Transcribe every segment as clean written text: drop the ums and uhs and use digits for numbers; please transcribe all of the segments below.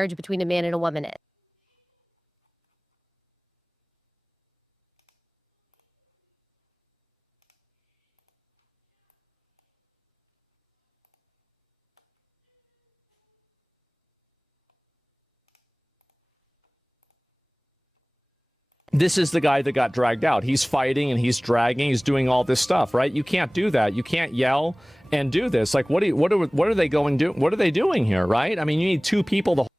marriage between a man and a woman is. This is the guy that got dragged out. He's fighting and he's dragging. He's doing all this stuff, right? You can't do that. You can't yell and do this. Like, what are they going do? What are they doing here, right? I mean, you need two people to.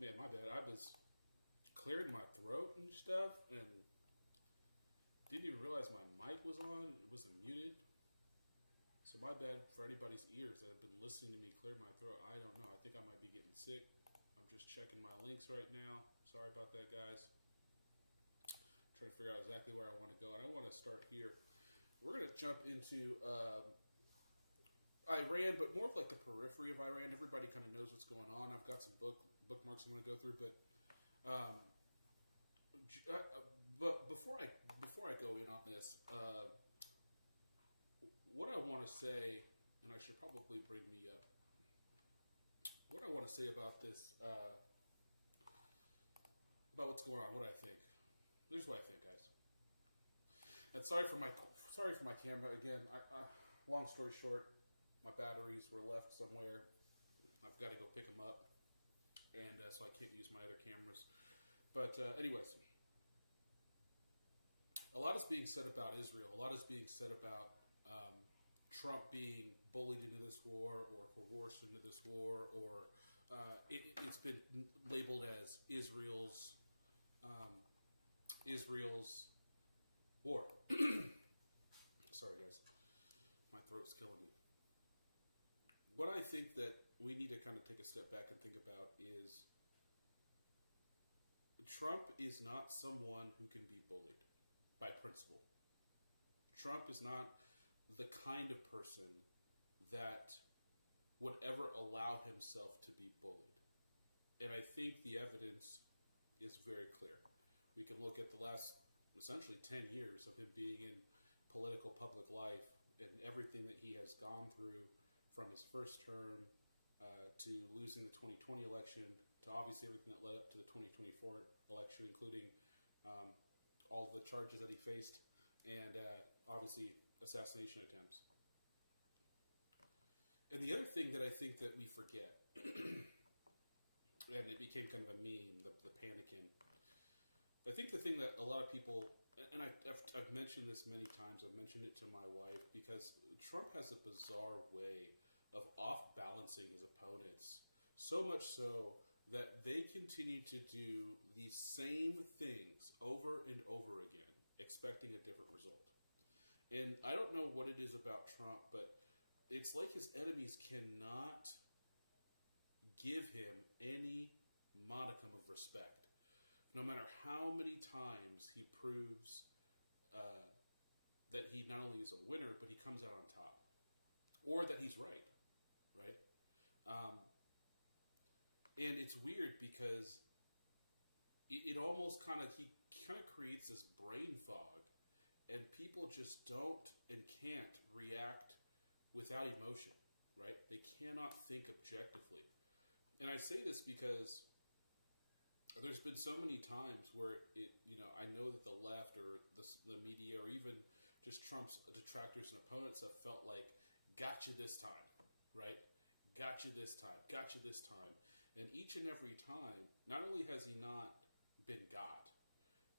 Man, my bad. I was clearing my throat and stuff, and didn't even realize my mic was on. It wasn't muted. So my bad for anybody's ears that have been listening to me clear my throat. I don't know. I think I might be getting sick. I'm just checking my links right now. Sorry about that, guys. Trying to figure out exactly where I want to go, and I want to start here. We're gonna jump into Iran, but more of like the periphery of Iran. Everybody kind of knows what's going on. I've got some bookmarks I'm going to go through, but before I go in on this, what I want to say, and I should probably bring me up. What I want to say about this, about what's going on, what I think. Here's what I think, guys. And sorry for my camera again. Long story short, my batteries were left somewhere. I've got to go pick them up, and so I can't use my other cameras. But anyways, a lot is being said about Israel. A lot is being said about Trump being bullied into this war or coerced into this war, or it's been labeled as Israel's war. Sorry, guys. My throat's killing me. What I think that we need to kind of take a step back and think about is Trump is not someone who can be bullied by principle. Trump is not the kind of person that would ever allow himself to be bullied. And I think the evidence is very clear. We can look at the last essentially 10 years of him being in political public life and everything that he has gone through, from his first term to losing the 2020 election, to obviously everything that led up to the 2024 election, including all of the charges that he faced, and obviously assassination attempts. And the other thing that I think that we forget, and it became kind of a meme, the panicking. I think the thing that a lot of people, and I've mentioned this many times, I've mentioned it to my wife, because Trump has a bizarre way of off-balancing his opponents, so much so that they continue to do the same things over and over again, expecting a different result. And I don't know what it is about Trump, but it's like his enemies cannot give him any modicum of respect. no matter how many times he proves that he not only is a winner, but he comes out on top, or that he's right, right? And it's weird because it almost he kind of creates this brain fog, and people just don't and can't react without emotion, right? They cannot think objectively. And I say this because there's been so many times where I know that the left or the media or even just Trump's detractors and opponents have felt like, got you this time, right? Got you this time, got you this time. And each and every time, not only has he not been got,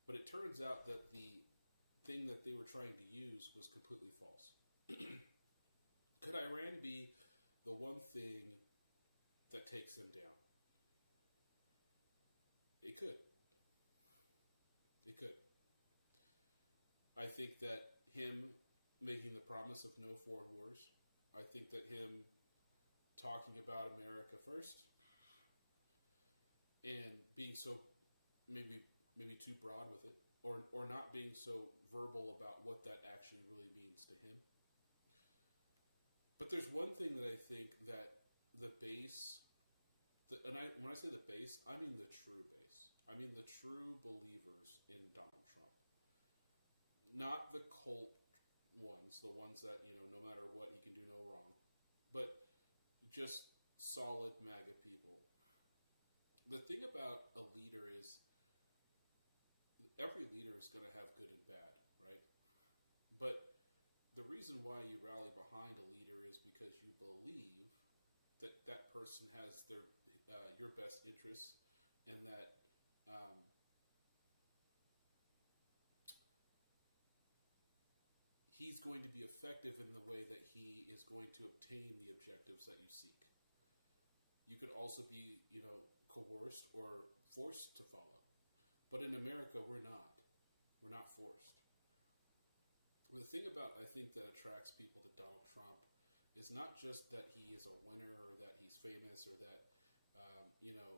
but it turns out that the thing that they were trying to use was completely false. Could Iran be the one thing that takes him down? It could. It could. I think that him making the promise of no foreign wars, I think that him talking about America first and being so maybe too broad with it, or not being so verbal about what that actually really means to him. But there's one thing that I think that the base, when I say the base, I mean the true base. I mean the true believers in Donald Trump. Not the cult ones, the ones that, no matter what, he can do no wrong. But just solid MAGA people. The thing about a leader is every leader is going to have good and bad, right? But the reason why you rally behind a leader is because you believe that that person has your best interests, and that he's going to be effective in the way that he is going to obtain the objectives that you seek. You could also be, coerced or forced to follow. But in America, we're not. We're not forced. The thing I think that attracts people to Donald Trump is not just that he is a winner or that he's famous or that,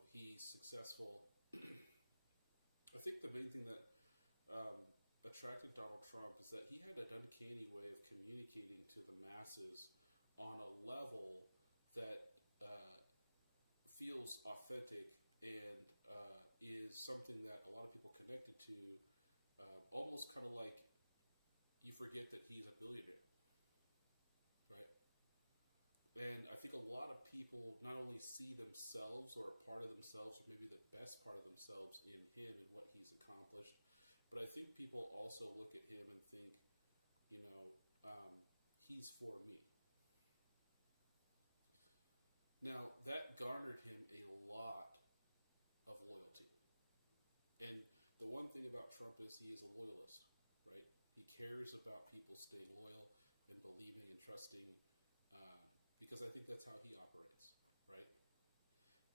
he's successful. I think the main thing that attracted Donald Trump is that he had an uncanny way of communicating to the masses on a level that feels authentic and is something that a lot of people connected to, almost kind of like you forget that he's a billionaire, right? And I think a lot of people not only see themselves or a part of themselves or maybe the best part of themselves in him and what he's accomplished, but I think people also look at him and think, he's for me. Now, that garnered him a lot of loyalty. And the one thing about Trump is he is a loyalist, right? He cares about people staying loyal and believing and trusting, because I think that's how he operates, right?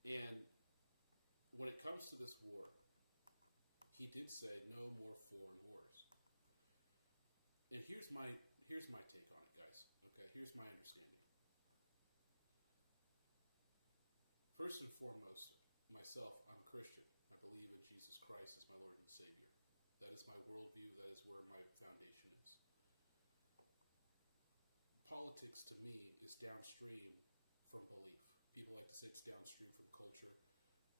And when it comes to this war, he did say no more foreign wars. And here's my take on it, guys. Okay, here's my understanding. First and foremost, myself, I'm a Christian. I believe in Jesus Christ as my Lord and Savior. That is my worldview. That is where my foundation is. Politics, to me, is downstream from belief. People like to say it's downstream from culture.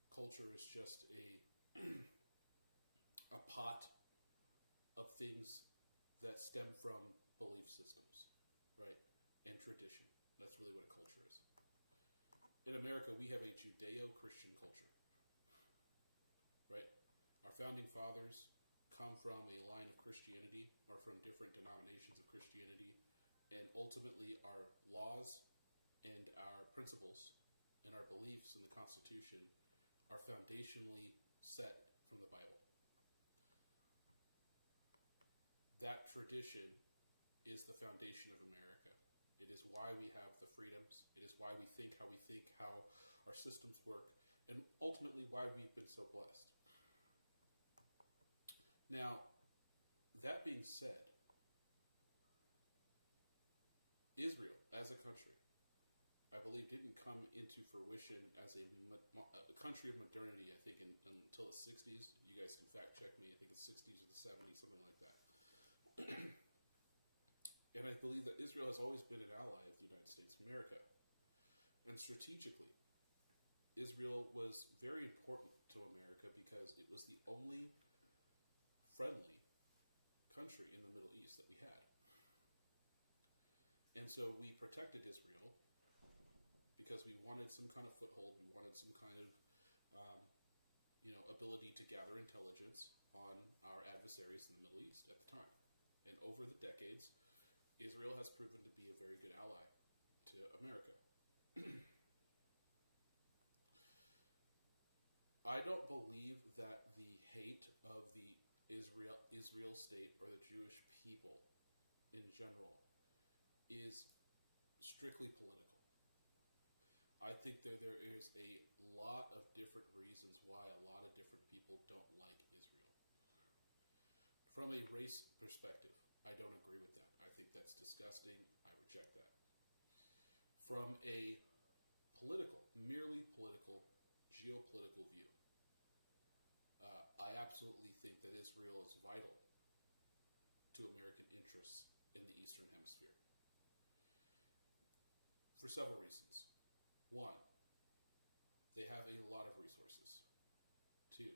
Culture is just a pot of things that stem from belief systems, right? And tradition. That's really what a culture is. In America, we have a Judeo-Christian culture, right? Our founding fathers come from a line of Christianity or from different denominations of Christianity, and ultimately our laws and our principles and our beliefs in the Constitution are foundationally set from the Bible. That tradition is the foundation of America. It is why we have the freedoms. It is why we think, how our systems work, and ultimately why we've been so blessed. Now, that being said, Israel as a country I believe, didn't come into fruition as a country of modernity, I think, until the 60s. You guys can fact check me. I think it's 60s or the 70s, something like that. And I believe that Israel has always been an ally of the United States of America. And strategically, Israel was very important to America because it was the only friendly country in the Middle East that we had. And so we protected Israel because we wanted some kind of foothold. We wanted some kind of, ability to gather intelligence on our adversaries in the Middle East at the time. And over the decades, Israel has proven to be a very good ally to America. I don't believe that the hate of the Israel state or the Jewish people in general is strictly political. I think there is a lot of different reasons why a lot of different people don't like Israel. From a race perspective, I don't agree with that. I think that's disgusting. I reject that. From a merely political, geopolitical view, I absolutely think that Israel is vital to American interests in the Eastern Hemisphere. For several reasons. One, they have a lot of resources. Two,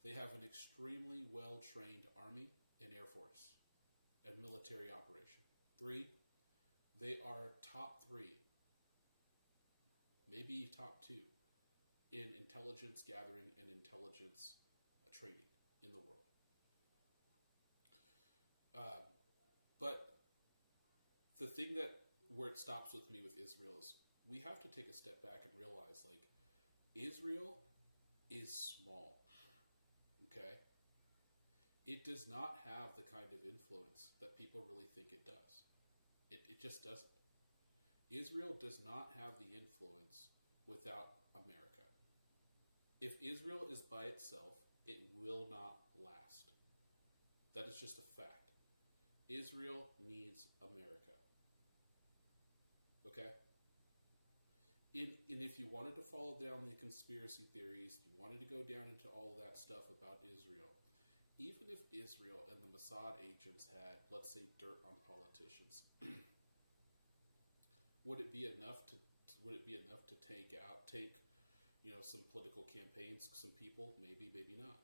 they have an extremely well-trained army and air force and military operation. Three, they are top three, maybe top two, in intelligence gathering and intelligence training in the world. But the thing where it stops with me with Israel is we have to take a step back and realize, like, Israel is small, okay? It does not have the kind of influence that people really think it does. It just doesn't. Israel does not have the influence without America. If Israel is by itself, it will not last. That is just a fact. Israel needs America. Okay? And if you wanted to follow down the conspiracy theories, you wanted to go down into all of that stuff about Israel, even if Israel and the Mossad agents had, let's say, dirt on politicians, would it be enough to take some political campaigns, some people? Maybe, maybe not.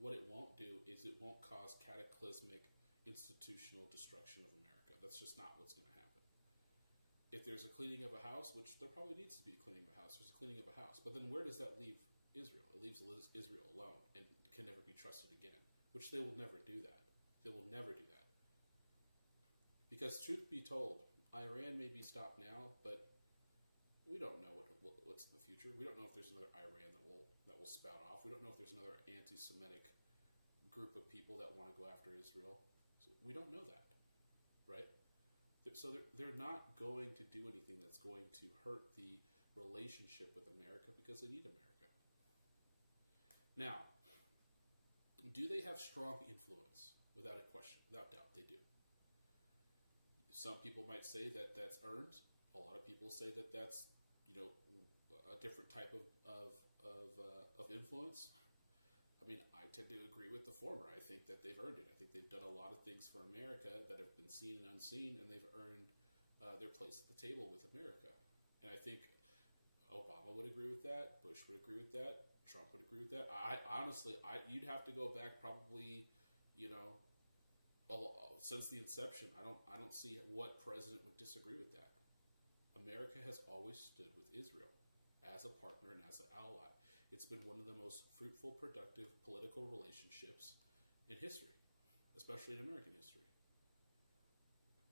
What it won't do is it won't cause cataclysmic institutional destruction of America. That's just not what's going to happen. If there's a cleaning of a house, which there probably needs to be a cleaning of a house, there's a cleaning of a house. But then where does that leave Israel? It leaves Israel alone and can never be trusted again, which they will never do that. They will never do that. Because truth be told, Iran may be stopped now, but we don't know what's in the future. We don't know if there's another Iran that will spout off. We don't know if there's another anti-Semitic group of people that want to go after Israel. So we don't know that, right? So they're not going to do anything that's going to hurt the relationship with America because they need America. Now, do they have strong influence? Without a question, without doubt, they do. Some people might say that that's earned. A lot of people say that that's, a different type of influence. I mean, I tend to agree with the former. I think that they've earned it. I think they've done a lot of things for America that have been seen and unseen, and they've earned their place at the table with America. And I think Obama would agree with that. Bush would agree with that. Trump would agree with that. I honestly, you'd have to go back probably, since the inception. I don't see what president would disagree with that. America has always stood with Israel as a partner and as an ally. It's been one of the most fruitful, productive political relationships in history, especially in American history.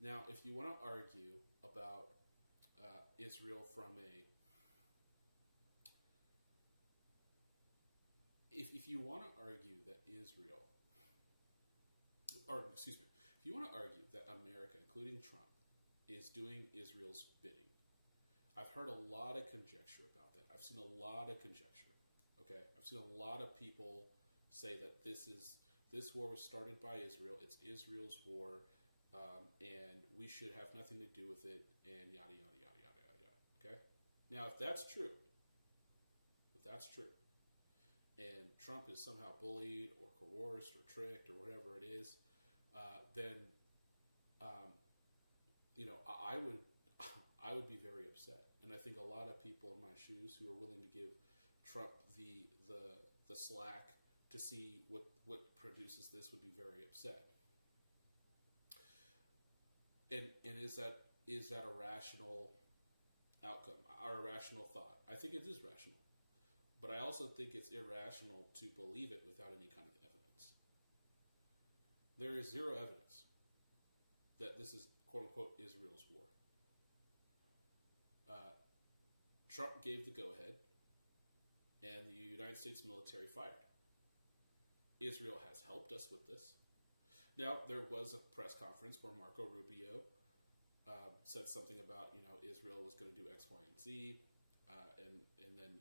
Now, if you want to argue about Israel if you want to argue that if you want to argue that America, including Trump, is doing Israel's bidding, I've heard a lot of conjecture about that. I've seen a lot of conjecture. Okay, I've seen a lot of people say that this war was started by Israel. It's Israel's war, and we should have nothing to do with it, and yada yada yada yada yada. Okay? Now, if that's true, and Trump is somehow bullied or coerced or tricked or whatever it is, then I would I would be very upset. And I think a lot of people in my shoes who are willing to give Trump the slack to see what produces this would be very upset. And is that a rational outcome or a rational thought? I think it is rational. But I also think it's irrational to believe it without any kind of evidence. There is zero evidence that this is, quote unquote, Israel's war. Trump gave the go-ahead, and the United States military fired. Israel has helped us with this. Now, there was a press conference where Marco Rubio said something about, Israel was going to do X, Y, and Z, and then,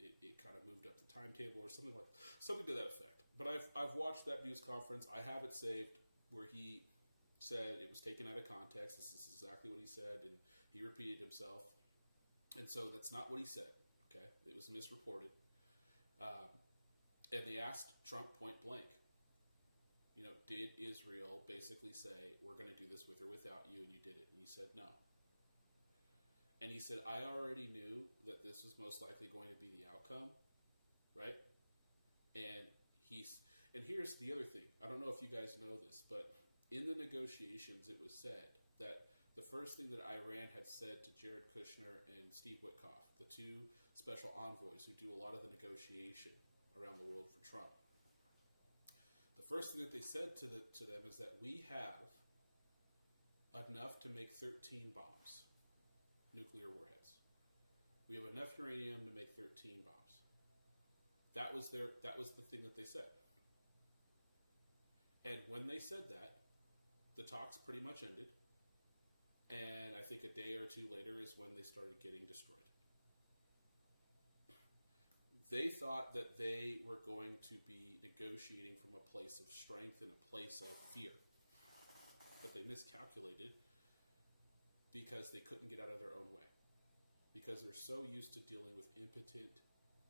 it kind of moved up the timetable or something to that effect. But I've watched that news conference. I have it saved where he said it was taken out of context. This is exactly what he said, and he repeated himself. And so that's not what he said, okay? It was misreported. And they asked Trump point blank, did Israel basically say, we're going to do this with or without you, and you did it? And he said no. And he said, I already knew that this was most likely going to be the outcome, right? And here's the other thing. I don't know if you guys know this, but in the negotiations, it was said that the first thing that Iran had said to Jared Kushner and Steve Witkoff, the two special envoys who do a lot of the negotiation around the world for Trump, the first thing that they said to them is that we have enough to make 13 bombs, nuclear warheads. We have enough uranium to make 13 bombs. That was the thing that they said. And when they said that, the talks pretty much ended. And I think a day or two later is when they started getting destroyed. They thought that they were going to be negotiating from a place of strength and a place of fear. But they miscalculated because they couldn't get out of their own way. Because they're so used to dealing with impotent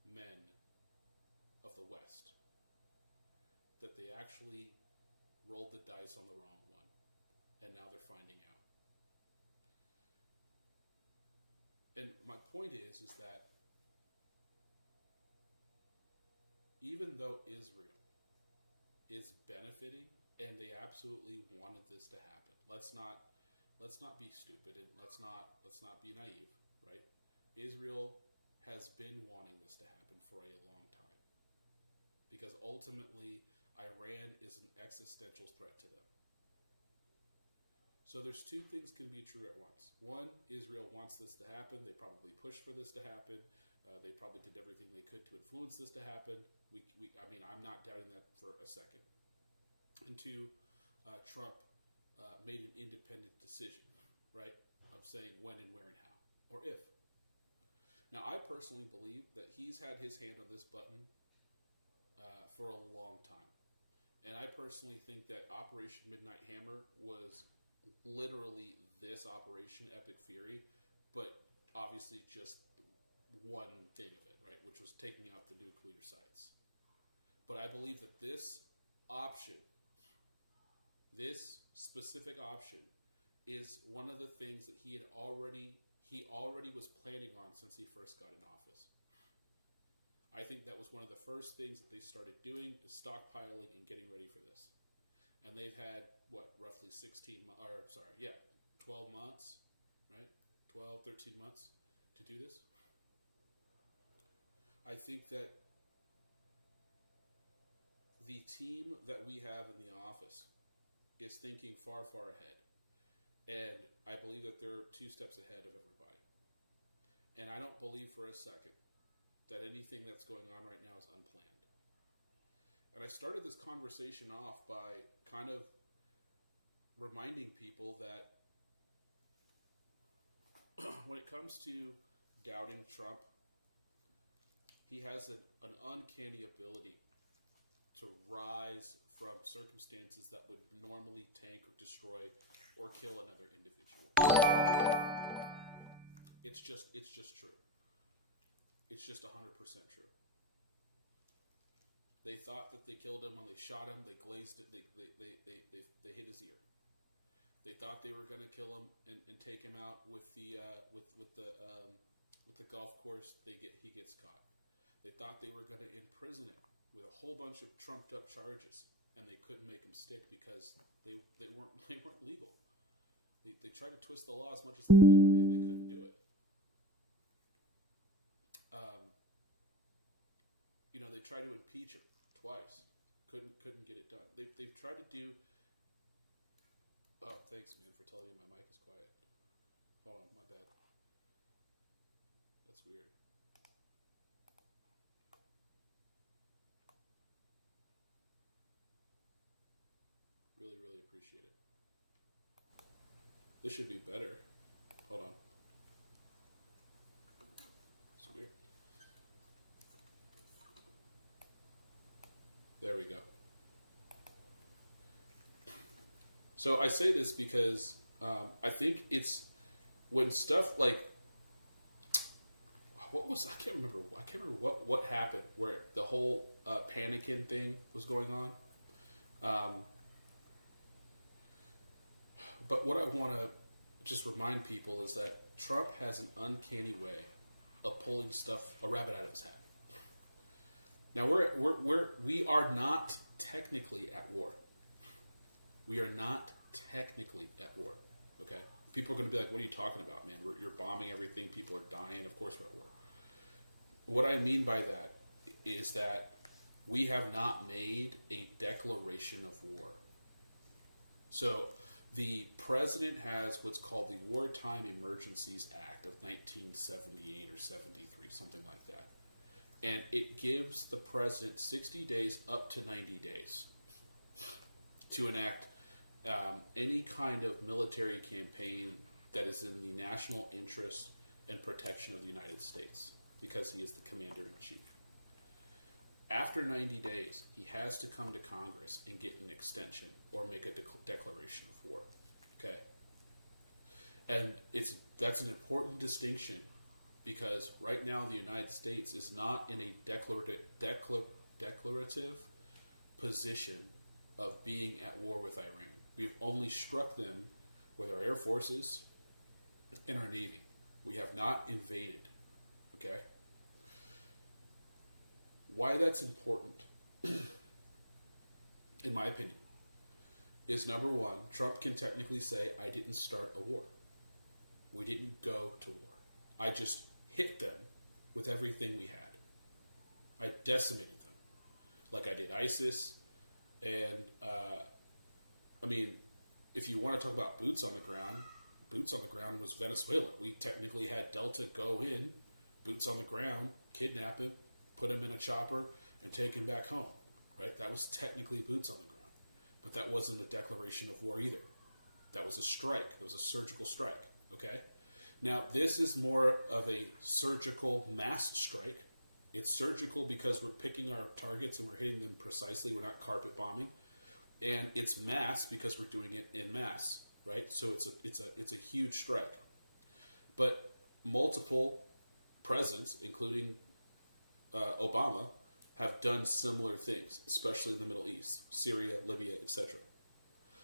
men of the West that they actually rolled the dice on the wrong one. And now they're finding out. And my point is that even though Israel is benefiting, and they absolutely wanted this to happen, let's not be stupid and let's not be naive, right? Israel has been wanting this to happen for a long time because ultimately Iran is an existential threat to them. So there's two things can be true at once. One, Israel wants this to happen. They probably pushed for this to happen. They probably did everything they could to influence this to happen. I'm not doubting that for a second. And two, Trump made an independent decision, right, of saying when and where and how, or if. Now, I personally believe that he's had his hand on this button for a long time. And I personally think that Operation Midnight Hammer was literally this Operation Epic Fury, but obviously just one thing of it, right, which was taking out the nuclear sites. But I believe that this option, this specific option, is one of the things that he already was planning on since he first got in office. I think that was one of the first things that they started doing, is stockpiling and getting ready for this. And they've had, roughly 12 months, right? 12, 13 months to do this. I think that the team that we have in the office is thinking far, far ahead. And I believe that they're 2 steps ahead of everybody. And I don't believe for a second that anything that's going on right now is unplanned. And I started this conversation off by kind of reminding people that when it comes to doubting Trump, he has an uncanny ability to rise from circumstances that would normally tank or destroy or kill another individual. it's just true. It's just 100% true. They thought that they killed him when they shot him. They glazed it. They hit his ear. They thought they were going to kill him and take him out with the golf course. He gets caught. They thought they were going to imprison him with a whole bunch of trumped up charges, and they couldn't make him stick because they weren't legal. They tried to twist the law as much as they could, and they couldn't do it. They tried to impeach him twice. Couldn't get it done. They've tried to do. Oh, thanks, man, for telling me my mic is quiet. Hold on, my bad. That's weird. Really, really appreciate it. This should be better. Hold on. It's weird. There we go. So I say this because I think it's when stuff like I can't remember what happened where the whole panicking thing was going on. But what I want to just remind people is that Trump has an uncanny way of pulling a rabbit out of his hat. Now we are not technically at war. We are not technically at war. Okay, people are going to be like, "What are you talking about, man? You're bombing everything. People are dying. Of course we're at war." What I mean by that is that we have not made a declaration of war. So the president has what's called the Wartime Emergencies Act of 1978 or 73, something like that. And it gives the president 60 days up to 90 days to enact any kind of military campaign that is in the national interest and protection of the United States, because he is the commander-in-chief. After 90 days, he has to come to Congress and get an extension or make a declaration of war. Okay? And that's an important distinction, because right now the United States is not in a declarative position of being at war with Iran. We've only struck them with our air forces and our navy. We have not invaded. Okay? Why that's important, in my opinion, is number one, Trump can technically say, I didn't start a war. We didn't go to war. I just hit them with everything we had. I decimated them, like I did ISIS. And, if you want to talk about boots on the ground was Venezuela. We technically had Delta go in, boots on the ground, kidnap him, put him in a chopper, and take him back home, right? That was technically boots on the ground. But that wasn't a declaration of war either. That was a strike. It was a surgical strike, okay? Now, this is more of a surgical mass strike. It's surgical because we're picking our targets and we're hitting them precisely. We're not carpet bombing. And it's mass because we're doing it in mass, right? So it's a huge strike. But multiple presidents, including Obama, have done similar things, especially in the Middle East, Syria, Libya, etc.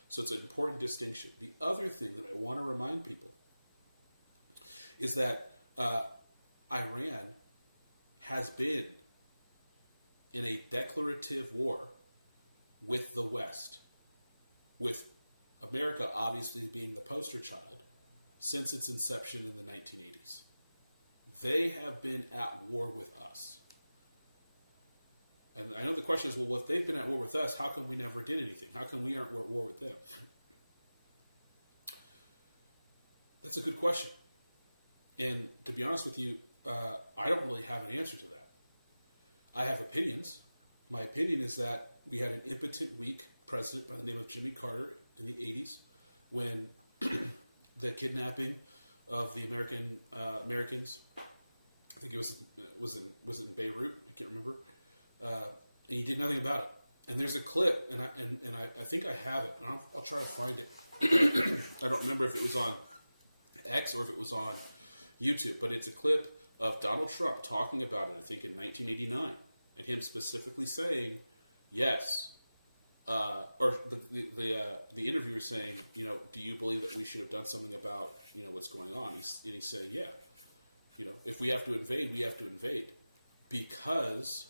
So it's an important distinction. The other thing that I want to remind people is that Iran has been in a declarative war with the West, with America obviously being the poster child since its inception in the 1980s. They have been at war with us. And I know the question is, well, if they've been at war with us, how come we never did anything? How come we aren't at war with them? That's a good question. And to be honest with you, I don't really have an answer to that. I have opinions. My opinion is that we had an impotent, weak president by the name of Jimmy Carter in the 80s when the kidnapping of the Americans, I think it was in Beirut, I can't remember, and he did nothing about it. And there's a clip, and I think I have it, and I'll try to find it. I don't remember if it was on X or if it was on YouTube, but it's a clip of Donald Trump talking about it, I think in 1989, and him specifically saying, yes, or the interviewer saying, do you believe that we should have done something about, what's going on? He's saying, yeah, if we have to invade, we have to invade. Because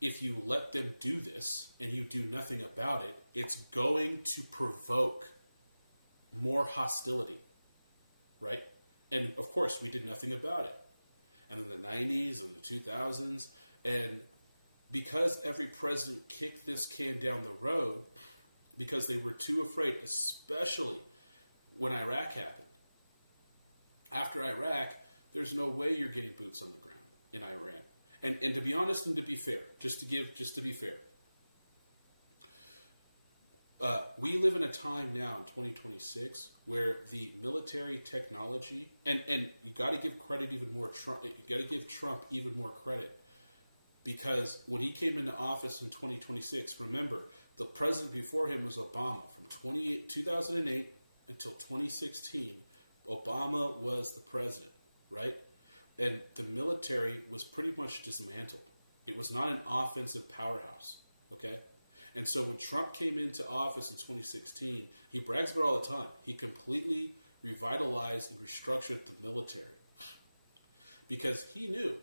if you let them do this and you do nothing about it, it's going to provoke more hostility, right? And of course, we did nothing about it. And in the 90s and the 2000s, and because every president kicked this can down the road, because they were too afraid, especially when Iraq happened. After Iraq, there's no way you're getting boots on the ground in Iran. And to be honest and to be fair, just to be fair, we live in a time now in 2026 where the military technology, and you got to give credit even more. You got to give Trump even more credit, because when he came into office in 2026, remember the president before him was Obama. From 2008 until 2016, Obama was the president, right? And the military was pretty much dismantled. It was not an offensive powerhouse, okay? And so when Trump came into office in 2016, he brags about it all the time. He completely revitalized and restructured the military, because he knew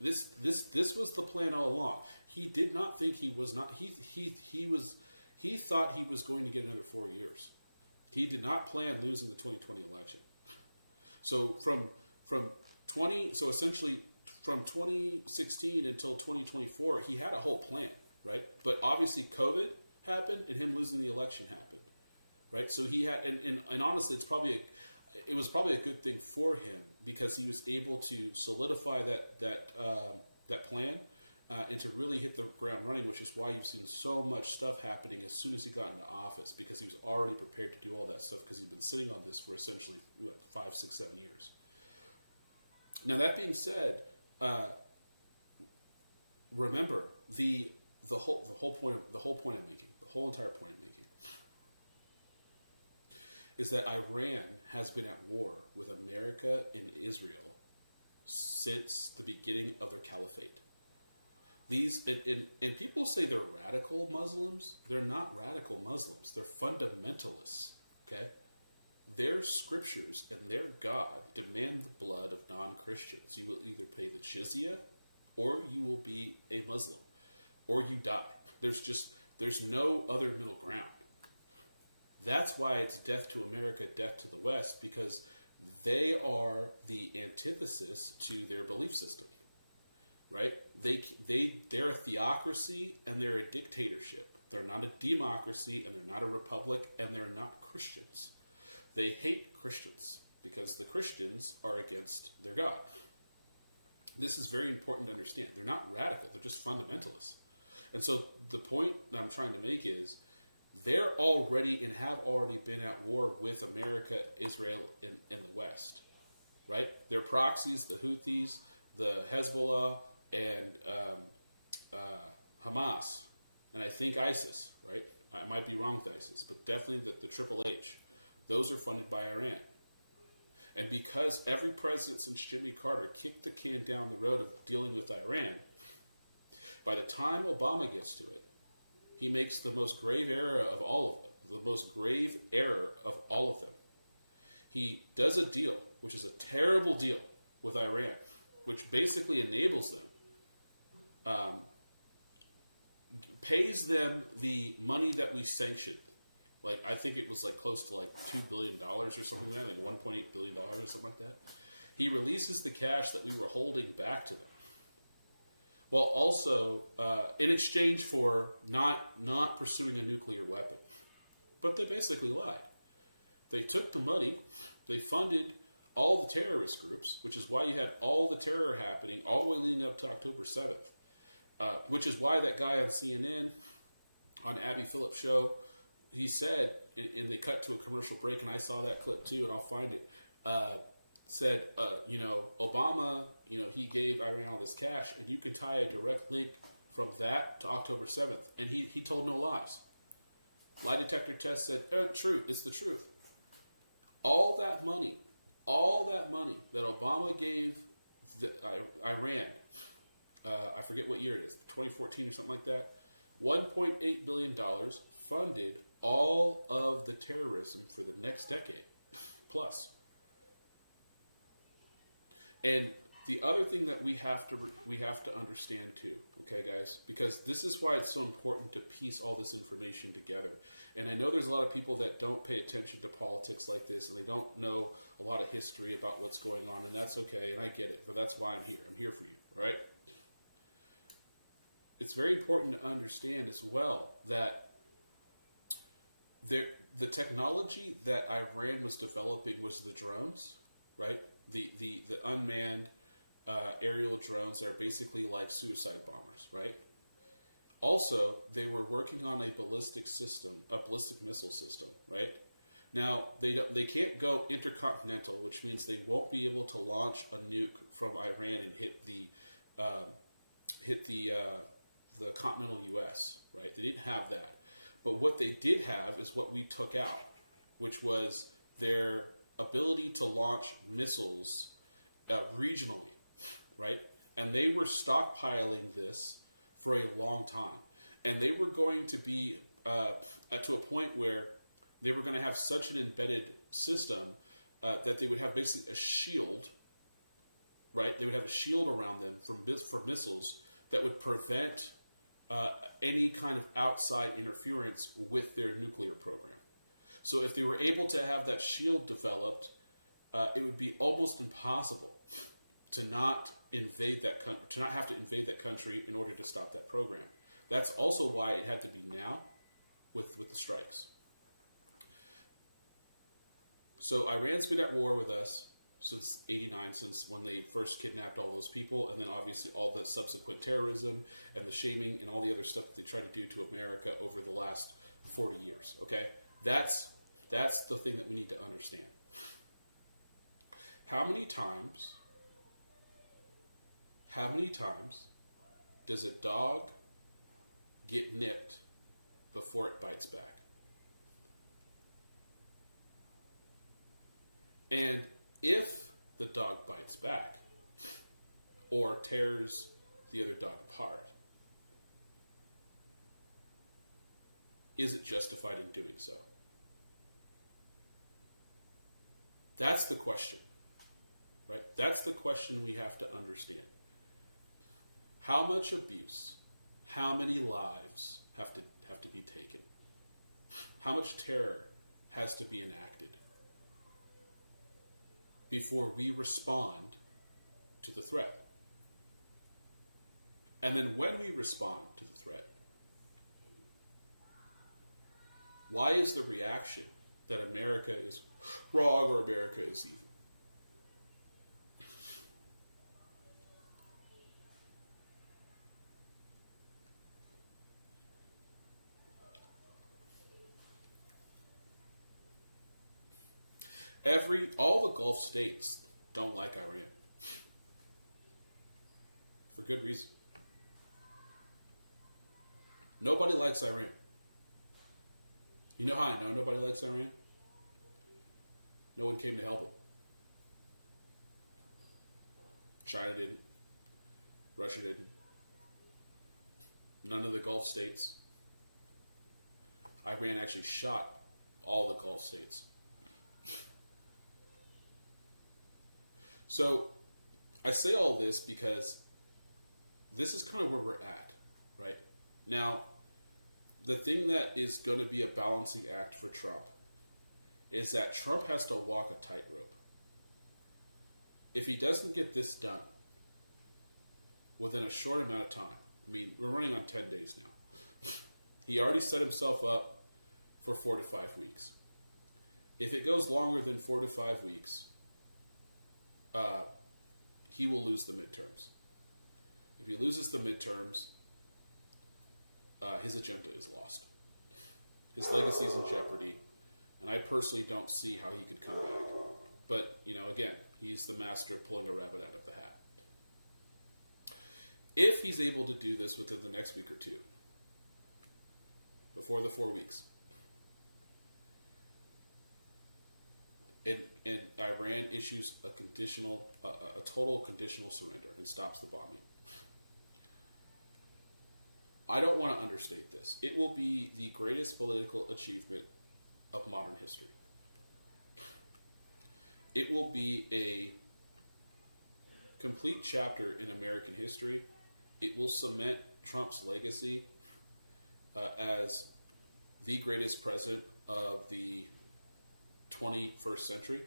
this was the plan all along. He did not think he was not. He thought he was going to get another 4 years. He did not plan losing the 2020 election. So essentially from 2016 until 2024, he had a whole plan, right? But obviously COVID happened and him losing the election happened, right? So he had, and honestly, it was probably a good thing for him, because he was able to solidify that plan and to really hit the ground running, which is why you've seen so much stuff happening as soon as he got into office, because he was already prepared to do all that stuff, because he'd been sitting on this for essentially 5, 6, 7 years. Now that being said, remember the whole entire point I'm making is that Iran has been at war with America and Israel since the beginning of their caliphate. These and people say they're radical Muslims. They're not radical Muslims. They're fundamentalists. Okay. Their scriptures and their God demand the blood of non-Christians. You will either pay the jizya, or you will be a Muslim, or you die. There's no other middle ground. That's why it's death to America, death to the West, because they are the antithesis to their belief system, right? They're a theocracy and they're a dictatorship. They're not a democracy and they're not a republic and they're not Christians. They hate Christians because the Christians are against their God. This is very important to understand. They're not radical. They're just fundamentalists. And so the point that I'm trying to make is they're already and have already been at war with America, Israel, and the West, right? They're proxies, the Houthis, the Hezbollah, and Hamas, and I think ISIS, right? I might be wrong with ISIS, but definitely the Triple H. Those are funded by Iran. And because every president since Jimmy Carter kicked the can down the road of dealing with Iran, by the time Obama gets to it, he makes the most grave error of all of them. The most grave error of all of them. He does a deal, which is a terrible deal with Iran, which basically enables them, pays them the money that we sanctioned. Like, I think it was like close to like $2 billion or something like that, like $1.8 billion or something like that. He releases the cash that we were holding back to them. While also in exchange for not pursuing a nuclear weapon. But they basically lied. They took the money, they funded all the terrorist groups, which is why you had all the terror happening all the way leading up to October 7th. Which is why that guy on CNN, on Abby Phillips' show, he said, and they cut to a commercial break, and I saw that clip too, and I'll find it, said, Obama, he gave Iran all this cash, and you can tie a direct link from that to October 7th. And he told no lies. Lie detector test said, true, it's the truth. All that money All that money that Obama gave Iran, I forget what year it is, 2014 or something like that, $1.8 billion funded all of the terrorism for the next decade plus. And the other thing that we have to understand too, okay, guys, because this is why it's so important to piece all this information together. And I know there's a lot of people that don't pay attention to politics like this, and they don't know a lot of history about what's going on, and that's okay, and I get it, but that's why I'm here. I'm here for you, right? It's very important to understand as well that the technology that Iran was developing was the drones, right? The unmanned aerial drones that are basically like suicide bombers, right? Also, they were working on a ballistic missile system, right? Now they can't go intercontinental, which means they won't be able to launch a nuke from Iran and hit the continental U.S., right? They didn't have that. But what they did have is what we took out, which was their ability to launch missiles regionally, right? And they were stockpiling this for a long time. And they were going to be to a point where they were going to have such an embedded system that they would have basically a shield, right? They would have a shield around them for missiles that would prevent any kind of outside interference with their nuclear program. So if they were able to have that shield developed, it would be almost impossible to not invade that country, to not have to invade that country in order to stop that program. That's also why it had to be now with the strikes. So Iran's been at war with us since '89, since when they first kidnapped all those people, and then obviously all the subsequent terrorism and the shaming and all the other stuff that they try to do to America over the last 40 years, okay? That's the thing that we need to understand. How many times does a dog get nipped before it bites back? And if the dog bites back or tears the other dog apart, is it justified in doing so? That's the question, right? That's the question we have to understand. How much abuse, how many lives have to be taken? How much terror has to be enacted before we respond to the threat? And then when we respond to the threat, why is the reaction that America is wrong or America is evil? All the Gulf states don't like Iran. For good reason. Nobody likes Iran. You know how I know nobody likes Iran? No one came to help them. China didn't. Russia didn't. None of the Gulf states. Iran actually shot all the Gulf states. So I say all this because this is kind of where we're at, right? Now, the thing that is going to be a balancing act for Trump is that Trump has to walk a tightrope. If he doesn't get this done within a short amount of time, I mean, we're running on 10 days now. He already set himself up for 4 to 5 weeks. If it goes longer than 4 to 5 weeks, he will lose the midterms. If he loses the midterms, his agenda is lost. His legacy is in jeopardy, and I personally don't see how he could come back. But, again, he's the master of pulling a rabbit out of the hat. If he's able to do this within the next week or two, before the 4 weeks, and Iran issues a total conditional surrender and stops the bombing. I don't want to understate this. It will be the greatest political achievement of modern history. It will be a complete chapter in American history. It will cement Trump's legacy as the greatest president of the 21st century,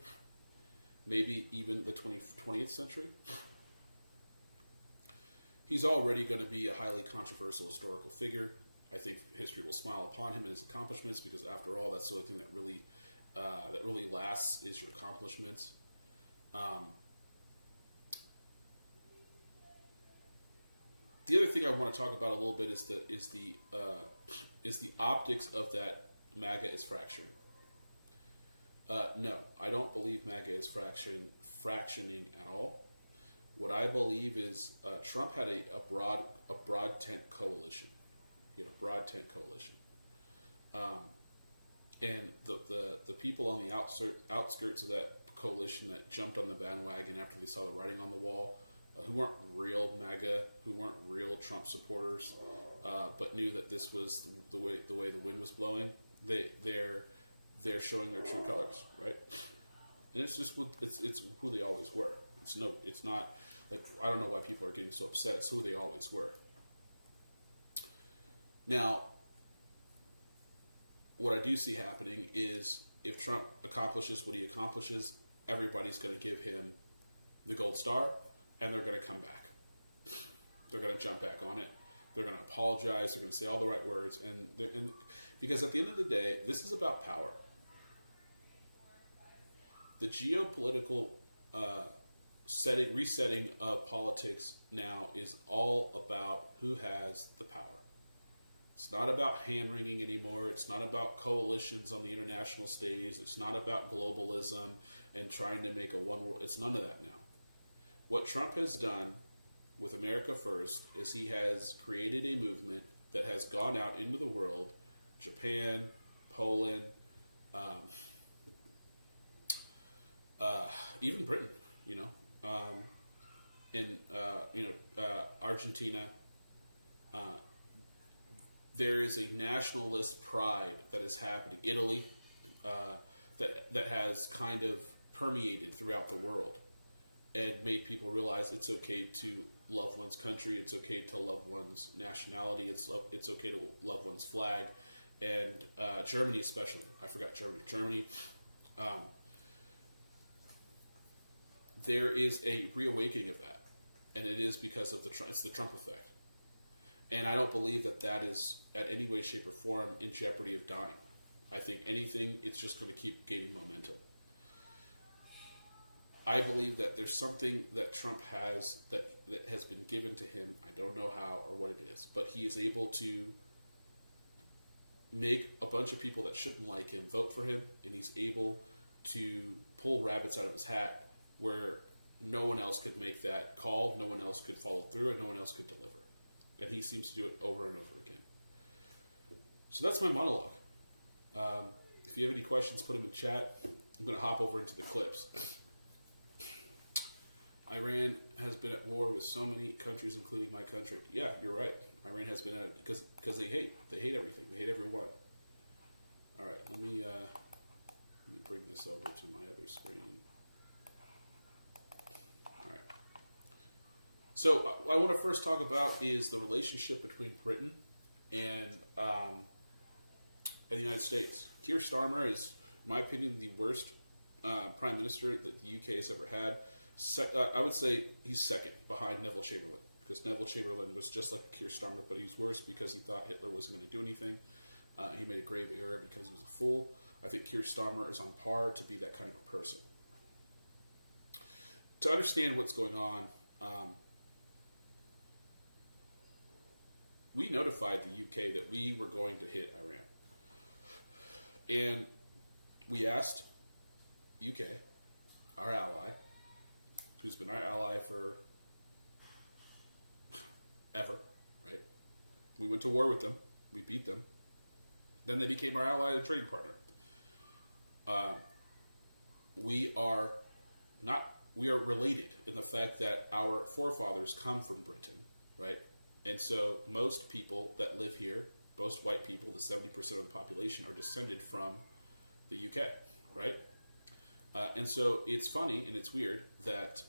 maybe even the 20th century. He's already going to be a highly controversial historical figure. I think history will smile upon him and his accomplishments, because after all, that's the only thing that really lasts is your accomplishments. The other thing I want to talk about a little bit is the optics of that MAGA is fracturing. No, I don't believe MAGA is fractioning at all. What I believe is Trump had a broad tent coalition. He had a broad tent coalition, and the people on the outskirts of that coalition that jumped on the bandwagon after they saw the writing on the wall, who weren't real MAGA, who weren't real Trump supporters, but knew that this was the way the wind was blowing. They're showing their true colors, right? And it's just it's who they always were. It's not like, I don't know why people are getting so upset. It's who they always were. Now, what I do see happening is if Trump accomplishes what he accomplishes, everybody's going to give him the gold star, and they're going to come back. They're going to jump back on it. They're going to apologize. They're going to say all the right words, and because at the end of the day, this is about power. The geopolitical resetting of politics now is all about who has the power. It's not about hand-wringing anymore. It's not about coalitions on the international stage. It's not about globalism and trying to make a one world. It's none of that now. What Trump has done with America First is he has created a movement that has gone out into the world, Japan, Poland, even Britain, Argentina. There is a nationalist pride that is happening. Italy, that has kind of permeated throughout the world and made people realize it's okay to love one's country, it's okay to love one's nationality, it's okay to love one's flag, and Germany especially. I forgot Germany. There is a reawakening of that, and it is because of it's the Trump effect. And I don't believe that is at any way, shape, or form in jeopardy of dying. I think anything, it's just going to keep gaining momentum. I believe that there's something that Trump has that has been given to him. I don't know how or what it is, but he is able to make a bunch of people that shouldn't like him vote for him, and he's able to pull rabbits out of his hat where no one else could make that call, no one else could follow through, and no one else could deliver. And he seems to do it over and over again. So that's my monologue. If you have any questions, put them in chat. I'm going to hop over into the clips. Iran has been at war with so many countries, including my country. Yeah, you're right. Iran has been at it because they hate everything. They hate everyone. All right, let me bring this over to my other screen. All right. So what I want to first talk about is the relationship between Britain and the United States. Keir Starmer is, in my opinion, the worst prime minister that the UK has ever had. I would say he's second behind Neville Chamberlain, because Neville Chamberlain was just like Keir Starmer, but he's worse because he thought Hitler wasn't going to do anything. He made a grave error because he was a fool. I think Keir Starmer is on par to be that kind of a person. To understand what's going on, we notified the UK that we were going to hit Iran. And we asked UK, our ally, who's been our ally for ever, right? We went to war with them. We beat them. Then they became our ally and trading partner. we are we are related in the fact that our forefathers come from Britain, right? And so most people that live here, most white people, the 70% of the population, are descended from the UK, right? And so it's funny and it's weird that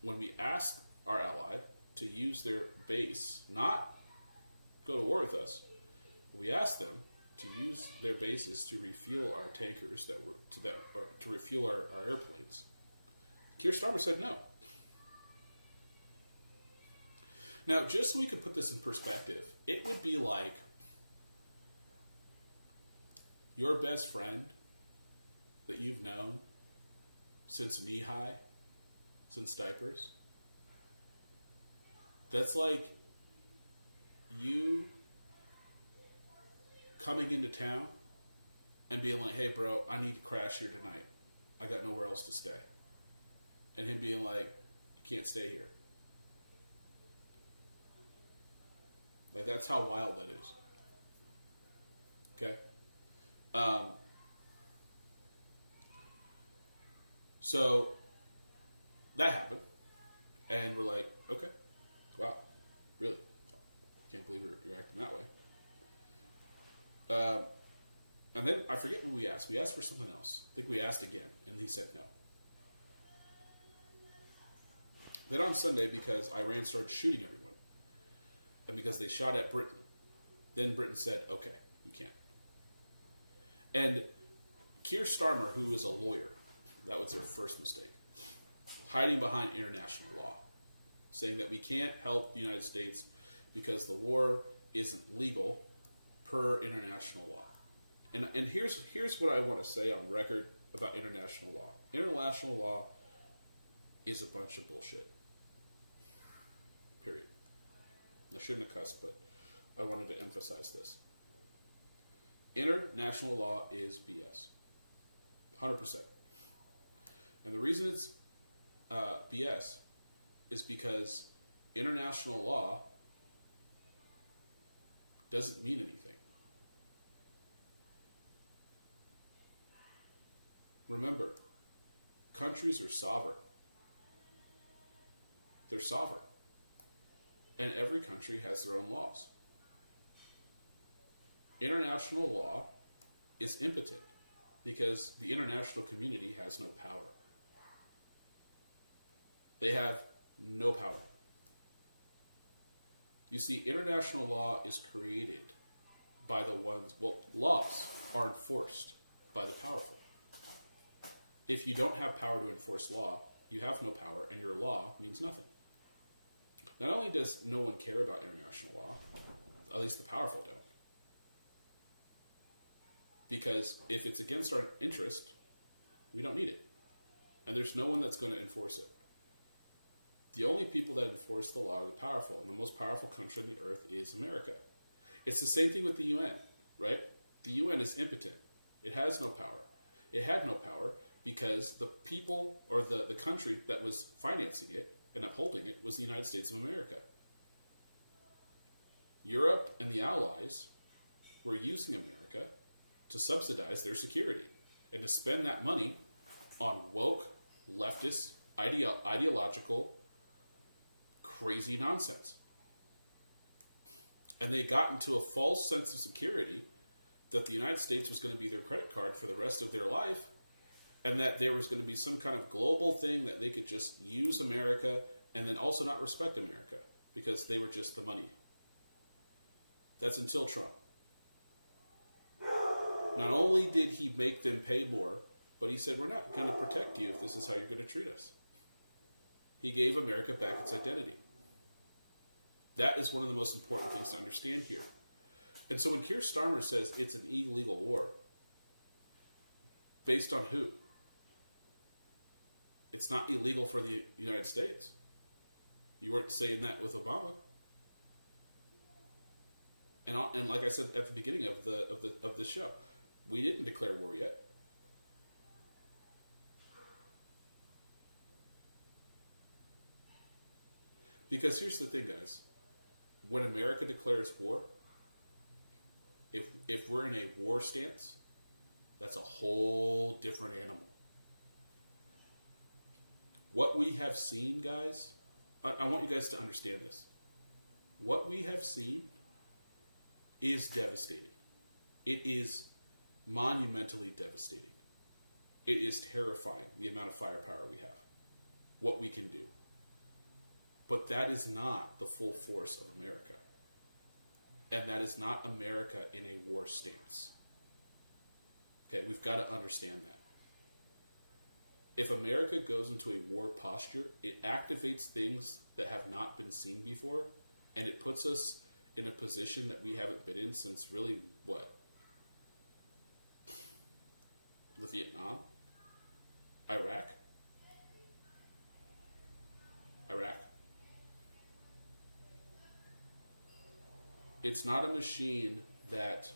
when we ask our ally to use their base, not go to war with us, we ask them to use their bases to refuel our tankers or to refuel our airplanes. Keir Starmer said no. Now, just so we could put this in perspective, it would be like your best friend that you've known since knee high, since diapers. That's like you coming into town and being like, hey bro, I need to crash here tonight. I got nowhere else to stay. And him being like, you can't stay here. Like, that's how wild that is. Okay? So, that happened. And we're like, okay. Wow. Really? Can't believe you're acting that way. And then, I forget what we asked. We asked for something else. I think we asked again. And he said no. Then on Sunday, because Iran started shooting everyone, and because they shot at Britain, then Britain said, okay, you can't. And Keir Starmer, who is a lawyer, that was their first mistake, hiding behind international law, saying that we can't help the United States because the war isn't legal per international law. And here's what I want to say on record about international law. International law is a bunch of bullshit. Period. I shouldn't have cussed, but I wanted to emphasize this. International law is BS. 100%. And the reason it's BS is because international law doesn't mean anything. Remember, countries are sovereign. They're sovereign. And every country has their own laws. International law is impotent because the international community has no power. They have no power. You see, international law is created by the ones, laws are enforced by the powerful. If you don't have power to enforce law, you have no power, and your law means nothing. Not only does no one care about international law, at least the powerful don't. Because if it's against our interest, we don't need it. And there's no one that's going to enforce it. The only people that enforce the law are the powerful, and the most powerful country on the earth is America. It's the same thing with the UN, right? The UN is impotent. It has no power. It had no power because the people, or the country that was financing it and upholding it, was the United States of America. Europe and the Allies were using America to subsidize their security and to spend that money on woke, leftist, ideological, crazy nonsense. And they got into a false sense of security that the United States was going to be their credit card for the rest of their life, and that there was going to be some kind of global thing that they could just use America and then also not respect America because they were just the money. That's until Trump. Not only did he make them pay more, but he said, we're not going to protect you if this is how you're going to treat us. He gave America back its identity. That is one of the most important things to understand here. And so when Keir Starmer says it's an illegal war, based on who? It's not illegal for the United States. You weren't saying that with Obama. And like I said at the beginning of the show, we didn't declare war yet. Because here's the thing, guys. When America declares war, if we're in a war stance, that's a whole different animal. what we have seen, guys, I want you guys to understand this. What we have seen is devastating. It is monumentally devastating. It is terrifying, the amount of firepower we have, what we can do. But that is not the full force of America. And that is not America in a war stance. Okay, we've got to understand that. If America goes into a war posture, it activates things that have not been seen before, and it puts us in a position that we haven't been in since really, what? The Vietnam? Iraq? It's not a machine that...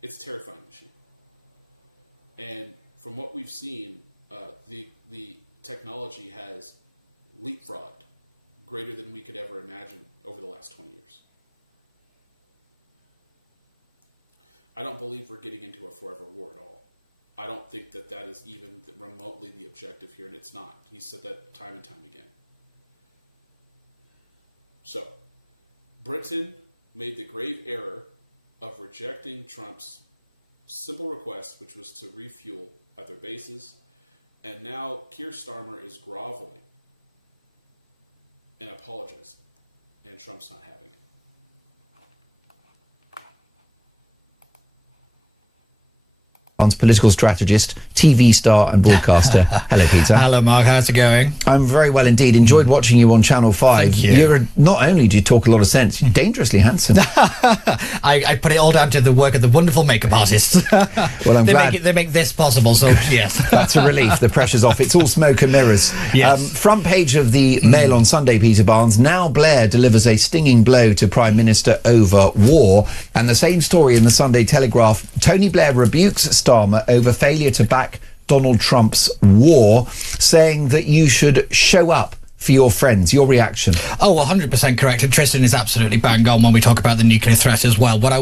It's a terrifying machine. And from what we've seen, the technology has leapfrogged greater than we could ever imagine over the last 20 years. I don't believe we're getting into a forever war at all. I don't think that that is even remotely the objective here, and it's not. He said that time and time again. So, Britain made the grave error of rejecting Trump's simple request, which was to refuel at their bases, and now Keir Starmer is groveling and apologizing, and Trump's not having it. Political strategist, TV star and broadcaster. Hello, Peter. Hello, Mark. How's it going? I'm very well indeed. Enjoyed watching you on Channel 5. Thank you. You're not only do you talk a lot of sense, you're dangerously handsome. I put it all down to the work of the wonderful makeup artists. Well, I'm glad. They make this possible, so yes. That's a relief. The pressure's off. It's all smoke and mirrors. Yes. Front page of the Mail on Sunday, Peter Barnes. Now Blair delivers a stinging blow to Prime Minister over war. And the same story in the Sunday Telegraph. Tony Blair rebukes Starmer over failure to back Donald Trump's war, saying that you should show up for your friends. Your reaction? Oh, 100% correct. And Tristan is absolutely bang on when we talk about the nuclear threat as well. What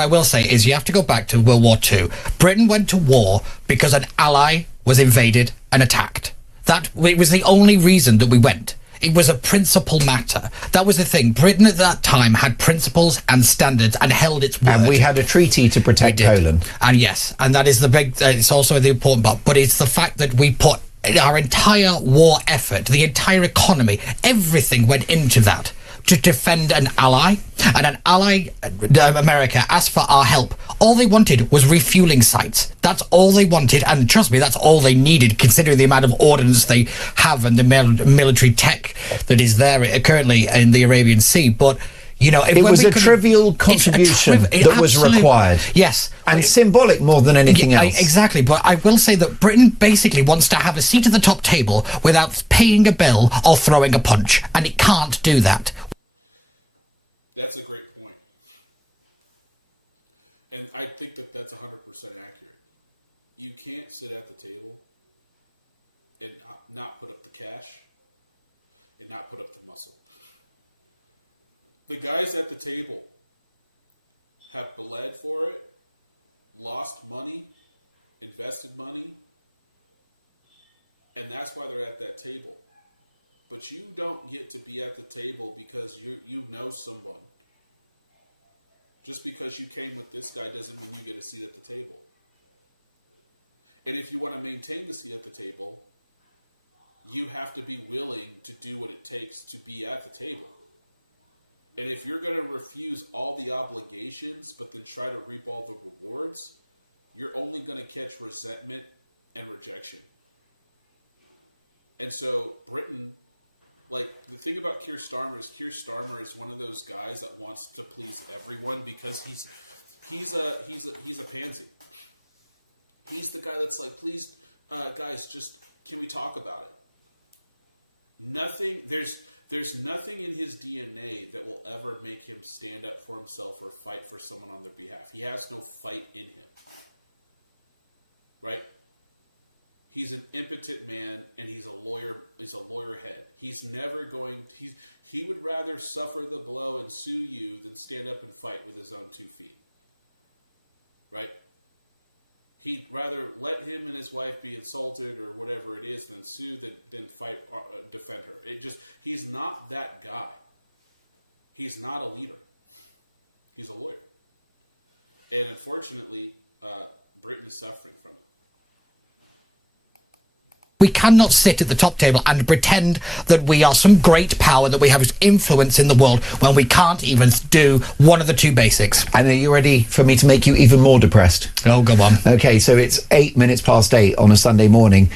I will say is you have to go back to World War II. Britain went to war because an ally was invaded and attacked. It was the only reason that we went. It was a principle matter. That was the thing. Britain at that time had principles and standards and held its word. And we had a treaty to protect Poland. And yes, and that is the big, it's also the important part. But it's the fact that we put our entire war effort, the entire economy, everything went into that to defend an ally. And an ally, America, asked for our help. All they wanted was refueling sites. That's all they wanted. And trust me, that's all they needed, considering the amount of ordnance they have and the military tech that is there currently in the Arabian Sea. But, you know, it was a trivial contribution that was required. Yes. And symbolic more than anything else. Exactly. But I will say that Britain basically wants to have a seat at the top table without paying a bill or throwing a punch. And it can't do that. That's a great point. And I think that that's 100% accurate. You can't sit at the table and not put up the cash and not put up the muscle. The guys at the table have bled for it, lost money, invested money, and that's why they're at that table. But you don't get to be at the table because you know someone. Just because you came with this guy doesn't mean you get a seat at the table. And if you want to maintain the seat at the table, you have to be willing to do what it takes to be at the table. And if you're going to refuse all the obligations but then try to reap all the rewards, you're only going to catch resentment and rejection. And so Britain, like, the thing about Keir Starmer is one of those guys that wants to please everyone because he's a pansy. He's the guy that's like, please, guys, just can we talk about it? There's nothing in his DNA that will ever make him stand up for himself or fight for someone on their behalf. He has no fight in him. Right? He's an impotent man, and he's a lawyer. He's a lawyer head. He's never going. He would rather suffer the blow and sue you than stand up and fight with his own 2 feet. Right? He'd rather let him and his wife be insulted or whatever it is than sue than fight, defend her. He's not that guy. He's not a leader. He's a lawyer. And unfortunately, Britain is suffering from it. We cannot sit at the top table and pretend that we are some great power, that we have influence in the world, when we can't even do one of the two basics. And are you ready for me to make you even more depressed? Oh, go on. Okay, so it's 8:08 on a Sunday morning.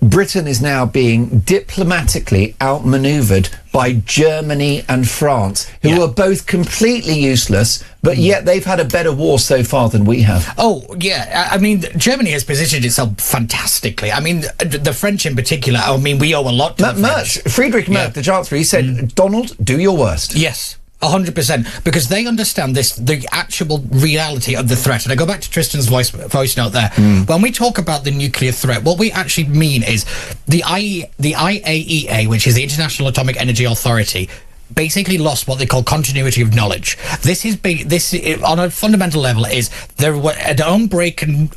Britain is now being diplomatically outmaneuvered by Germany and France, who are both completely useless, but yet they've had a better war so far than we have. Oh, yeah. I mean, Germany has positioned itself fantastically. I mean, the French in particular, I mean, we owe a lot to the French. Friedrich Merz, the Chancellor, he said, Donald, do your worst. Yes. 100%, because they understand the actual reality of the threat. And I go back to Tristan's voice note there. When we talk about the nuclear threat, what we actually mean is the IAEA, which is the International Atomic Energy Authority, basically lost what they call continuity of knowledge. This on a fundamental level is there an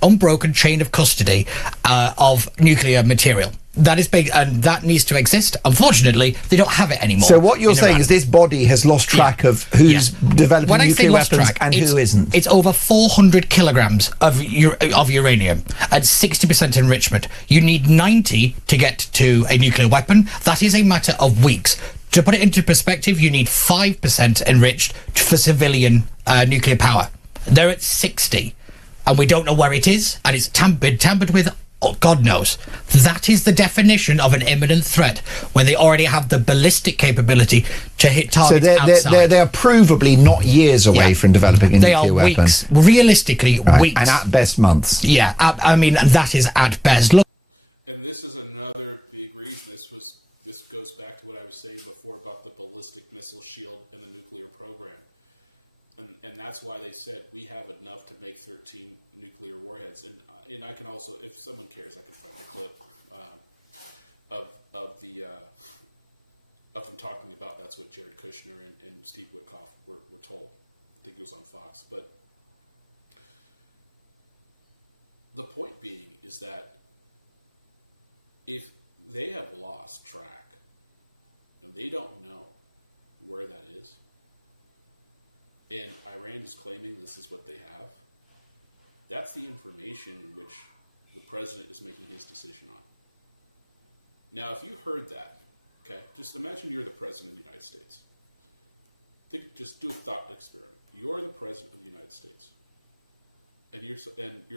unbroken chain of custody of nuclear material. That is big, and that needs to exist. Unfortunately, they don't have it anymore. So what you're saying is this body has lost track of who's developing nuclear weapons and who isn't. It's over 400 kilograms of uranium at 60% enrichment. You need 90 to get to a nuclear weapon. That is a matter of weeks. To put it into perspective, you need 5% enriched for civilian nuclear power. They're at 60, and we don't know where it is, and it's tampered with. Oh, God knows. That is the definition of an imminent threat, where they already have the ballistic capability to hit targets outside. So they're provably not years away from developing a nuclear weapon. They are weeks. Realistically, weeks. And at best, months. Yeah, I mean, that is at best. Look. And this is another big reason. This goes back to what I was saying before about the ballistic missile shield and the nuclear program. And that's why they said we have enough to make 13 nuclear warheads. And I can also, if someone cares, I can find a clip of them talking about that's what Jared Kushner and Steve Witkoff were told. I think it was on Fox. But the point being is that if they have lost track and they don't know where that is, and Iran is claiming this is what they have, that's the information in which the president is making his decision on. Now, if you heard that, okay, just imagine you're the president of the United States. Just do a thought experiment. You're the president of the United States, and your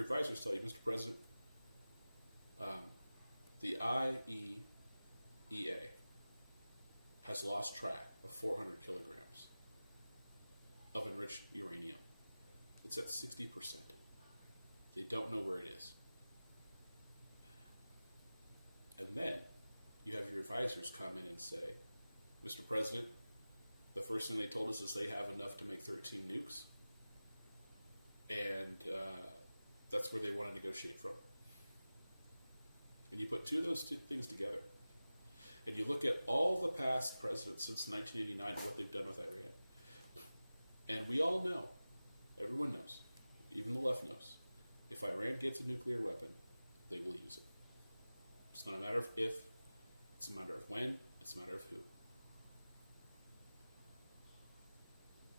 advisors tell you, Mr. President, the IAEA has lost track of 400 kilograms of enriched uranium. It's at 60%. They don't know where it is. And then you have your advisors come in and say, Mr. President, the first thing they told us is they have enough to make 13 nukes. And that's where they want to negotiate from. And you put two of those two things together, and you look at all the past presidents since 1989 and what they've done with Iran. And we all know, everyone knows, even the left knows, if Iran gets a nuclear weapon, they will use it. It's not a matter of if, it's a matter of when, it's a matter of who.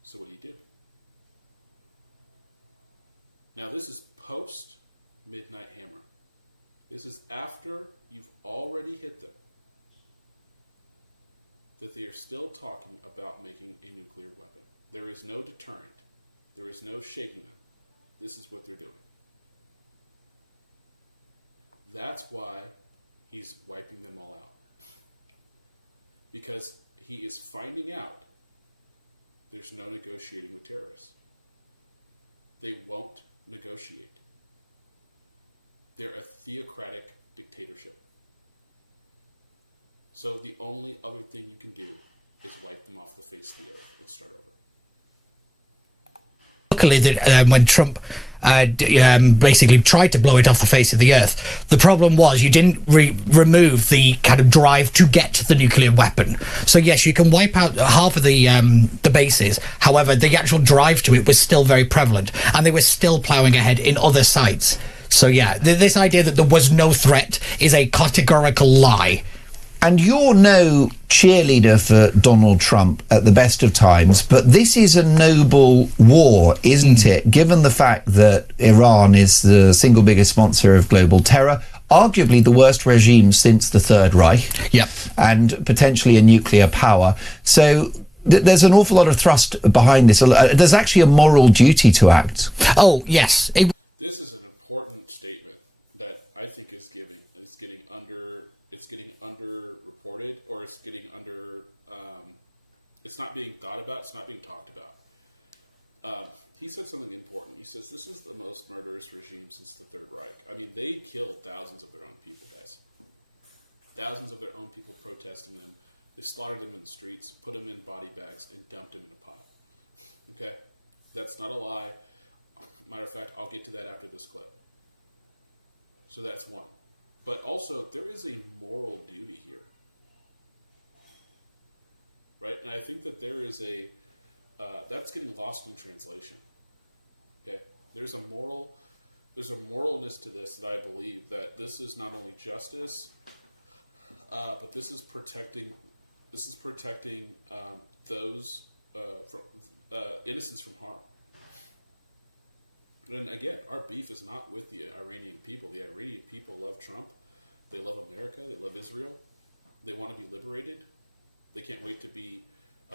So what do? Now this is post-Midnight Hammer. This is after you've already hit them, that they are still talking about making a nuclear weapon. There is no deterrent. There is no shaking them. This is what they're doing. That's why he's wiping them all out. Because he is finding out there's no negotiating with terrorists. They won't negotiate. They're a theocratic dictatorship. So the only other thing you can do is wipe them off the face of the earth and start over. Luckily, when Trump basically tried to blow it off the face of the earth, the problem was you didn't remove the kind of drive to get the nuclear weapon. So yes, you can wipe out half of the bases. However, the actual drive to it was still very prevalent, and they were still ploughing ahead in other sites. So yeah, this idea that there was no threat is a categorical lie. And you're no cheerleader for Donald Trump at the best of times, but this is a noble war, isn't it? Given the fact that Iran is the single biggest sponsor of global terror, arguably the worst regime since the Third Reich, Yep. and potentially a nuclear power. So there's an awful lot of thrust behind this. There's actually a moral duty to act. Oh, yes. This is an important statement that I think is getting underreported, or it's getting under. It's not being thought about. It's not being talked about. He said something important. He says this is the most murderous regime since the Third Reich. I mean, they killed thousands of their own people, guys. Thousands of their own people protesting them. They slaughtered them in the streets, put them in body bags, and dumped them in a pile. Okay? That's not a lie. Matter of fact, I'll get to that after this clip. So that's one. But also, there is a moral duty here. Right? And I think that there is a... that's getting lost in translation. Okay? There's a moralness to this that I believe that this is not only justice, but this is protecting those from innocence from harm. And again, our beef is not with the Iranian people. The Iranian people love Trump. They love America. They love Israel. They want to be liberated. They can't wait to be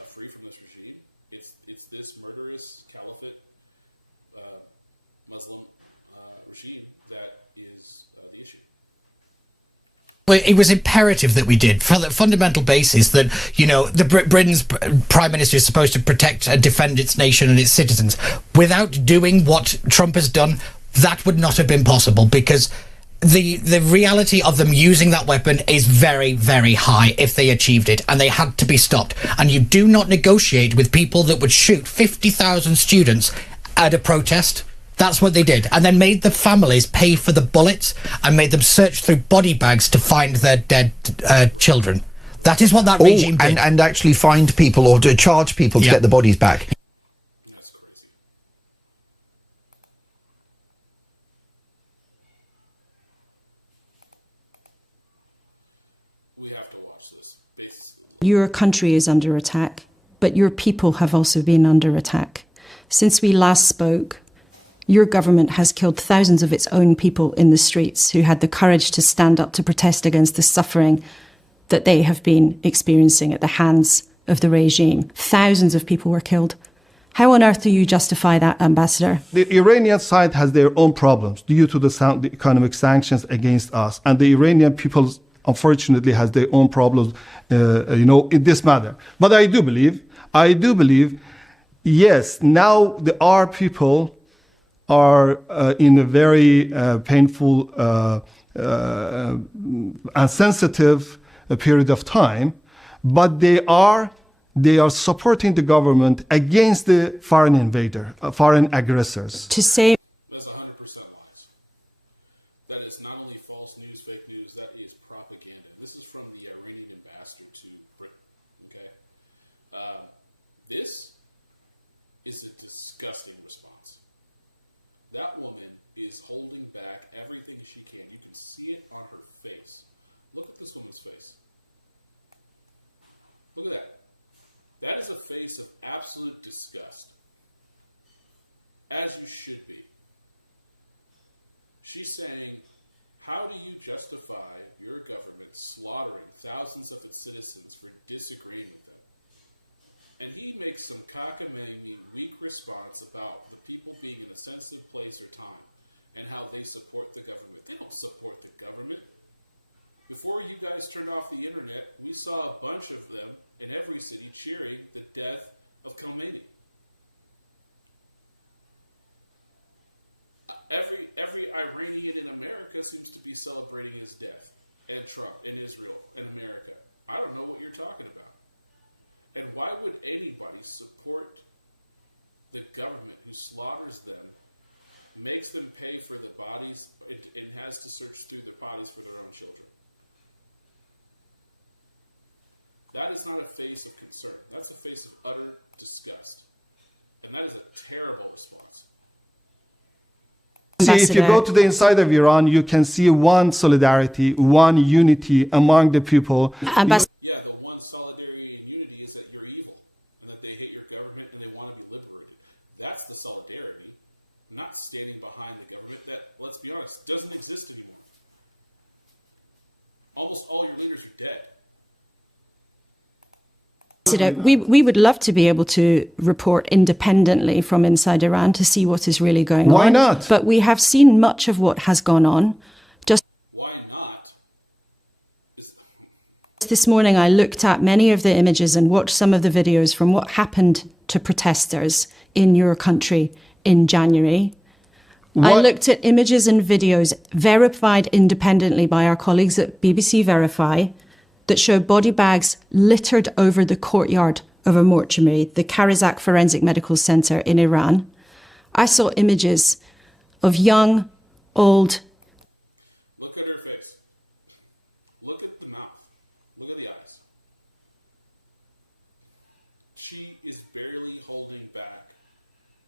free from this regime. It's this murderous caliphate Muslim regime that is the issue. Well, it was imperative that we did, for the fundamental basis that, you know, Britain's Prime Minister is supposed to protect and defend its nation and its citizens. Without doing what Trump has done, that would not have been possible, because the reality of them using that weapon is very, very high if they achieved it, and they had to be stopped. And you do not negotiate with people that would shoot 50,000 students at a protest. That's what they did, and then made the families pay for the bullets and made them search through body bags to find their dead children. That is what that regime did. And actually find people or to charge people to get the bodies back. That's crazy. We have to watch this. Your country is under attack, but your people have also been under attack. Since we last spoke, your government has killed thousands of its own people in the streets who had the courage to stand up to protest against the suffering that they have been experiencing at the hands of the regime. Thousands of people were killed. How on earth do you justify that, Ambassador? The Iranian side has their own problems due to the economic sanctions against us. And the Iranian people, unfortunately, has their own problems, in this matter. But I do believe, yes, now our people are in a very painful and sensitive period of time, but they are supporting the government against the foreign invader, foreign aggressors. To say that's 100% lies. That is not only false news, fake news, that is propaganda. This is from the Iranian ambassador to Britain. Okay, this is a disgusting response. That woman is holding back everything she can. You can see it on her face. Look at this woman's face. Look at that. That is a face of absolute disgust. As you should be. She's saying, how do you justify your government slaughtering thousands of its citizens for disagreeing with them? And he makes some cockamamie, weak response about the people being in a sensitive place or time and how they support the government. They don't support the government. Before you guys turned off the internet, we saw a bunch of them in every city cheering the death of Khomeini. Every Iranian in America seems to be celebrating his death, and Trump, and Israel, and America. I don't know what you're talking about. And why would anybody support the government who slaughters them, makes them pay for the bodies, and has to search through their bodies for their own children? That is not a face of concern. That's a face of utter disgust. And that is a terrible response. See, if you go to the inside of Iran, you can see one solidarity, one unity among the people. Yeah, the one solidarity and unity is that you're evil and that they hate your government and they want to be liberated. That's the solidarity, not standing behind the government that, let's be honest, doesn't exist anymore. Almost all your leaders are dead. We would love to be able to report independently from inside Iran to see what is really going on. Why not? But we have seen much of what has gone on. Just Why not? this morning, I looked at many of the images and watched some of the videos from what happened to protesters in your country in January. I looked at images and videos verified independently by our colleagues at BBC Verify that show body bags littered over the courtyard of a mortuary, the Karizak Forensic Medical Center in Iran. I saw images of young, old. Look at her face. Look at the mouth. Look at the eyes. She is barely holding back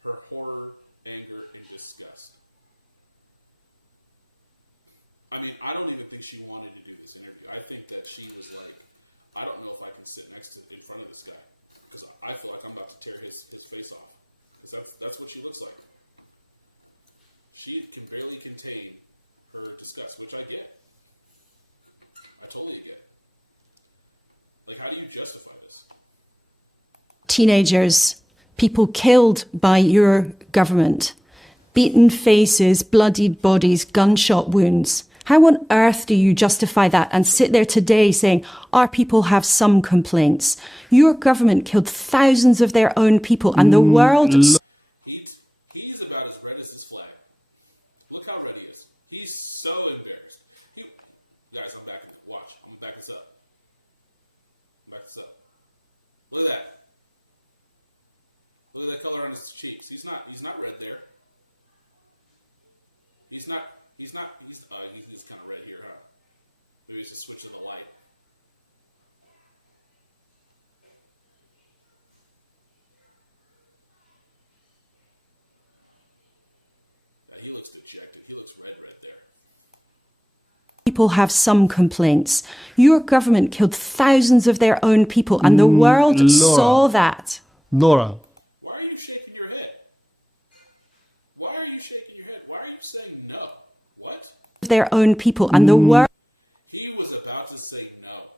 her horror, anger, and disgust. I mean, I don't even think she wanted to do this interview. I think that she was like, I don't know if I can sit in front of this guy, because I feel like I'm about to tear his face off, because that's what she looks like. She can barely contain her disgust, which I get. I totally get. Like, how do you justify this? Teenagers, people killed by your government, beaten faces, bloodied bodies, gunshot wounds. How on earth do you justify that and sit there today saying, our people have some complaints? Your government killed thousands of their own people and the world... He's about as red as his flag. Look how red he is. He's so embarrassed. Guys, I'm backing it. Watch. I'm going to back this up. Back this up. Look at that. Look at that color on his cheeks. He's not red there. He's kind of red here, huh? Maybe it's a switch of the light. He looks dejected. He looks red there. People have some complaints. Your government killed thousands of their own people and the world saw that. Laura. Why are you shaking your head? Why are you shaking your head? Why are you saying no? What? Their own people and the world. He was about to say no.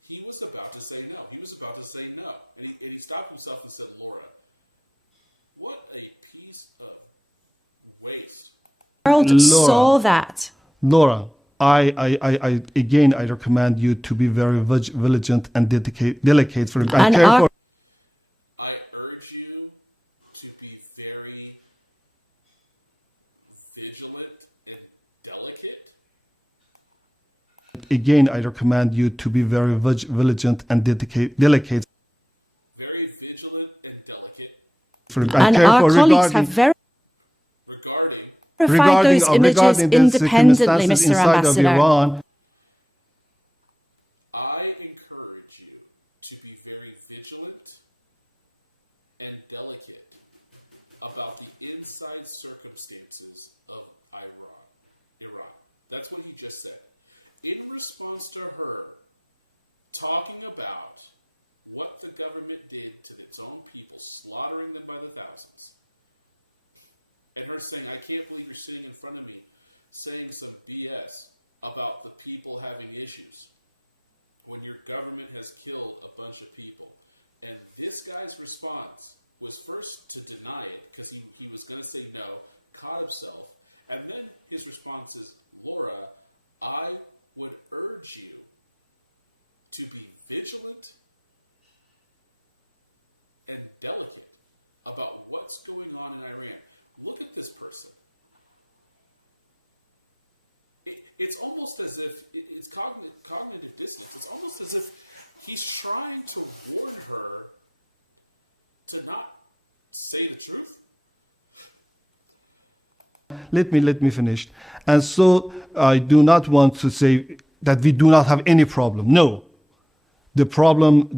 He was about to say no. He was about to say no. And he stopped himself and said, Laura, what a piece of waste. The world saw that. Laura, I again, I recommend you to be very vigilant and delicate for and careful. I urge you to be very vigilant and delicate. Again, I recommend you to be very vigilant and delicate. Very vigilant and delicate. And our colleagues have regarding those images independently, Mr. Ambassador. I encourage you to be very vigilant and delicate about the inside circumstances of Iran. That's what he just said. In response to her talking about what the government did to its own people, slaughtering them by the thousands, and her saying, I can't believe you're sitting in front of me saying some BS about the people having issues when your government has killed a bunch of people. And this guy's response was first to deny it because he was going to say no, caught himself. And then his response is, Laura, I would urge you to be vigilant and delicate about what's going on in Iran. Look at this person. It's almost as if it's cognitive dissonance. It's almost as if he's trying to warn her to not say the truth. Let me finish. And so I do not want to say that we do not have any problem. No. the problems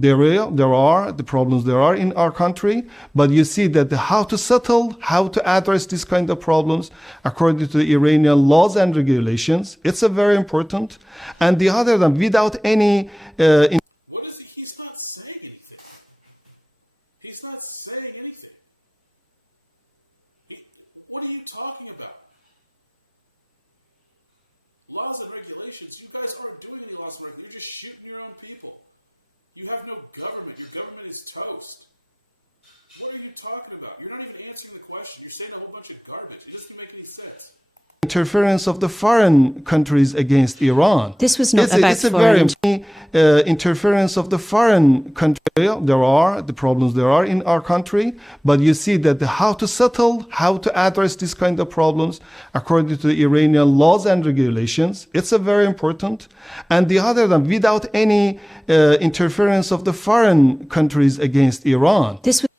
there are in our country, but you see that how to address this kind of problems according to the Iranian laws and regulations, it's a very important. And the other than without any What is he? He's not saying anything. He's not saying anything. What are you talking about? Laws and regulations. You guys aren't doing any laws and regulations. You're just shooting your own people. You have no government. Your government is toast. What are you talking about? You're not even answering the question. You're saying a whole bunch of garbage. It doesn't make any sense. interference of the foreign countries against Iran. This was not about it's a foreign. very interference of the foreign country. There are the problems there are in our country, but you see that how to address this kind of problems according to the Iranian laws and regulations, it's a very important. And the other than without any interference of the foreign countries against Iran. This was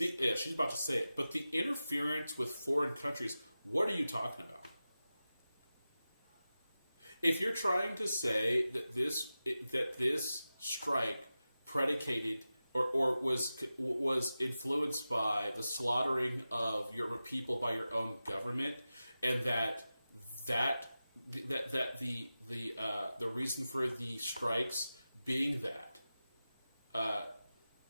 Yeah, she's about to say it, but the interference with foreign countries, what are you talking about? If you're trying to say that this strike predicated or was influenced by the slaughtering of your people by your own government, and that the reason for the strikes being that,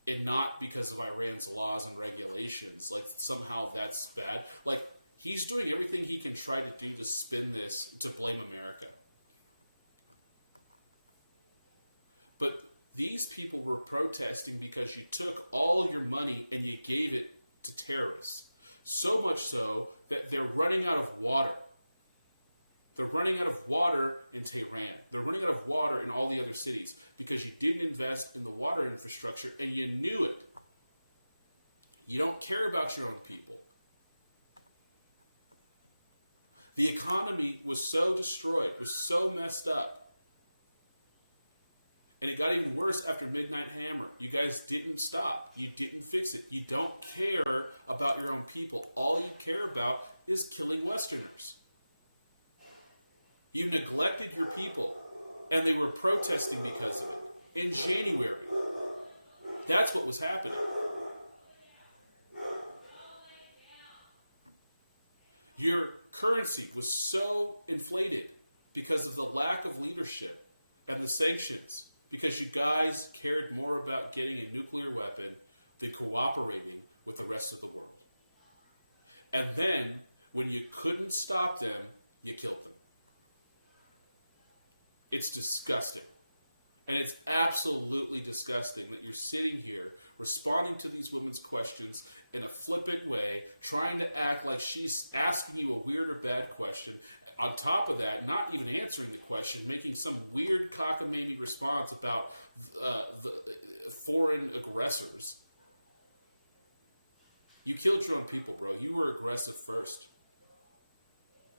and not because of Iran's laws and regulations, like somehow that's bad. Like, he's doing everything he can try to do to spin this to blame America. But these people were protesting because you took all your money and you gave it to terrorists. So much so that they're running out of water. They're running out of water in Tehran. They're running out of water in all the other cities because you didn't invest in the water infrastructure and you knew it. You don't care about your own people. The economy was so destroyed, was so messed up. And it got even worse after Midnight Hammer. You guys didn't stop. You didn't fix it. You don't care about your own people. All you care about is killing Westerners. You neglected your people, and they were protesting because of it. In January. That's what was happening. Your currency was so inflated because of the lack of leadership and the sanctions, because you guys cared more about getting a nuclear weapon than cooperating with the rest of the world. And then, when you couldn't stop them, you killed them. It's disgusting. And it's absolutely disgusting that you're sitting here responding to these women's questions in a flippant way, trying to act like she's asking you a weird or bad question. On top of that, not even answering the question, making some weird cockamamie response about the foreign aggressors. You killed your own people, bro. You were aggressive first.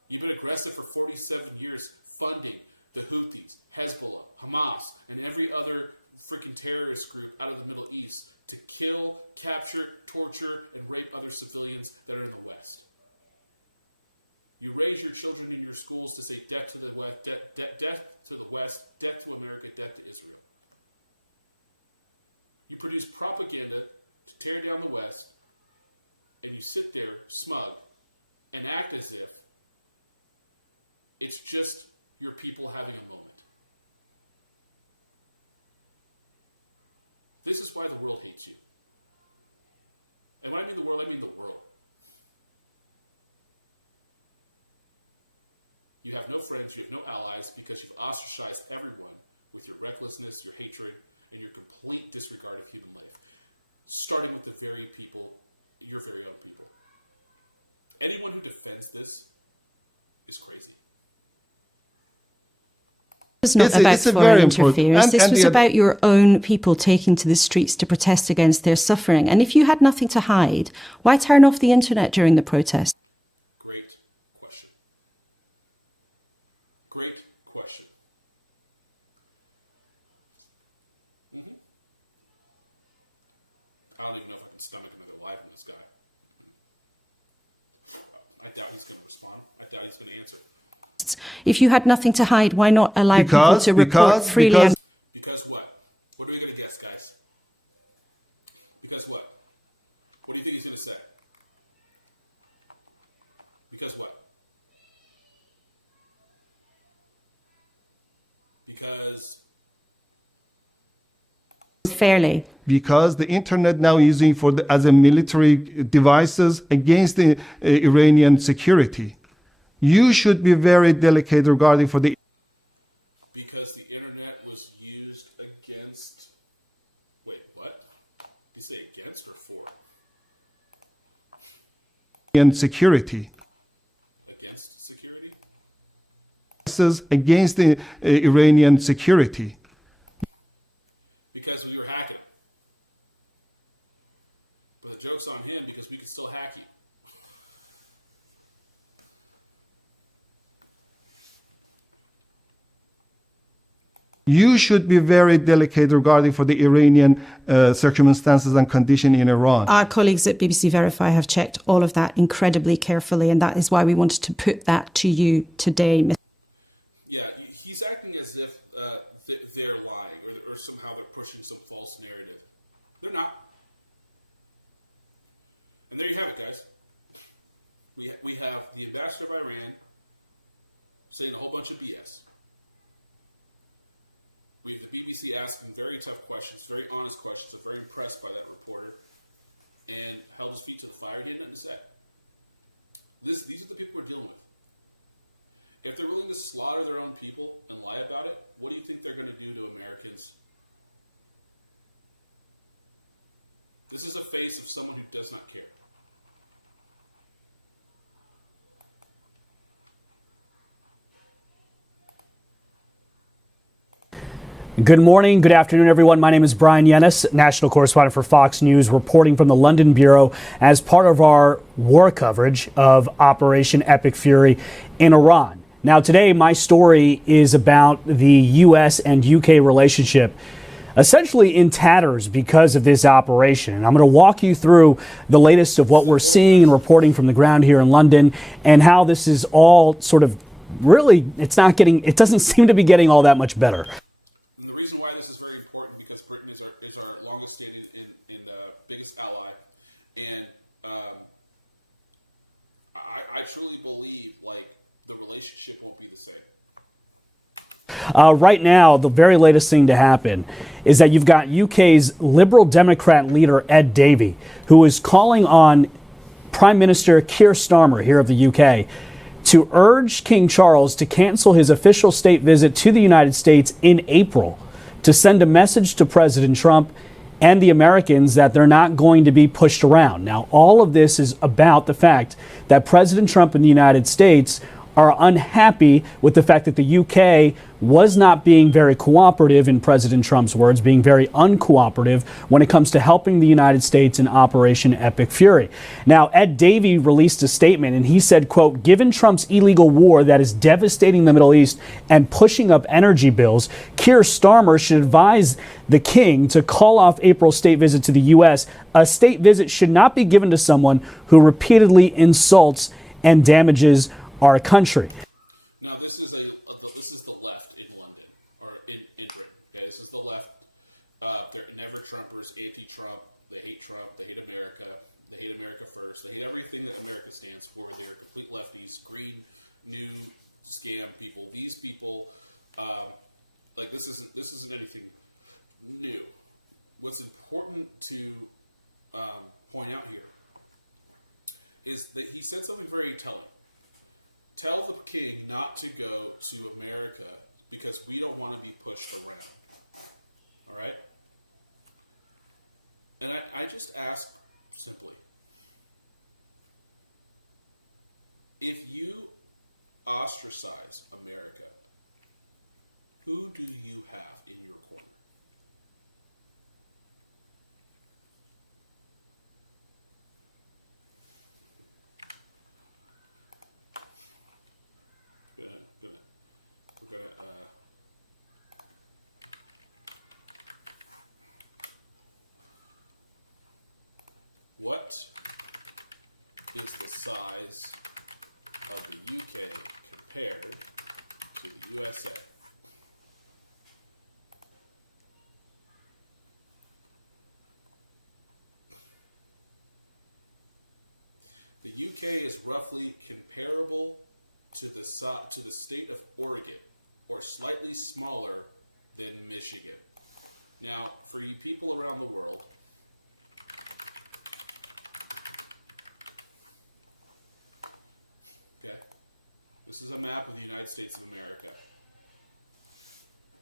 You've been aggressive for 47 years, funding the Houthis, Hezbollah, Hamas, and every other freaking terrorist group out of the Middle East to kill, capture, torture, and rape other civilians that are in the West. You raise your children in your schools to say death to the West, death to the West, death to America, death to Israel. You produce propaganda to tear down the West, and you sit there smug and act as if it's just your people having a moment. This is why the world hates you. And when I mean the world, I mean the world. You have no friends, you have no allies, because you've ostracized everyone with your recklessness, your hatred, and your complete disregard of human life. Starting with the very people, your very own people. Anyone who defends this is crazy. was not about foreign interference. This was about your own people taking to the streets to protest against their suffering. And if you had nothing to hide, why turn off the internet during the protest? Great question. Great question. I don't even know if I can stomach another lie from this guy. I doubt he's going to respond. I doubt he's going to answer. If you had nothing to hide, why not allow people to report freely? Because what? What are we going to guess, guys? Because what? What do you think he's going to say? Because what? Because... Fairly. Because the internet now using for as a military devices against the Iranian security. You should be very delicate regarding for the... Because the internet was used against... Wait, what? Did you say against or for? And security. Against security? Against the Iranian security. Because we were hacking him. But the joke's on him because we could still hack you. You should be very delicate regarding for the Iranian circumstances and condition in Iran. Our colleagues at BBC Verify have checked all of that incredibly carefully, and that is why we wanted to put that to you today. Yeah, he's acting as if they're lying or somehow they're pushing some false narrative. They're not. And there you have it, guys. We have the ambassador of Iran saying a whole bunch of BS. We have the BBC asking very tough questions, very honest questions. I'm very impressed by that reporter. And held his feet to the fire. He had nothing to say. These are the people we're dealing with. If they're willing to slaughter their own people and lie about it, what do you think they're going to do to Americans? This is a face of someone who does not care. Good morning, good afternoon, everyone. My name is Brian Yennis, national correspondent for Fox News, reporting from the London Bureau as part of our war coverage of Operation Epic Fury in Iran. Now, today, my story is about the U.S. and U.K. relationship, essentially in tatters because of this operation. And I'm going to walk you through the latest of what we're seeing and reporting from the ground here in London and how this is all sort of really, it doesn't seem to be getting all that much better. And the reason why this is very important because Britain is our longest standing and biggest ally, and I truly believe like the relationship won't be the same. Right now, the very latest thing to happen is that you've got UK's Liberal Democrat leader Ed Davey, who is calling on Prime Minister Keir Starmer here of the UK to urge King Charles to cancel his official state visit to the United States in April, to send a message to President Trump and the Americans that they're not going to be pushed around. Now, all of this is about the fact that President Trump and the United States are unhappy with the fact that the UK was not being very cooperative, in President Trump's words, being very uncooperative when it comes to helping the United States in Operation Epic Fury. Now, Ed Davey released a statement and he said, quote, given Trump's illegal war that is devastating the Middle East and pushing up energy bills, Keir Starmer should advise the king to call off April's state visit to the U.S. A state visit should not be given to someone who repeatedly insults and damages our country. Now, this is the left in London or in Britain. Okay, this is the left. They're never Trumpers, anti-Trump. They hate Trump. They hate America. They hate America first. They hate everything that America stands for. They're complete lefties, green, new scam people. These people, this isn't anything new. What's important to point out here is that he said something very telling. Tell the king not to go to America because we don't want to be pushed around. All right? And I just ask simply, if you ostracize America, who do you have in your corner? We're gonna what is the size of the UK compared to the USA? The UK is roughly comparable to the state of Oregon, or slightly smaller than Michigan. Now, for you people around the world, okay, this is a map of the United States of America.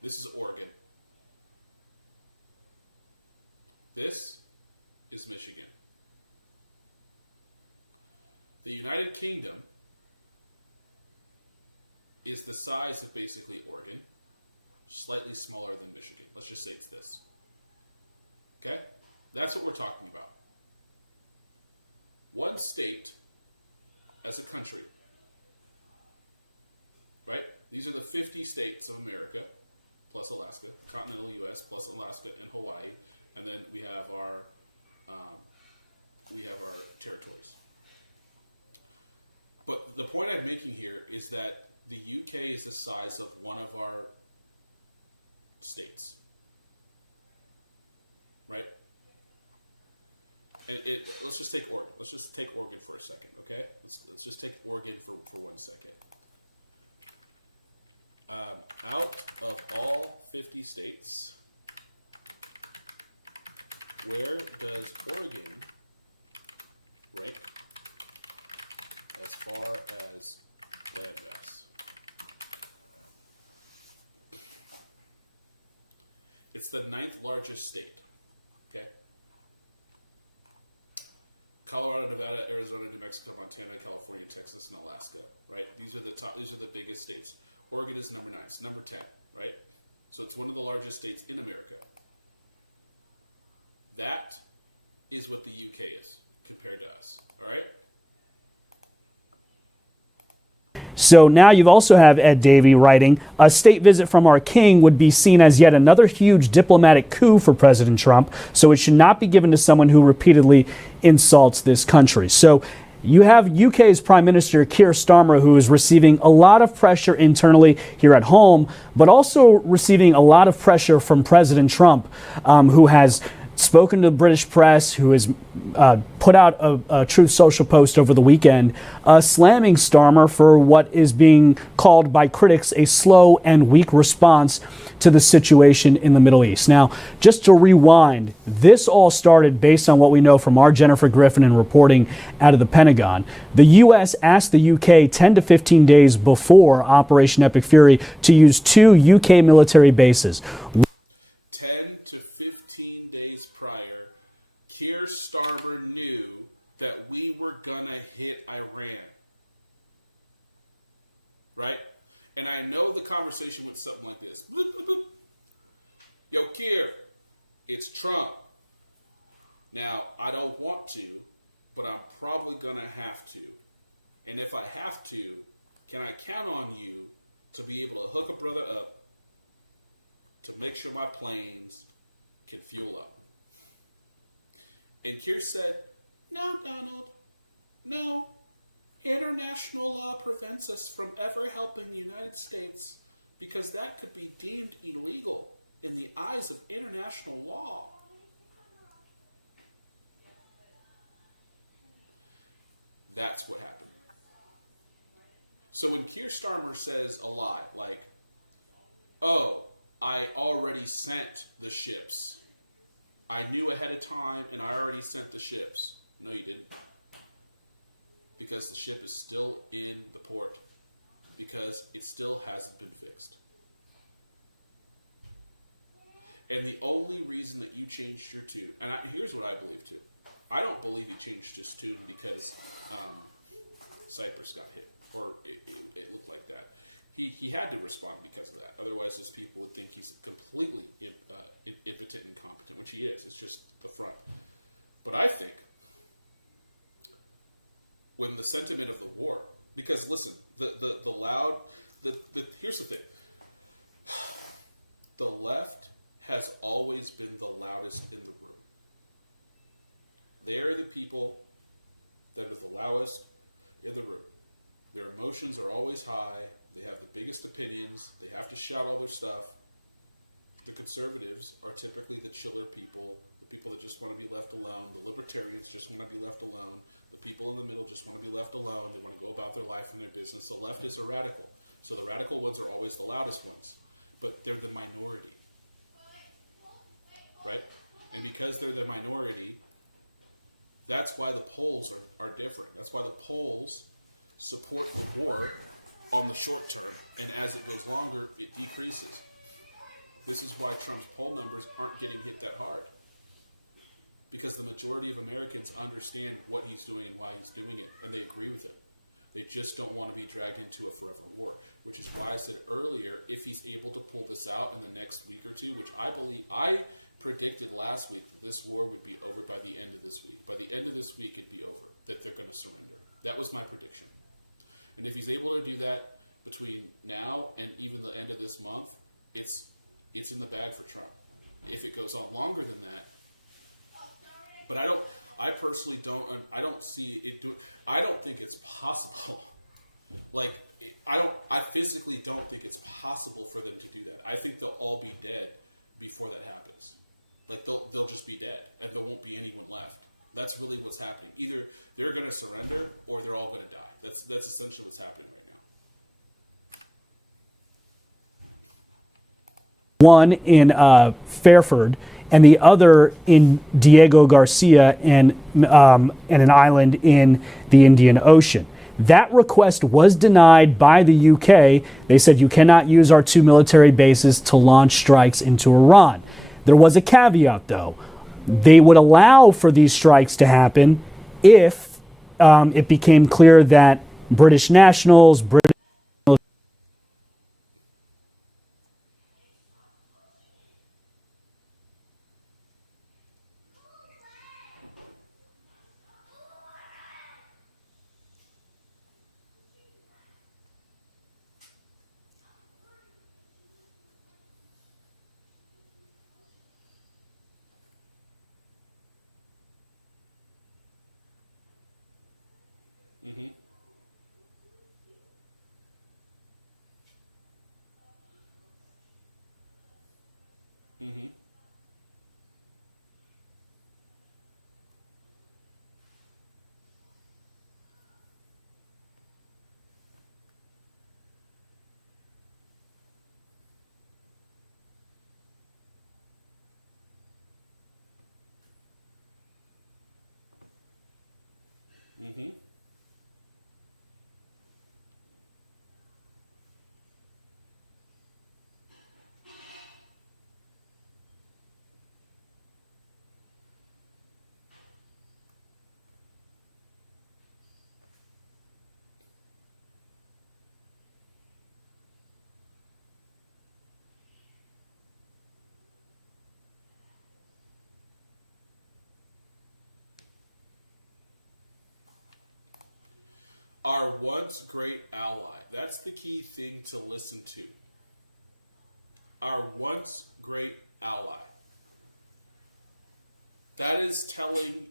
This is Oregon. This is Michigan. The United Kingdom is the size of basically Oregon, slightly smaller than Michigan. Let's just say it's this. Okay? That's what we're talking about. One state as a country, right? These are the 50 states of America, plus Alaska, continental U.S., plus Alaska and Hawaii, and then we have our territories. But the point I'm making here is that the UK is the size of one of our states, right? And let's just take Oregon. Let's just take Oregon for a second, okay? Let's just take Oregon for 1 second. Out of all 50 states, where does Oregon rank as far as landmass? It's the 9th largest state. Okay. Colorado, Nevada, Arizona, New Mexico, Montana, California, Texas, and Alaska. Right. These are the top. These are the biggest states. Oregon is number 9. It's number 10. Right. So it's one of the largest states in America. That is what the UK is compared to us. All right. So now you've also have Ed Davey writing, a state visit from our king would be seen as yet another huge diplomatic coup for President Trump, so it should not be given to someone who repeatedly insults this country. So you have UK's Prime Minister Keir Starmer, who is receiving a lot of pressure internally here at home, but also receiving a lot of pressure from President Trump, who has spoken to the British press, who has put out a Truth Social post over the weekend, slamming Starmer for what is being called by critics a slow and weak response to the situation in the Middle East. Now, just to rewind, this all started based on what we know from our Jennifer Griffin and reporting out of the Pentagon. The U.S. asked the UK 10 to 15 days before Operation Epic Fury to use 2 UK military bases. 10 to 15 days prior, Keir Starmer knew that we were gonna hit Iran. Right? And I know the conversation went something like this. Bloop, bloop, bloop. Yo, Keir, it's Trump. Now, I don't want to, but I'm probably gonna have to. And if I have to, can I count on you to be able to hook a brother up to make sure my planes can fuel up? And Keir said, no, Donald, no. International law prevents us from ever helping the United States because that could be deemed illegal in the eyes of international law. That's what happened. So when Keir Starmer says a lie, like, oh, I already sent the ships. I knew ahead of time and I already sent the ships. No, you didn't. Because the ship is still in the port. Because it still hasn't been fixed. And the only reason that you changed your tune, and here's what I believe too. I don't believe he changed his tune because Cyprus got hit. Or it looked like that. He had to respond because of that. Otherwise, his people would think he's completely impotent and incompetent, which he is. It's just the front. But I think when the sentiment of the war, because listen, here's the thing. The left has always been the loudest in the room. They are the people that are the loudest in the room. Their emotions are always high. They have the biggest opinions. They have to shout all their stuff. The conservatives are typically the chiller people, the people that just want to be left alone. The libertarians just want to be left alone. The people in the middle just want to be left alone. They want to go about their life and their business. The leftists are radical. So the radical ones are always the loudest ones. But they're the minority. Right? And because they're the minority, that's why the polls are different. That's why the polls support the war on the short term. And as it goes longer, it decreases. This is why Trump's poll numbers aren't getting hit that hard. Because the majority of Americans understand what he's doing and why he's doing it, and they agree with him. They just don't want to be dragged into a forever war, which is why I said earlier, if he's able to pull this out in the next week or two, which I predicted last week that this war would be over by the end of this week. By the end of this week, it'd be over, that they're going to surrender. That was my prediction. And if he's able to do that between now and even the end of this month, it's in the bag for Trump. If it goes on longer than that, but I personally don't see it do. I don't think it's possible. Like, I physically don't think it's possible for them to do that. I think they'll all be dead before that happens. Like, they'll just be dead, and there won't be anyone left. That's really what's happening. Either they're going to surrender, or they're all going to die. That's essentially what's happening right now. One in Fairford, and the other in Diego Garcia and an island in the Indian Ocean. That request was denied by the UK. They said you cannot use our 2 military bases to launch strikes into Iran. There was a caveat, though. They would allow for these strikes to happen if it became clear that British nationals, Mm-hmm. Mm-hmm. Mm-hmm. Our once great ally. That's the key thing to listen to. Our once great ally. That is telling,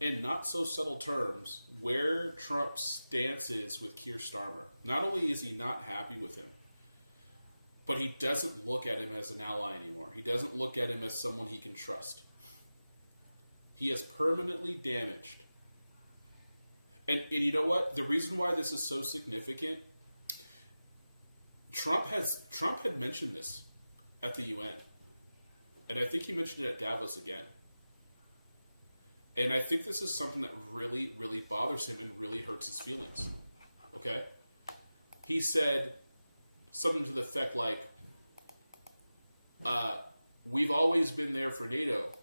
in not so subtle terms, where Trump's stance is with Keir Starmer. Not only is he not happy with him, but he doesn't look at him as an ally anymore. He doesn't look at him as someone he can trust. He has permanently damaged. And you know what? The reason why this is so significant, Trump had mentioned this at the UN. And I think he mentioned it at Davos again. And I think this is something that really, really bothers him and really hurts his feelings. Okay? He said something to the effect like, we've always been there for NATO,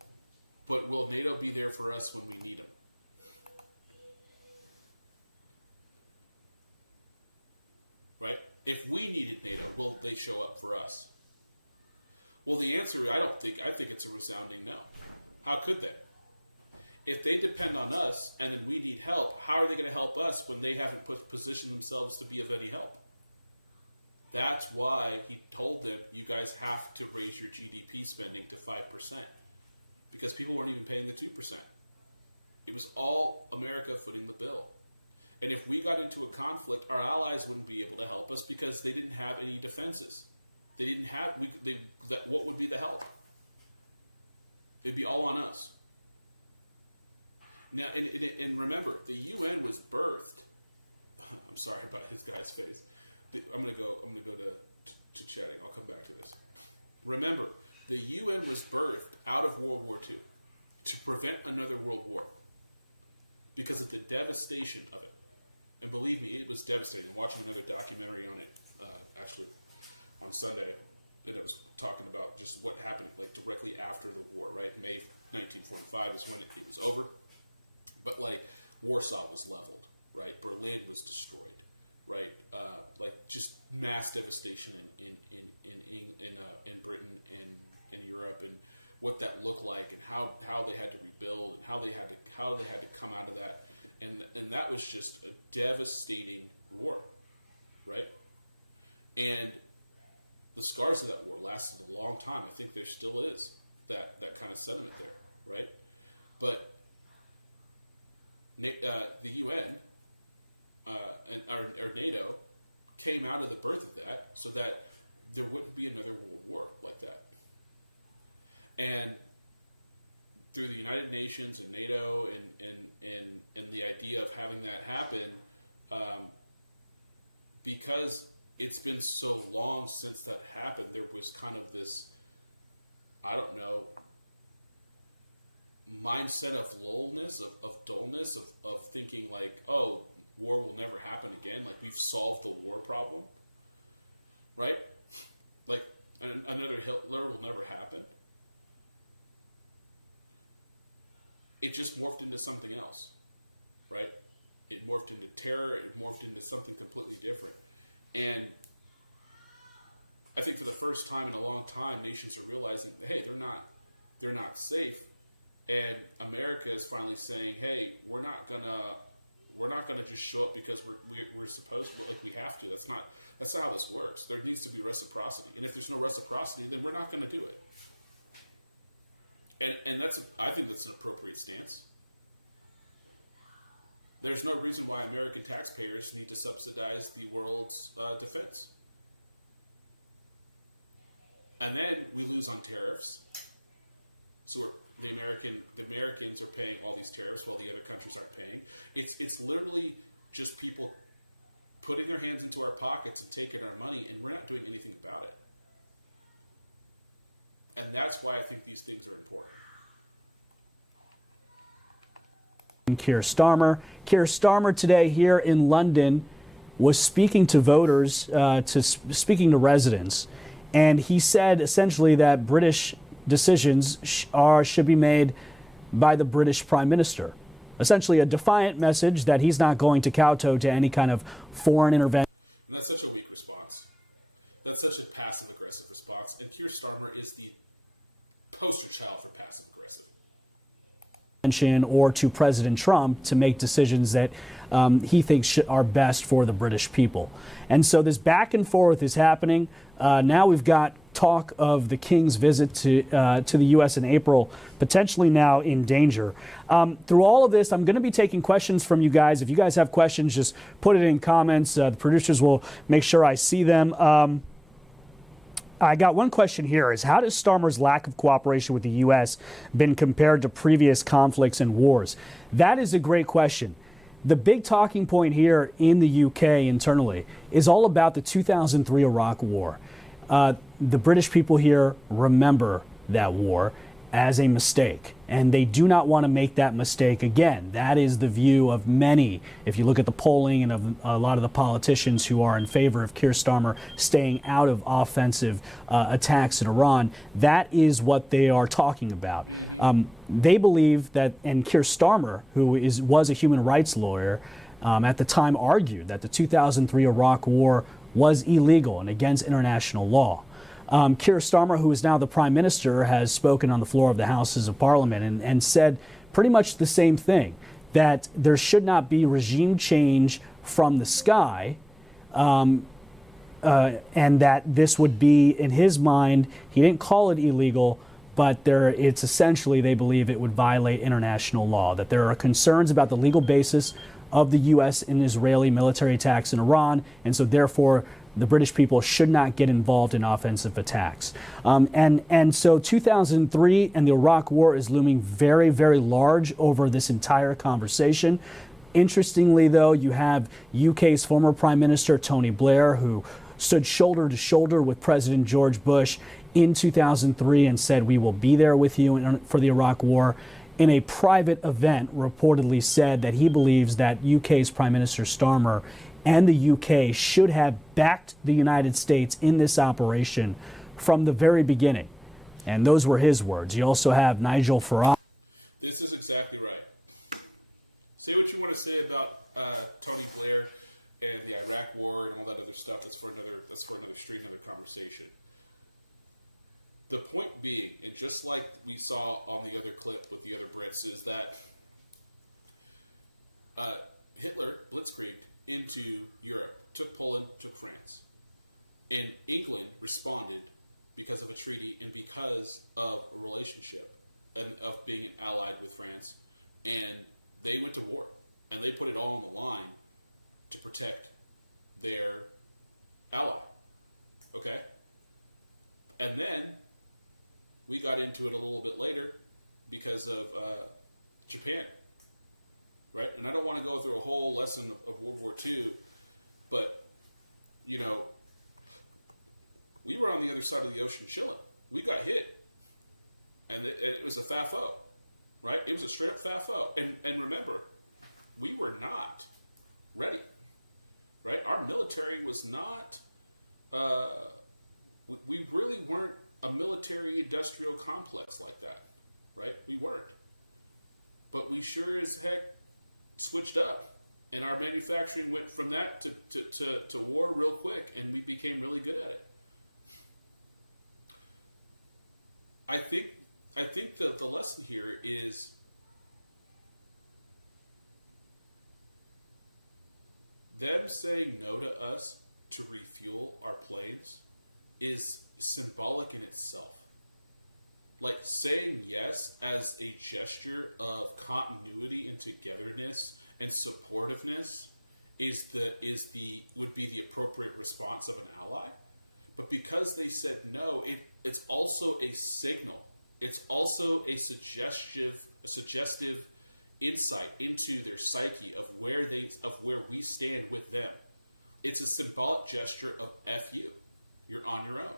but will NATO be there for us when we need them? Right? If we needed NATO, will they show up for us? Well, the answer, I think it's a resounding no. How could they? If they depend on us and then we need help, how are they going to help us when they haven't positioned themselves to be of any help? That's why he told them, you guys have to raise your GDP spending to 5%. Because people weren't even paying the 2%. It was all America footing the bill. And if we got into a conflict, our allies wouldn't be able to help us because they didn't have any defenses. They didn't have. What would be the help? It'd be all on us. Now, and remember, the UN was birthed. I'm sorry about this guy's face. I'm gonna go to chatting. I'll come back to this. Remember, the UN was birthed out of World War II to prevent another world war because of the devastation of it. And believe me, it was devastating. I'm watching another documentary on it, actually, on Sunday, and it was talking about just what happened like directly after the war, right? May 1945 is when it was over. But like Warsaw was leveled, right? Berlin was destroyed, right? Like just mass devastation in Britain and in Europe, and what that looked like, and how they had to rebuild, and how they had to come out of that, and that was just a devastating war, right? And the scars of that war lasted a long time. I think there still is that kind of sentiment there, right? But the UN or NATO came out of the birth of that so that there wouldn't be another world war like that. And through the United Nations and NATO and the idea of having that happen, because it's been so long since that happened, there was kind of this, I don't know, mindset of lullness, of dullness, of thinking like, oh, war will never happen again, like we've solved the war problem, right? Like another Hitler will never happen. It just morphed into something else, right? It morphed into terror, it morphed into something completely different. And I think for the first time in a long time, nations are realizing, hey, they're not safe. And America is finally saying, "Hey, we're not gonna just show up because we're supposed to, like we have to. That's not how this works. There needs to be reciprocity. And if there's no reciprocity, then we're not going to do it." And I think that's an appropriate stance. There's no reason why American taxpayers need to subsidize the world's defense. And then we lose on tariffs. So the Americans are paying all these tariffs while the other countries aren't paying. It's literally just people putting their hands into our pockets and taking our money, and we're not doing anything about it. And that's why I think these things are important. Keir Starmer today here in London was speaking to voters, speaking to residents, and he said essentially that British decisions should be made by the British Prime Minister. Essentially a defiant message that he's not going to kowtow to any kind of foreign intervention. And that's such a weak response. That's such a passive-aggressive response. And Keir Starmer is the poster child for passive-aggressive. Or to President Trump to make decisions that he thinks are best for the British people. And so this back and forth is happening. Now we've got talk of the King's visit to the U.S. in April, potentially now in danger. Through all of this, I'm going to be taking questions from you guys. If you guys have questions, just put it in comments. The producers will make sure I see them. I got one question here is, how does Starmer's lack of cooperation with the U.S. been compared to previous conflicts and wars? That is a great question. The big talking point here in the UK internally is all about the 2003 Iraq War. The British people here remember that war as a mistake, and they do not want to make that mistake again. That is the view of many, if you look at the polling and of a lot of the politicians who are in favor of Keir Starmer staying out of offensive attacks in Iran. That is what they are talking about. They believe that, and Keir Starmer, who was a human rights lawyer, at the time argued that the 2003 Iraq War was illegal and against international law. Keir Starmer, who is now the Prime Minister, has spoken on the floor of the Houses of Parliament and said pretty much the same thing, that there should not be regime change from the sky, and that this would be, in his mind, he didn't call it illegal, but it's essentially, they believe it would violate international law, that there are concerns about the legal basis of the U.S. and Israeli military attacks in Iran, and so therefore the British people should not get involved in offensive attacks. And so 2003 and the Iraq War is looming very, very large over this entire conversation. Interestingly, though, you have UK's former Prime Minister Tony Blair, who stood shoulder to shoulder with President George Bush in 2003 and said, "We will be there with you for the Iraq War." In a private event, reportedly said that he believes that UK's Prime Minister Starmer and the UK should have backed the United States in this operation from the very beginning. And those were his words. You also have Nigel Farage. This is exactly right. Say what you want to say about Tony Blair and the Iraq War and all that other stuff. That's for another stream, another conversation. The point being, and just like we saw on the other clip with the other Brits, is that Hitler blitzkrieged into Europe, took Poland, took France, and England responded because of a treaty and because of a relationship and of being allied with France, and they went to war, and they put it all on the line to protect their ally, okay? And then we got into it a little bit later because of Japan, right? And I don't want to go through a whole lesson of World War II, but, you know, we were on the other side of the ocean chilling. We got hit, and it was a FAFO. Right? It was a straight up FAFO. And remember, we were not ready. Right? Our military was not, we really weren't a military industrial complex like that. Right? We weren't. But we sure as heck switched up. And our manufacturing went from that to war real quick, and we became really good at it. I think that the lesson here is them saying no to us to refuel our planes is symbolic in itself. Like, saying yes as a gesture of continuity and togetherness and supportiveness would be the appropriate response of an ally. But because they said no, it's also a signal. It's also a suggestive insight into their psyche of where we stand with them. It's a symbolic gesture of F you. You're on your own.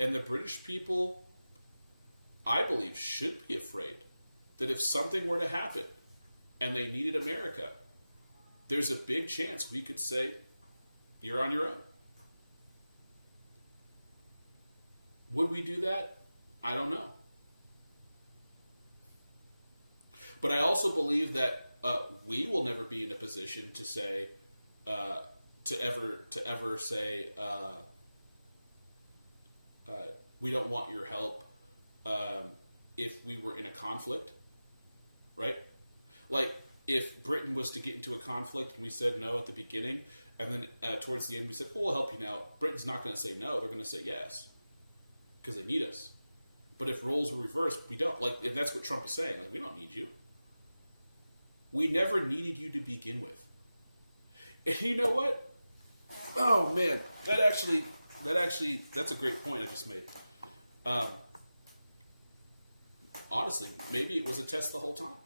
And the British people, I believe, should be afraid that if something were to happen and they needed America, there's a big chance we could say, you're on your own. Would we do that? I don't know. But I also believe that we will never be in a position to say, to ever say, we don't want your help if we were in a conflict, right? Like, if Britain was to get into a conflict and we said no at the beginning, and then towards the end we said, well, we'll help you now, Britain's not going to say no, they're going to say yes, because they need us. But if roles were reversed, we don't. Like, and that's what Trump is saying. Like, we don't need you. We never needed you to begin with. And you know what? Oh, man. That's a great point I just made. Honestly, maybe it was a test the whole time.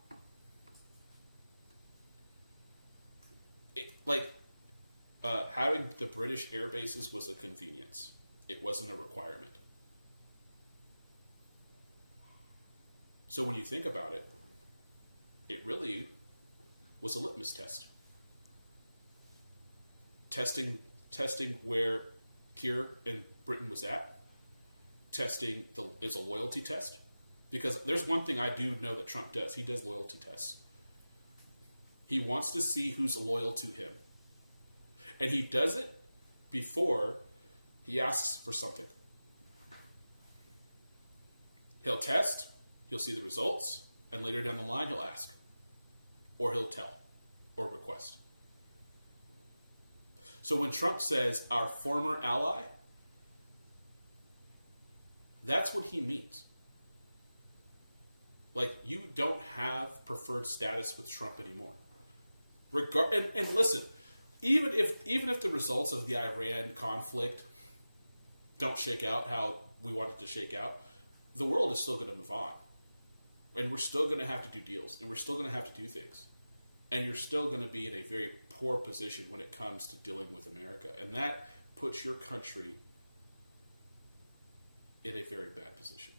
Having the British air bases was a convenience. It wasn't a requirement. So when you think about it, it really was a litmus test. Testing where Keir in Britain was at. Testing is a loyalty test. Because there's one thing I do know that Trump does. He does loyalty tests. He wants to see who's loyal to him. And he does it before he asks for something. He'll test, he'll see the results, and later down the line he'll ask. Or he'll tell, or request. So when Trump says our former ally, that's what he means. Like, you don't have preferred status with Trump anymore. And listen, even if the results of the Iran conflict don't shake out how we want it to shake out, the world is still going to move on. And we're still going to have to do deals, and we're still going to have to do things. And you're still going to be in a very poor position when it comes to dealing with America. And that puts your country in a very bad position.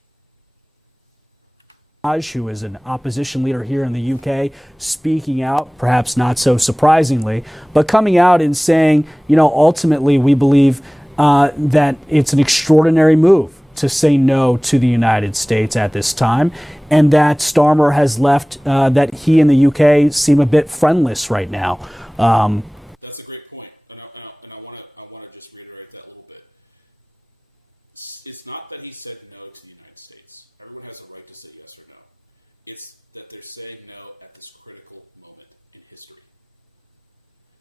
Who is an opposition leader here in the UK, speaking out, perhaps not so surprisingly, but coming out and saying, you know, ultimately we believe that it's an extraordinary move to say no to the United States at this time, and that Starmer has left, that he and the UK seem a bit friendless right now. That's a great point, and I want to just reiterate that a little bit. It's not that he said no to the United States. Everyone has a right to say yes or no. It's that they're saying no at this critical moment in history.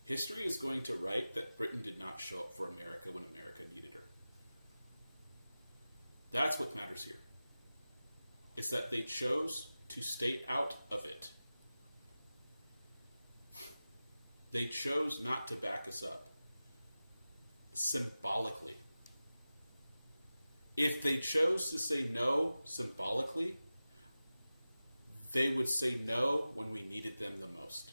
History is going to write that Britain did not show up for America when America needed her. That's what matters here. It's that they chose to stay out of it. They chose not to back us up symbolically. If they chose to say no symbolically, they would say no when we needed them the most.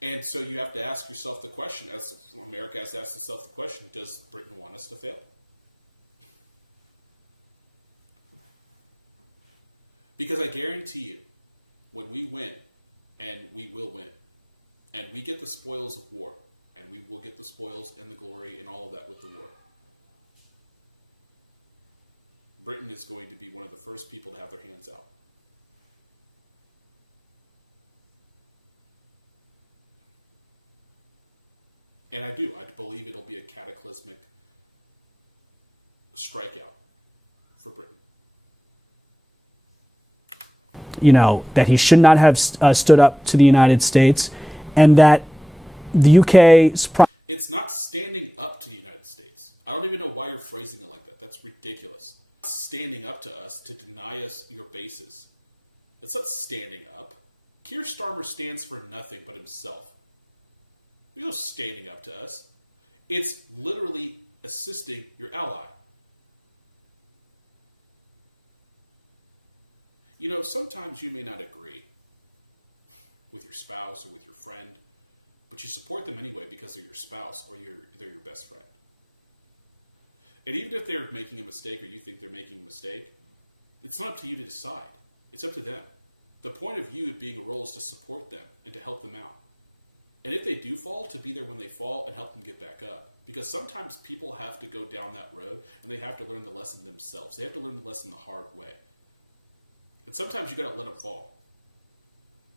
And so you have to ask yourself the question, as America has to ask itself the question, does Britain want us to fail? Because I guarantee you, when we win, and we will win, and we get the spoils of war, and we will get the spoils and the glory and all of that with the war, Britain is going to be one of the first people to have their hands out. And I believe it'll be a cataclysmic strikeout for Britain. You know, that he should not have stood up to the United States, and that the UK's... It's not standing up to the United States. I don't even know why you're phrasing it like that. That's ridiculous. Standing up to us to deny us your bases. That's not standing up. Keir Starmer stands for nothing but himself. There's no standing up to us. It's literally assisting your ally. You know, sometimes you may not agree with your spouse or with your friend, but you support them anyway because they're your spouse or they're your best friend. And even if they're making a mistake or you think they're making a mistake, it's not up to you to decide. It's up to them. The point of you being a role is to support them and to help them out. And if they do fall, to be there when they fall and help them get back up. Because sometimes people have to go down that road and they have to learn the lesson themselves. They have to learn the lesson the hard way. And sometimes you got to let them fall.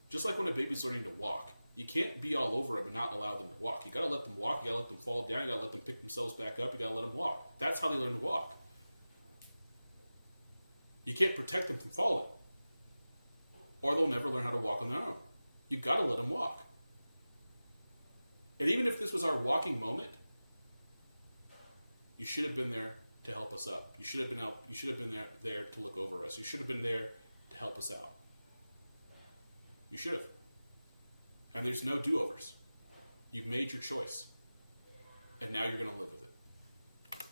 Just like when a baby's learning to walk. You can't be all over them and not allow them to walk. You got to let them walk. You got to let them fall down. You got to let them pick themselves back up. You got to let them walk. That's how they learn to walk. You can't protect them from falling. Or they'll never learn how to walk on their own. You got to let them walk. And even if this was our walking moment, you should have been there to help us up. You should have been out. You should have been there to look over us. You should have been there to help us out. You should have. And there's no do-overs. You've made your choice. And now you're going to live with it.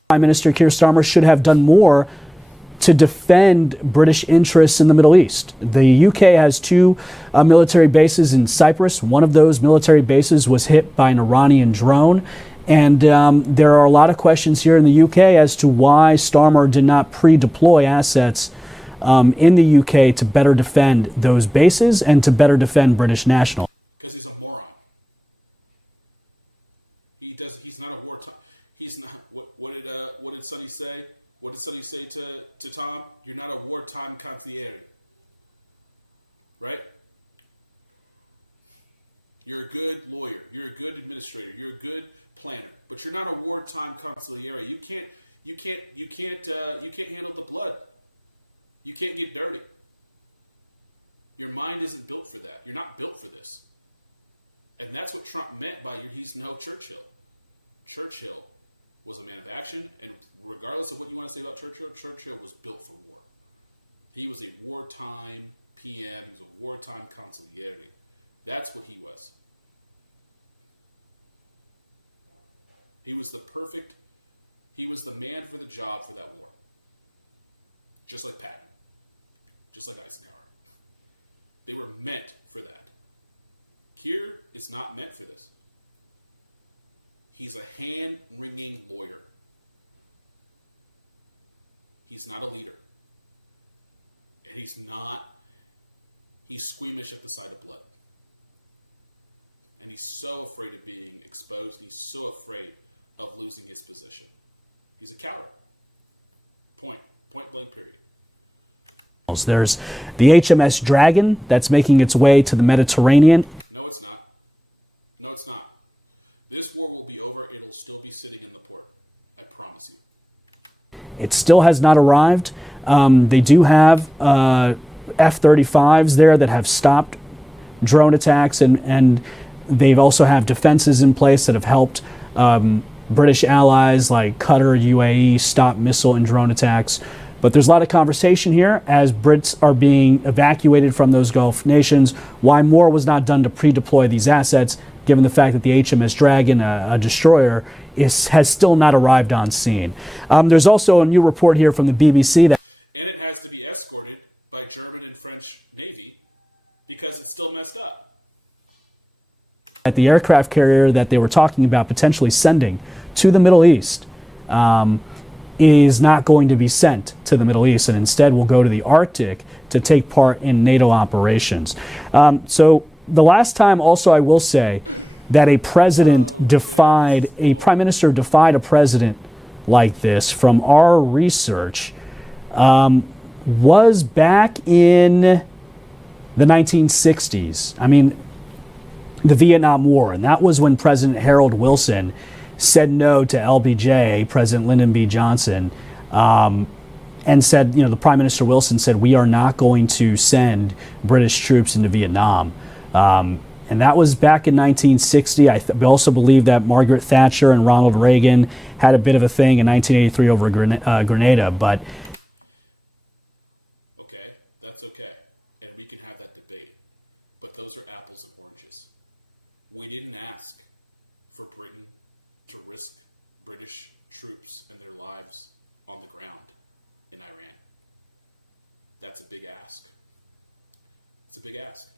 Prime Minister Keir Starmer should have done more to defend British interests in the Middle East. The UK has two military bases in Cyprus. One of those military bases was hit by an Iranian drone. And there are a lot of questions here in the UK as to why Starmer did not pre-deploy assets in the UK to better defend those bases and to better defend British nationals. Because he's a moron. He's not a wartime. He's not. What did Sonny say? What did Sonny say to Tom? You're not a wartime consigliere. Right? You're a good lawyer. You're a good administrator. You're a good planner. But you're not a wartime consigliere. You can't handle the blood. You can't get dirty. Your mind isn't built for that. You're not built for this. And that's what Trump meant by he's no Churchill. Churchill was a man of action, and regardless of what you want to say about Churchill, Churchill was built for war. He was a wartime PM. He was a wartime consigliere. That's what he was. He was the man for the job for that war. Just like Patton. Just like Eisenhower. They were meant for that. Kier is not meant for this. He's a hand-wringing lawyer. He's not a leader. And he's squeamish at the sight of blood. And he's so afraid of being exposed. He's so afraid of losing his position. He's a coward. Point blank period. There's the HMS Dragon that's making its way to the Mediterranean. No, it's not. No, it's not. This war will be over. It'll still be sitting in the port. I promise you. It still has not arrived. They do have F-35s there that have stopped drone attacks, and they also have defenses in place that have helped British allies like Qatar, UAE stop missile and drone attacks. But there's a lot of conversation here as Brits are being evacuated from those Gulf nations. Why more was not done to pre-deploy these assets, given the fact that the HMS Dragon, a destroyer, has still not arrived on scene. There's also a new report here from the BBC that... And it has to be escorted by German and French Navy because it's still messed up. ...that the aircraft carrier that they were talking about potentially sending to the Middle East is not going to be sent to the Middle East and instead will go to the Arctic to take part in NATO operations. So the last time also I will say that a prime minister defied a president like this from our research was back in the 1960s. I mean, the Vietnam War, and that was when President Harold Wilson said no to LBJ, President Lyndon B. Johnson, and said, the Prime Minister Wilson said, we are not going to send British troops into Vietnam. And that was back in 1960. I also believe that Margaret Thatcher and Ronald Reagan had a bit of a thing in 1983 over Grenada, but... Okay, that's okay. And we can have that debate. But those are apples and oranges. We didn't ask for Britain to risk British troops and their lives on the ground in Iran. That's a big ask. It's a big ask.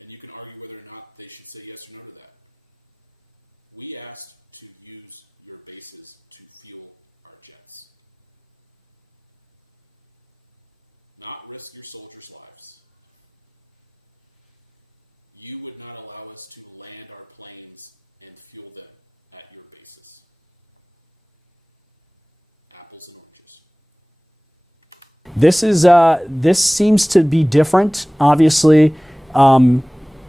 And you can argue whether or not they should say yes or no to that. We asked to use your bases to fuel our jets. Not risk your soldiers' lives. You would not allow us to land our planes and fuel them at your bases. Apples and oranges. This seems to be different. Obviously,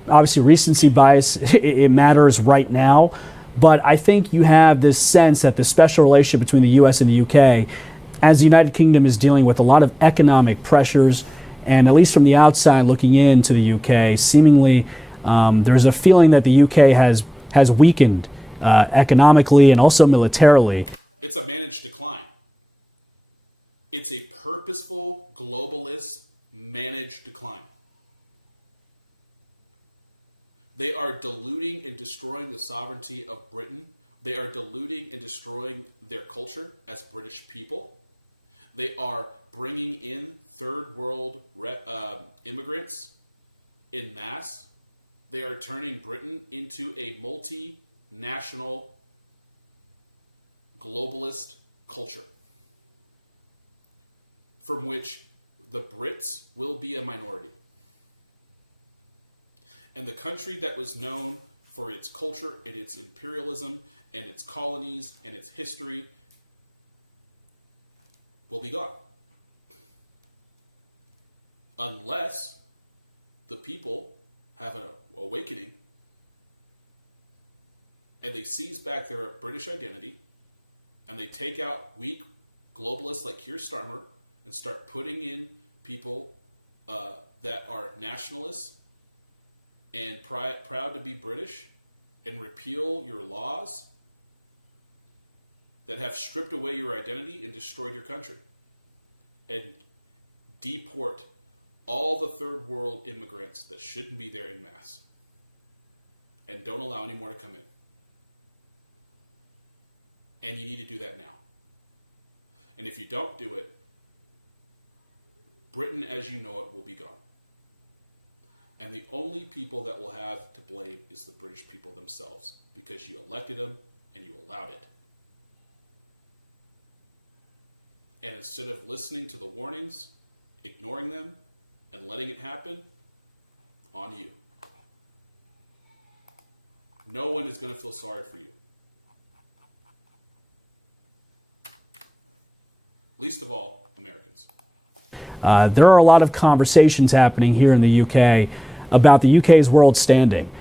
recency bias it matters right now, but I think you have this sense that the special relationship between the U.S. and the U.K., as the United Kingdom is dealing with a lot of economic pressures, and at least from the outside looking into the UK, seemingly there's a feeling that the UK has weakened economically and also militarily. It's a managed decline. It's a purposeful, globalist, managed decline. They are diluting and destroying the sovereignty of Britain. They are diluting and destroying their culture as British people. They are bringing in third world immigrants in mass. They are turning Britain into a multinational, globalist culture from which the Brits will be a minority. And the country that was known for its culture and its imperialism and its colonies and its history will be gone. Unless the people have an awakening and they seize back their British identity and they take out weak globalists like Keir Starmer and start putting in people that are nationalists and proud to be British and repeal your laws that have stripped away your identity and destroyed your country and deport all the third world immigrants that shouldn't be there in mass. And don't allow any more to come in. And you need to do that now. And if you don't do it, Britain as you know it will be gone. And the only people that will have to blame is the British people themselves, because you elected them and you allowed it. And instead of listening to the warnings, ignoring them, and letting it happen, on you. No one is going to feel sorry for you. Least of all, Americans. There are a lot of conversations happening here in the UK about the UK's world standing.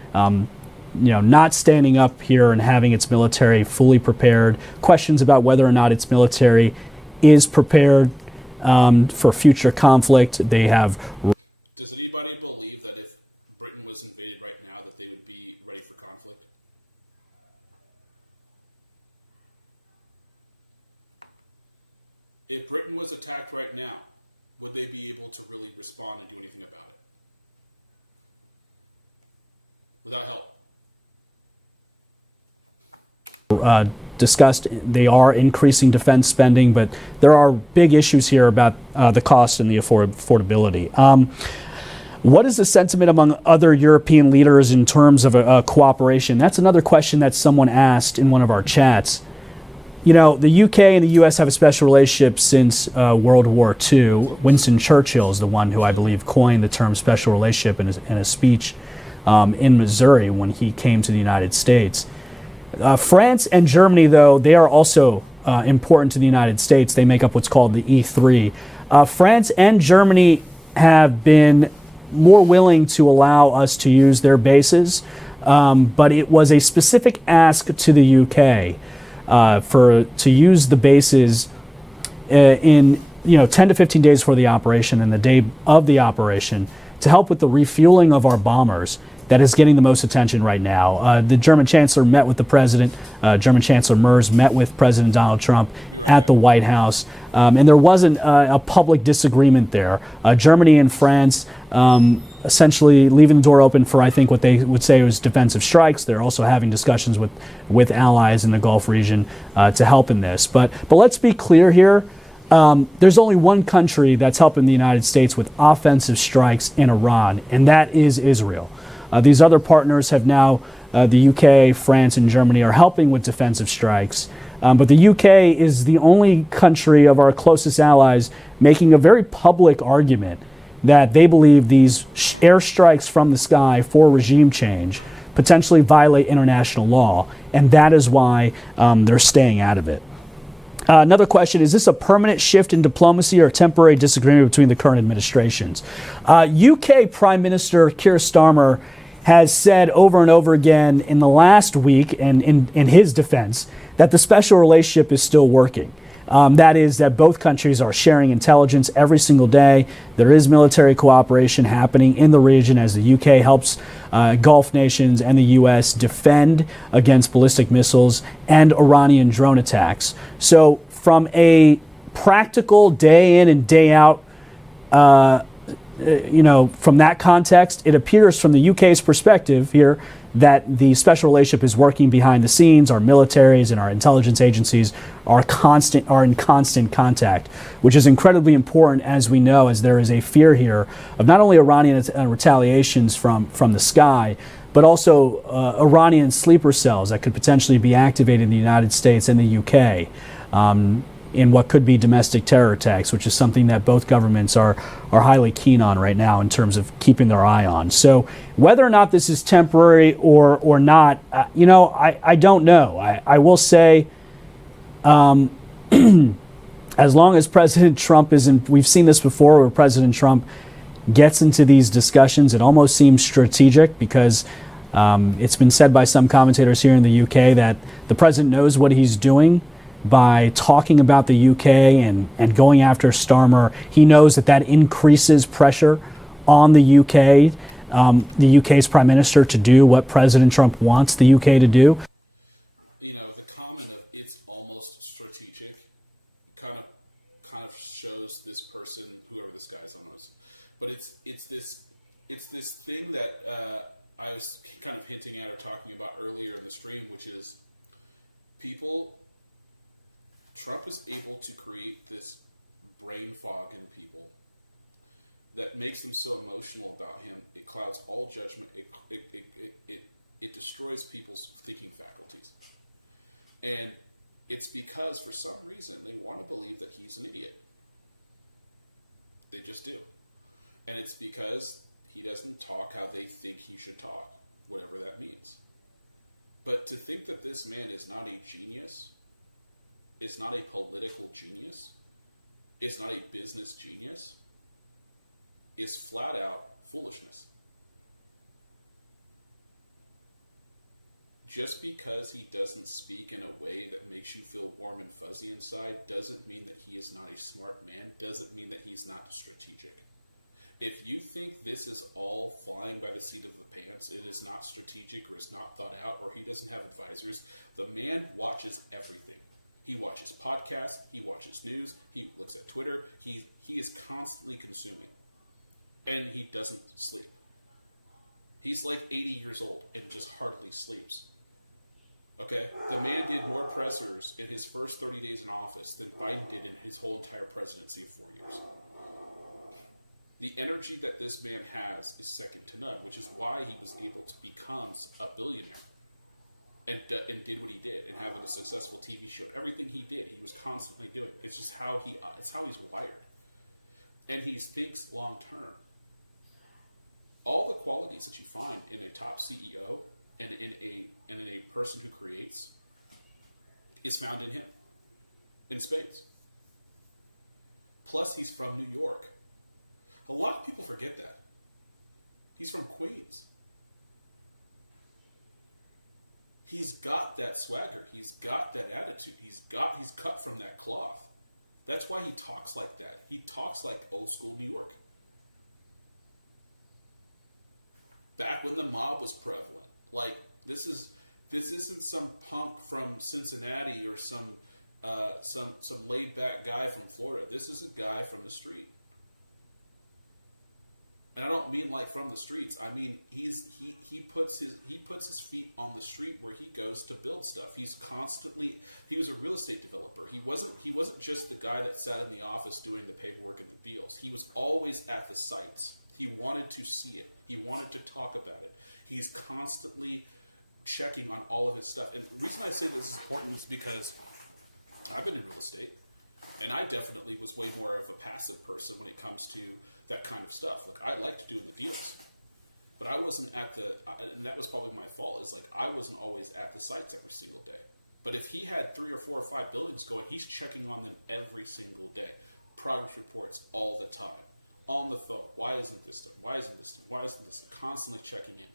Not standing up here and having its military fully prepared. Questions about whether or not its military is prepared for future conflict. They have. Does anybody believe that if Britain was invaded right now, that they would be ready for conflict? If Britain was attacked right now, would they be able to really respond and do anything about it? Without help. Discussed, they are increasing defense spending, but there are big issues here about the cost and the affordability. What is the sentiment among other European leaders in terms of cooperation? That's another question that someone asked in one of our chats. You know, the UK and the US have a special relationship since World War II. Winston Churchill is the one who I believe coined the term special relationship in a speech in Missouri when he came to the United States. France and Germany, though, they are also important to the United States. They make up what's called the E3. France and Germany have been more willing to allow us to use their bases, but it was a specific ask to the UK to use the bases in 10 to 15 days before the operation and the day of the operation to help with the refueling of our bombers. That is getting the most attention right now. The German Chancellor met with the President. German Chancellor Merz met with President Donald Trump at the White House. And there wasn't a public disagreement there. Germany and France essentially leaving the door open for, I think, what they would say was defensive strikes. They're also having discussions with allies in the Gulf region to help in this. But let's be clear here. There's only one country that's helping the United States with offensive strikes in Iran, and that is Israel. These other partners have now, the UK, France, and Germany are helping with defensive strikes. But the UK is the only country of our closest allies making a very public argument that they believe these airstrikes from the sky for regime change potentially violate international law. And that is why they're staying out of it. Another question, is this a permanent shift in diplomacy or a temporary disagreement between the current administrations? UK Prime Minister Keir Starmer has said over and over again in the last week, and in his defense, that the special relationship is still working. That is that both countries are sharing intelligence every single day. There is military cooperation happening in the region as the UK helps Gulf nations and the US defend against ballistic missiles and Iranian drone attacks. So from a practical day in and day out, from that context, it appears from the UK's perspective here that the special relationship is working behind the scenes. Our militaries and our intelligence agencies are in constant contact, which is incredibly important, as we know, as there is a fear here of not only Iranian retaliations from the sky, but also Iranian sleeper cells that could potentially be activated in the United States and the UK. In what could be domestic terror attacks, which is something that both governments are highly keen on right now in terms of keeping their eye on. So whether or not this is temporary or not, I don't know. I will say, as long as President Trump we've seen this before where President Trump gets into these discussions, it almost seems strategic because it's been said by some commentators here in the UK that the president knows what he's doing by talking about the UK and going after Starmer. He knows that increases pressure on the UK, the UK's prime minister, to do what President Trump wants the UK to do. The comment of "it's almost strategic" kind of shows this person, whoever this guy is, I don't know But it's this thing that I was kind of hinting at or talking about earlier in the stream, which is Trump is able to create this brain fog in people that makes them so emotional about him. It clouds all judgment. It destroys people's thinking faculties. And it's because for some reason they want to believe that he's an idiot. They just do. And it's because he doesn't talk how they think he should talk, whatever that means. But to think that this man is not a genius, is not a political genius, is not a business genius, is flat out foolishness. Just because he doesn't speak in a way that makes you feel warm and fuzzy inside doesn't mean that he is not a smart man, doesn't mean that he's not strategic. If you think this is all flying by the seat of the pants, it is not strategic or is not thought out or he doesn't have advisors, the man watches everything. He watches podcasts, he watches news, he looks at Twitter, he is constantly consuming. And he doesn't sleep. He's like 80 years old and just hardly sleeps. Okay? The man did more pressers in his first 30 days in office than Biden did in his whole entire presidency of 4 years. The energy that this man has is second to none, which is why he was able to become a billionaire and did what he did and having a successful TV show. Everything he did, he was constantly doing. It's just how it's how he's wired. And he thinks long term. All the qualities that you find in a top CEO and in a person who creates is found in him, in spades. Plus, he's from New York. A lot of people forget that. He's from Queens. He's got that swagger. He's got that attitude. He's cut from that cloth. That's why he talks like that. He talks like old school New York. Back when the mob was prevalent. Like, this isn't some punk from Cincinnati or some laid back guy from Florida. This is a guy from the street. And I don't mean like from the streets. I mean he puts his feet on the street where he goes to build stuff. He was a real estate developer. He wasn't just the guy that sat in the office doing the paperwork and the deals. He was always at the sites. He wanted to see it. He wanted to talk about it. He's constantly checking on all of his stuff. And the reason I say this is important is because I've been in real estate. And I definitely was way more of a passive person when it comes to that kind of stuff. Like, I liked doing the deals. But I wasn't and that was probably my fault, is like, I wasn't always at the sites every single day. But if he had 3 or 4 or 5 buildings going, he's checking on them every single day. Progress reports all the time. On the phone. Why isn't this done? Why isn't this done? Why isn't this done? Constantly checking in.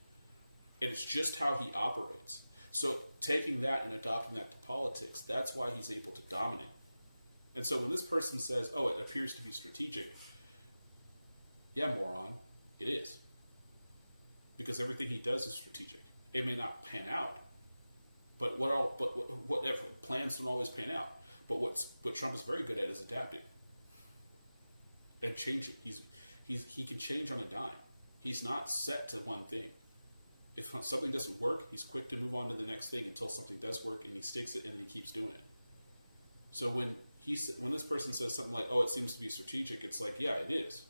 And it's just how he operates. So taking that and adopting that to politics, that's why he's able to dominate. And so when this person says, oh, it appears to be strategic, yeah, moron, it is. Because everything he does is strategic. It may not pan out, but whatever plans don't always pan out. But what Trump is very good at is adapting and changing. He can change on a dime. He's not set to one thing. If something doesn't work, he's quick to move on to the next thing until something does work, and he sticks it and he keeps doing it. So when this person says something like, oh, it seems to be strategic, it's like, yeah, it is.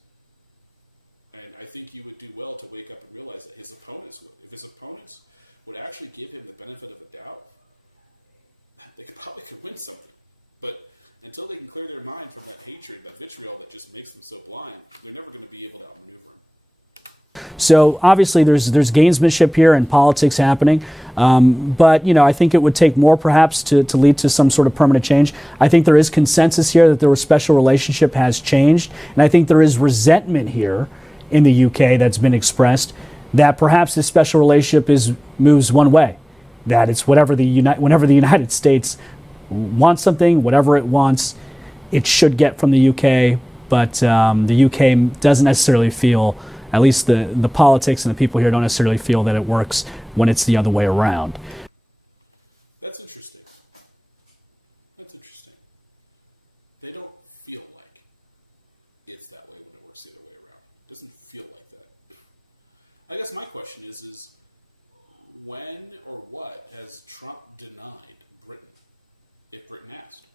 And I think you would do well to wake up and realize that his opponents would. If his opponents would actually give him the benefit of a doubt, they could win something. But until they can clear their mind from that hatred, that vitriol that just makes them so blind, they're never going to be able to outmaneuver him. So obviously there's gamesmanship here and politics happening, but I think it would take more perhaps to lead to some sort of permanent change. I think there is consensus here that their special relationship has changed, and I think there is resentment here in the UK that's been expressed that perhaps this special relationship moves one way, that it's whenever the United States wants something, whatever it wants, it should get from the UK, but the UK doesn't necessarily feel, at least the politics and the people here don't necessarily feel that it works when it's the other way around. That's interesting. They don't feel like it's that way when it works the other way around. It doesn't feel like that. I guess my question is when or what has Trump denied Britain, if Britain asked?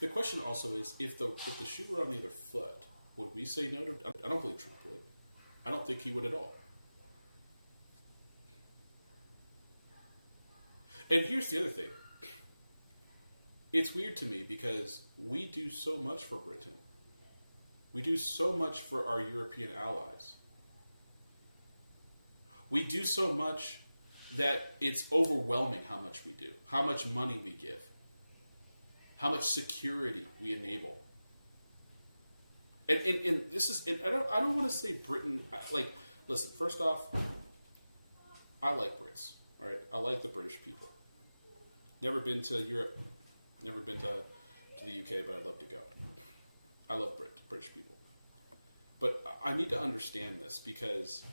The question also is, if the shoe were on the other foot, would we say no to? I don't believe Trump would. I don't think he would at all. And here's the other thing. It's weird to me because we do so much for Britain. We do so much for our European allies. We do so much that it's overwhelming how much we do, how much money we give, how much security we enable. And this is, and I don't want to say Britain, like, listen, first off, I like Brits, all right? I like the British people. Never been to Europe, never been to the UK, but I'd love to go. I love British people. But I need to understand this because,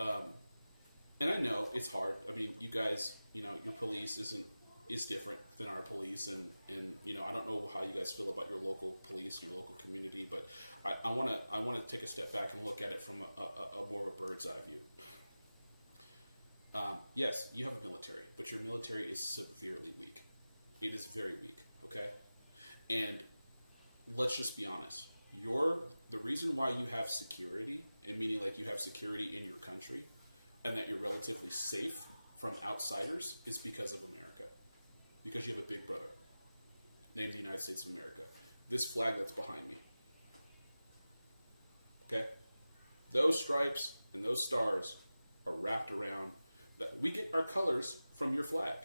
and I know it's hard. I mean, you guys, your police is different than our police, and I don't know how you guys feel about your local police and your local community, but I want to take a step back and look at it from a more of a bird's eye view. Yes, you have a military, but your military is severely weak. It is very weak, okay? And let's just be honest. The reason why you have security, and meaning like you have security in your country, and that you're relatively safe from outsiders, is because of America. Because you have a big brother named the United States of America. This flag that's behind me. Okay? Those stripes and those stars are wrapped around. We get our colors from your flag.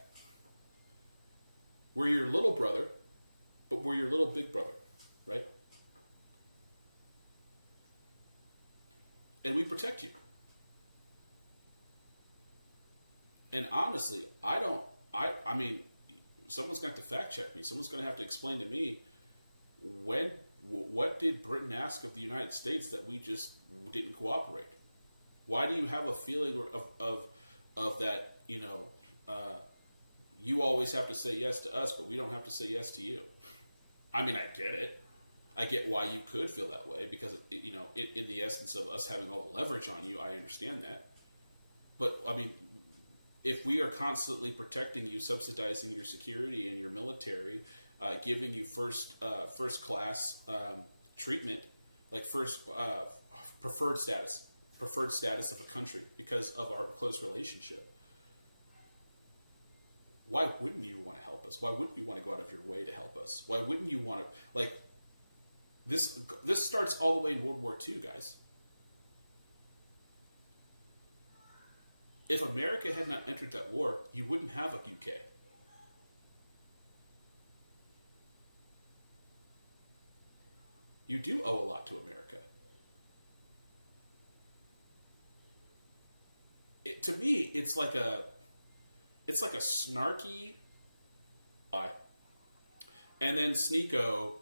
We're your little brother, but we're your little big brother, right? And we protect you. And honestly, I mean, someone's going to have to fact check me. Someone's going to have to explain to me what did Britain ask of the United States that we just didn't cooperate? Why do you have a feeling of that, you always have to say yes to us, but we don't have to say yes to you? I mean, I get it. I get why you could feel that way because, in the essence of us having all the leverage on you, I understand that. But, I mean, if we are constantly protecting you, subsidizing your security and your military, giving you first class treatment, like preferred status of a country because of our close relationship, why wouldn't you want to help us? Why wouldn't you want to go out of your way to help us? Why wouldn't you want to, like, this starts all the way in World War II, guys. If America had not entered that war, you wouldn't have a UK. You do owe a lot to America. To me, it's like a snarky lie. And then Sneeko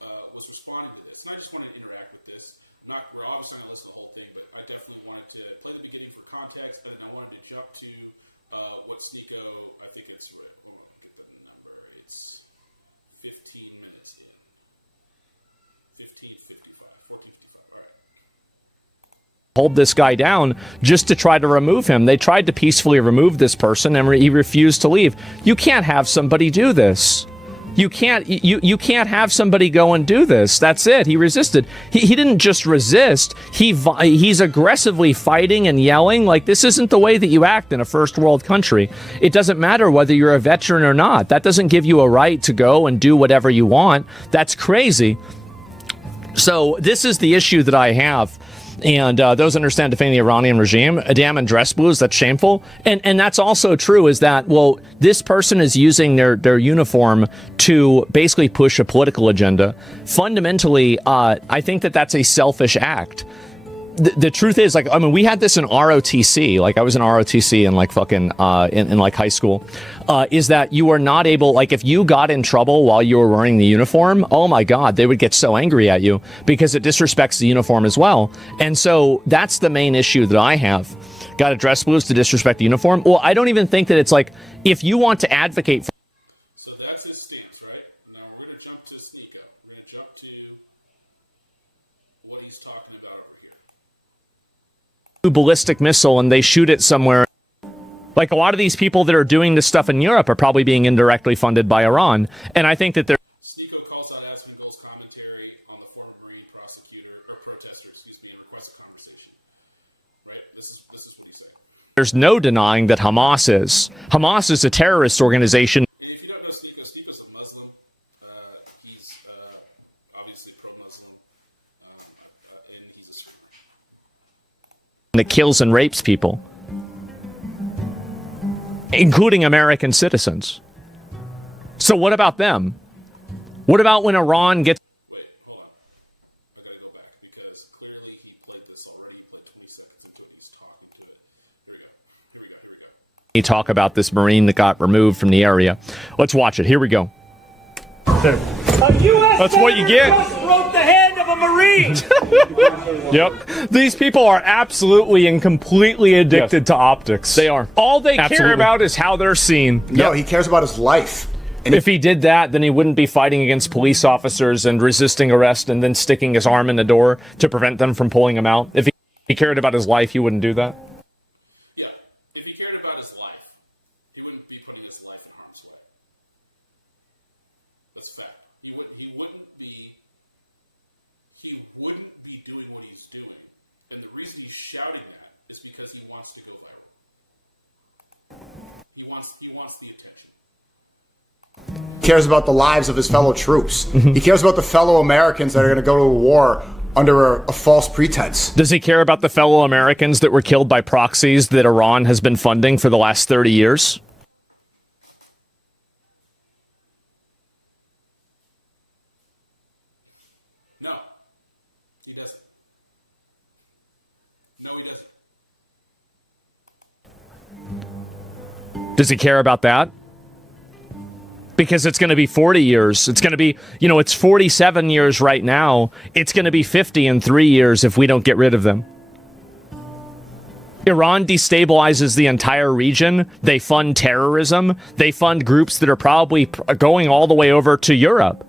was responding to this, and I just wanted to interact with this. We're obviously not going to listen to the whole thing, but I definitely wanted to play the beginning for context, and then I wanted to jump to what Sneeko, I think it's, I'll get the number, it's 15 minutes in. 14:55, all right. Hold this guy down just to try to remove him. They tried to peacefully remove this person, and he refused to leave. You can't have somebody do this. You can't have somebody go and do this. That's it. He resisted. He didn't just resist. He's aggressively fighting and yelling. Like, this isn't the way that you act in a first world country. It doesn't matter whether you're a veteran or not. That doesn't give you a right to go and do whatever you want. That's crazy. So this is the issue that I have. And those understand defending the Iranian regime, damn, and dress blues, that's shameful. And that's also true, is that, well, this person is using their uniform to basically push a political agenda. Fundamentally, I think that that's a selfish act. The truth is, like, I mean, we had this in ROTC. Like, I was in ROTC in, like, fucking, in like, high school. Is that you are not able, like, if you got in trouble while you were wearing the uniform, oh my God, they would get so angry at you because it disrespects the uniform as well. And so that's the main issue that I have. Got to dress blues to disrespect the uniform? Well, I don't even think that it's like, if you want to advocate for... So that's his stance, right? Now we're going to jump to Sneeko. We're going to jump to what he's talking about over here. Ballistic missile and they shoot it somewhere. Like a lot of these people that are doing this stuff in Europe are probably being indirectly funded by Iran. And I think that they're Sneeko calls out Asmongold's commentary on the former Marine protester, and requests a conversation. Right? This is what he's saying. there's no denying that Hamas is a terrorist organization. And if you don't know Sneeko's a Muslim. He's obviously pro-Muslim, and he's a streamer. That kills and rapes people, including American citizens. So what about them? What about when Iran gets... Wait, hold on. I gotta go back, because clearly he played this already. He played 20 seconds into it, and he's talking to it. Here we go. You talk about this Marine that got removed from the area. Let's watch it. Here we go. There. That's what you get. Just broke the head of a Marine. Yep. These people are absolutely and completely addicted to optics. They are. All they care about is how they're seen. No, he cares about his life. And if he did that, then he wouldn't be fighting against police officers and resisting arrest and then sticking his arm in the door to prevent them from pulling him out. If he cared about his life, he wouldn't do that. Yeah. If he cared about his life, he wouldn't be putting his life in harm's way. That's a fact. He wouldn't be doing what he's doing. And the reason he's shouting that is because he wants to go viral. He wants the attention. He cares about the lives of his fellow troops. He cares about the fellow Americans that are going to go to war under a false pretense. Does he care about the fellow Americans that were killed by proxies that Iran has been funding for the last 30 years? No, he doesn't. No, he doesn't. Does he care about that? Because it's going to be 40 years. It's going to be, it's 47 years right now. It's going to be 50 in 3 years if we don't get rid of them. Iran destabilizes the entire region. They fund terrorism. They fund groups that are probably going all the way over to Europe.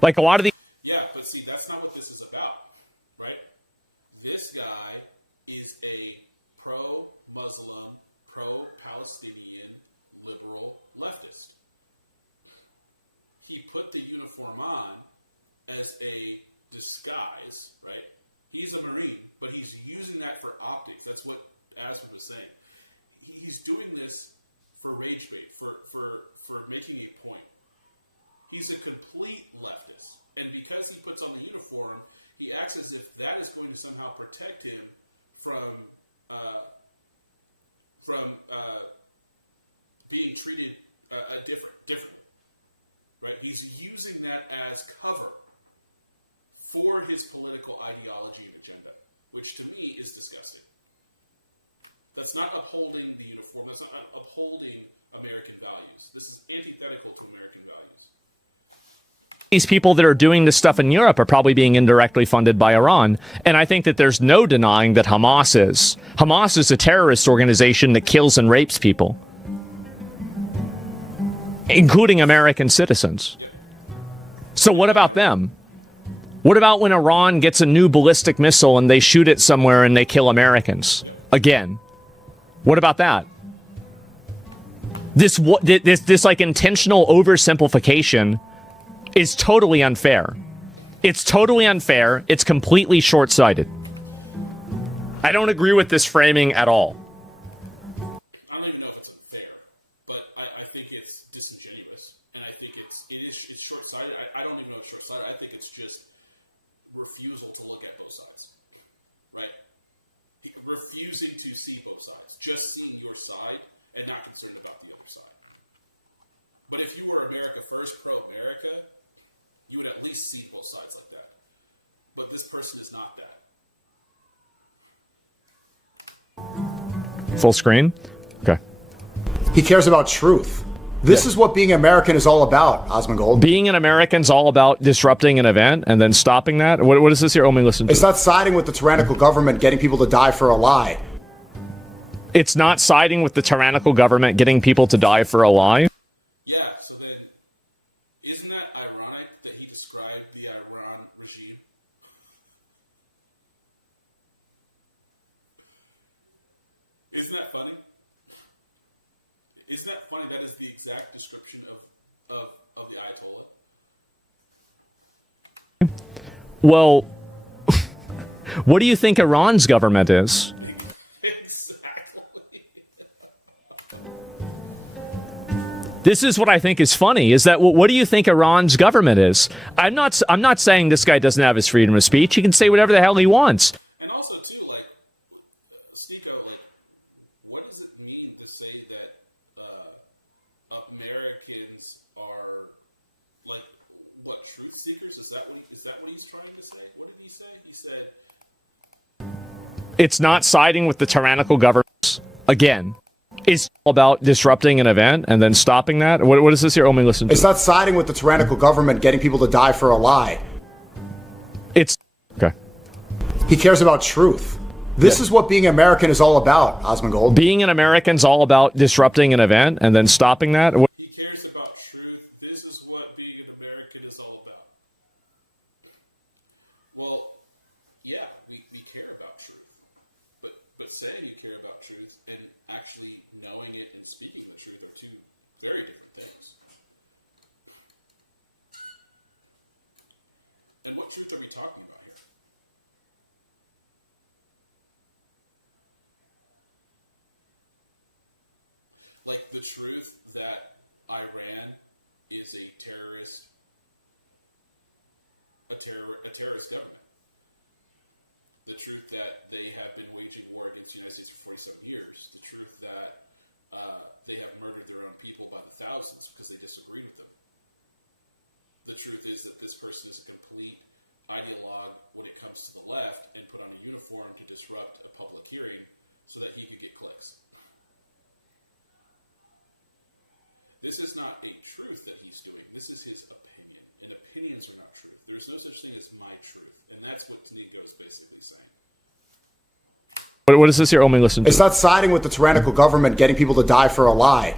Like a lot of the... Yeah, but see, that's not what this is about, right? This guy is a pro-Muslim, pro-Palestinian, liberal leftist. He put the uniform on as a disguise, right? He's a Marine, but he's using that for optics. That's what Asmund was saying. He's doing this for rage bait, for making a point. He's a complete leftist. And because he puts on the uniform, he acts as if that is going to somehow protect him from being treated differently. Right? He's using that as cover for his political ideology and agenda, which to me is disgusting. That's not upholding the uniform. That's not upholding American values. This is antithetical to American values. These people that are doing this stuff in Europe are probably being indirectly funded by Iran. And I think that there's no denying that Hamas is a terrorist organization that kills and rapes people, including American citizens. Yep. So what about them? What about when Iran gets a new ballistic missile and they shoot it somewhere and they kill Americans? Yep. Again. What about that? This like intentional oversimplification is totally unfair. It's totally unfair. It's completely short-sighted. I don't agree with this framing at all. I don't even know if it's unfair, but I think it's disingenuous, and I think it's short-sighted. I don't even know it's short-sighted. I think it's just refusal to look at both sides, right? Refusing to see both sides, just seeing your side and not concerned about the other side. But if you were America First, pro-America, you would at least see both sides like that. But this person is not that. Full screen? Okay. He cares about truth. This is what being American is all about, Asmongold. Being an American's all about disrupting an event and then stopping that? What is this here? Only listen to It's not siding with the tyrannical government, getting people to die for a lie. It's not siding with the tyrannical government getting people to die for a lie? Yeah, so then Isn't that ironic that he described the Iran regime? Isn't that funny? Isn't that funny? That is the exact description of the Ayatollah. Well, what do you think Iran's government is? Exactly. This is what I think is funny, is that what do you think Iran's government is? I'm not saying this guy doesn't have his freedom of speech. He can say whatever the hell he wants. And also, too, like, Sneeko, like, what does it mean to say that Americans are, like, what, truth seekers? Is that what he's trying to say? What did he say? He said, it's not siding with the tyrannical governments. Again, it's all about disrupting an event and then stopping that. What is this here? Oh, me listen to It's not siding with the tyrannical government, getting people to die for a lie. It's okay. He cares about truth. This is what being American is all about, Osmongold. Being an American's all about disrupting an event and then stopping that. he cares about truth. This is what being an American is all about. Well, yeah, we care about truth. But saying you care about truth and actually knowing it and speaking the truth are two very different things. And what truth are we talking about here? Like the truth that Iran is a terrorist government. The truth that they have been waging war against the United States for 47 years. The truth that they have murdered their own people by the thousands because they disagreed with them. The truth is that this person is a complete ideologue when it comes to the left and put on a uniform to disrupt a public hearing so that he could get clicks. This is not a truth that he's doing. This is his opinion. And opinions are not truth. There is no such thing as my truth. And that's what Sneeko is basically saying. What is this here? Oh, me listen to It's not siding with the tyrannical government, getting people to die for a lie.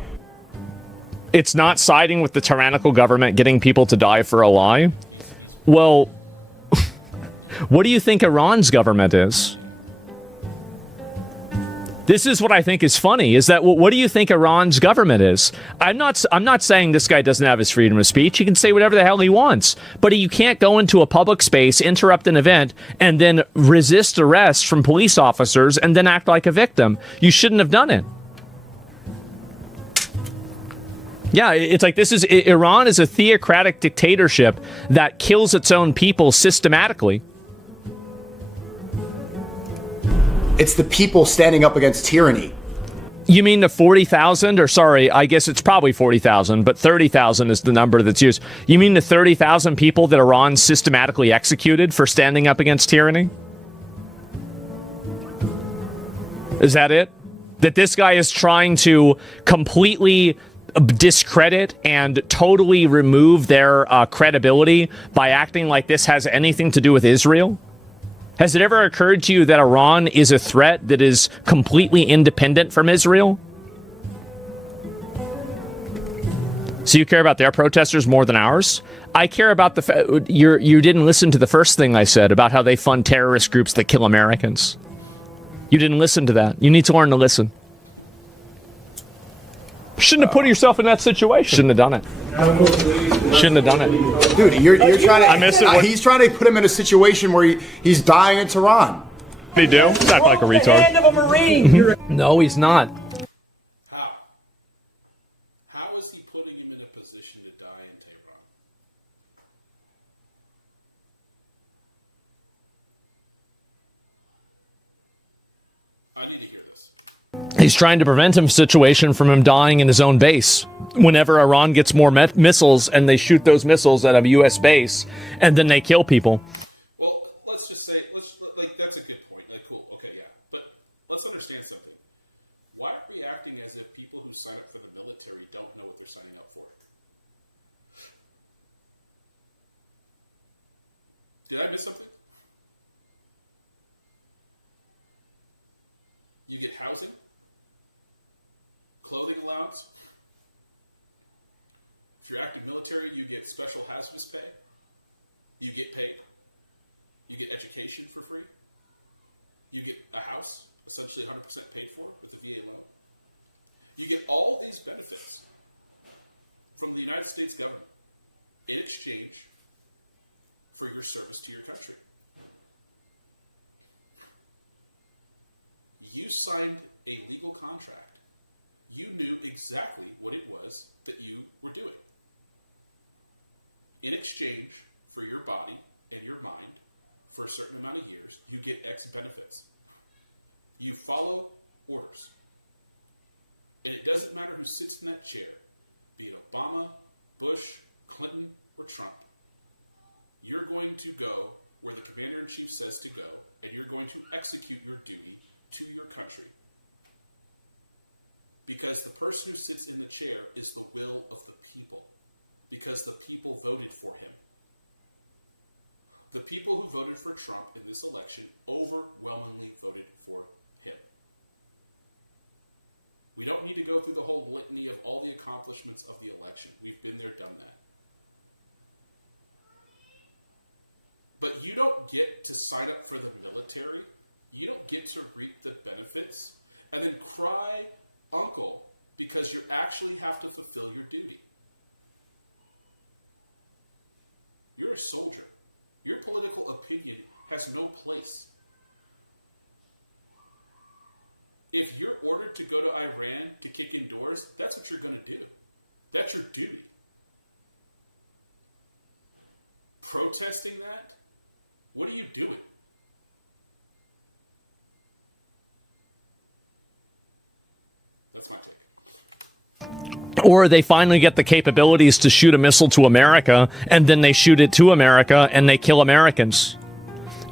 It's not siding with the tyrannical government, getting people to die for a lie. Well, what do you think Iran's government is? This is what I think is funny, is that what do you think Iran's government is? I'm not saying this guy doesn't have his freedom of speech. He can say whatever the hell he wants. But you can't go into a public space, interrupt an event, and then resist arrest from police officers and then act like a victim. You shouldn't have done it. Yeah, it's like Iran is a theocratic dictatorship that kills its own people systematically. It's the people standing up against tyranny. You mean the 40,000, or sorry, I guess it's probably 40,000, but 30,000 is the number that's used. You mean the 30,000 people that Iran systematically executed for standing up against tyranny? Is that it? That this guy is trying to completely discredit and totally remove their credibility by acting like this has anything to do with Israel? Has it ever occurred to you that Iran is a threat that is completely independent from Israel? So you care about their protesters more than ours? I care about the you didn't listen to the first thing I said about how they fund terrorist groups that kill Americans. You didn't listen to that. You need to learn to listen. Shouldn't have put yourself in that situation. Shouldn't have done it. Shouldn't have done it. Dude, you're trying to... I missed it. He's trying to put him in a situation where he's dying in Tehran. They do? Act like a retard. The hand of a Marine. No, he's not. How? How is he putting him in a position to die in Tehran? I need to hear this. He's trying to prevent a situation from him dying in his own base. Whenever Iran gets more missiles and they shoot those missiles at a U.S. base, and then they kill people. Well, let's just say, that's a good point. Like, cool, okay, yeah. But let's understand something. Why are we acting as if people who sign up for the military don't know what they're signing up for? Did I miss something? You get housing, clothing allowance, If you're active military, you get special hazardous pay. You get paid. You get education for free. You get a house, essentially 100% paid for with the VA loan. You get all these benefits from the United States government in exchange for your service to your country. You signed a legal contract. You knew exactly what it was that you were doing. In exchange for your body and your mind for a certain amount of years, you get X benefits. You follow orders. And it doesn't matter who sits in that chair, be it Obama, Bush, Clinton, or Trump. You're going to go where the commander-in-chief says to go, and you're going to execute your duty to your country. Because the person who sits in the chair is the will of the people. Because the people voted for him. The people who voted for Trump in this election overwhelmingly voted for him. We don't need to go through the whole litany of all the accomplishments of the election. We've been there, done that. But you don't get to sign up for the military. You don't get to reap the benefits and then cry uncle because you actually have to fulfill your duty. You're a soldier. Your political opinion has no place. If you're ordered to go to Iran to kick in doors, that's what you're going to do. That's your duty. Protesting that? What are you doing? That's my take. Or they finally get the capabilities to shoot a missile to America, and then they shoot it to America, and they kill Americans.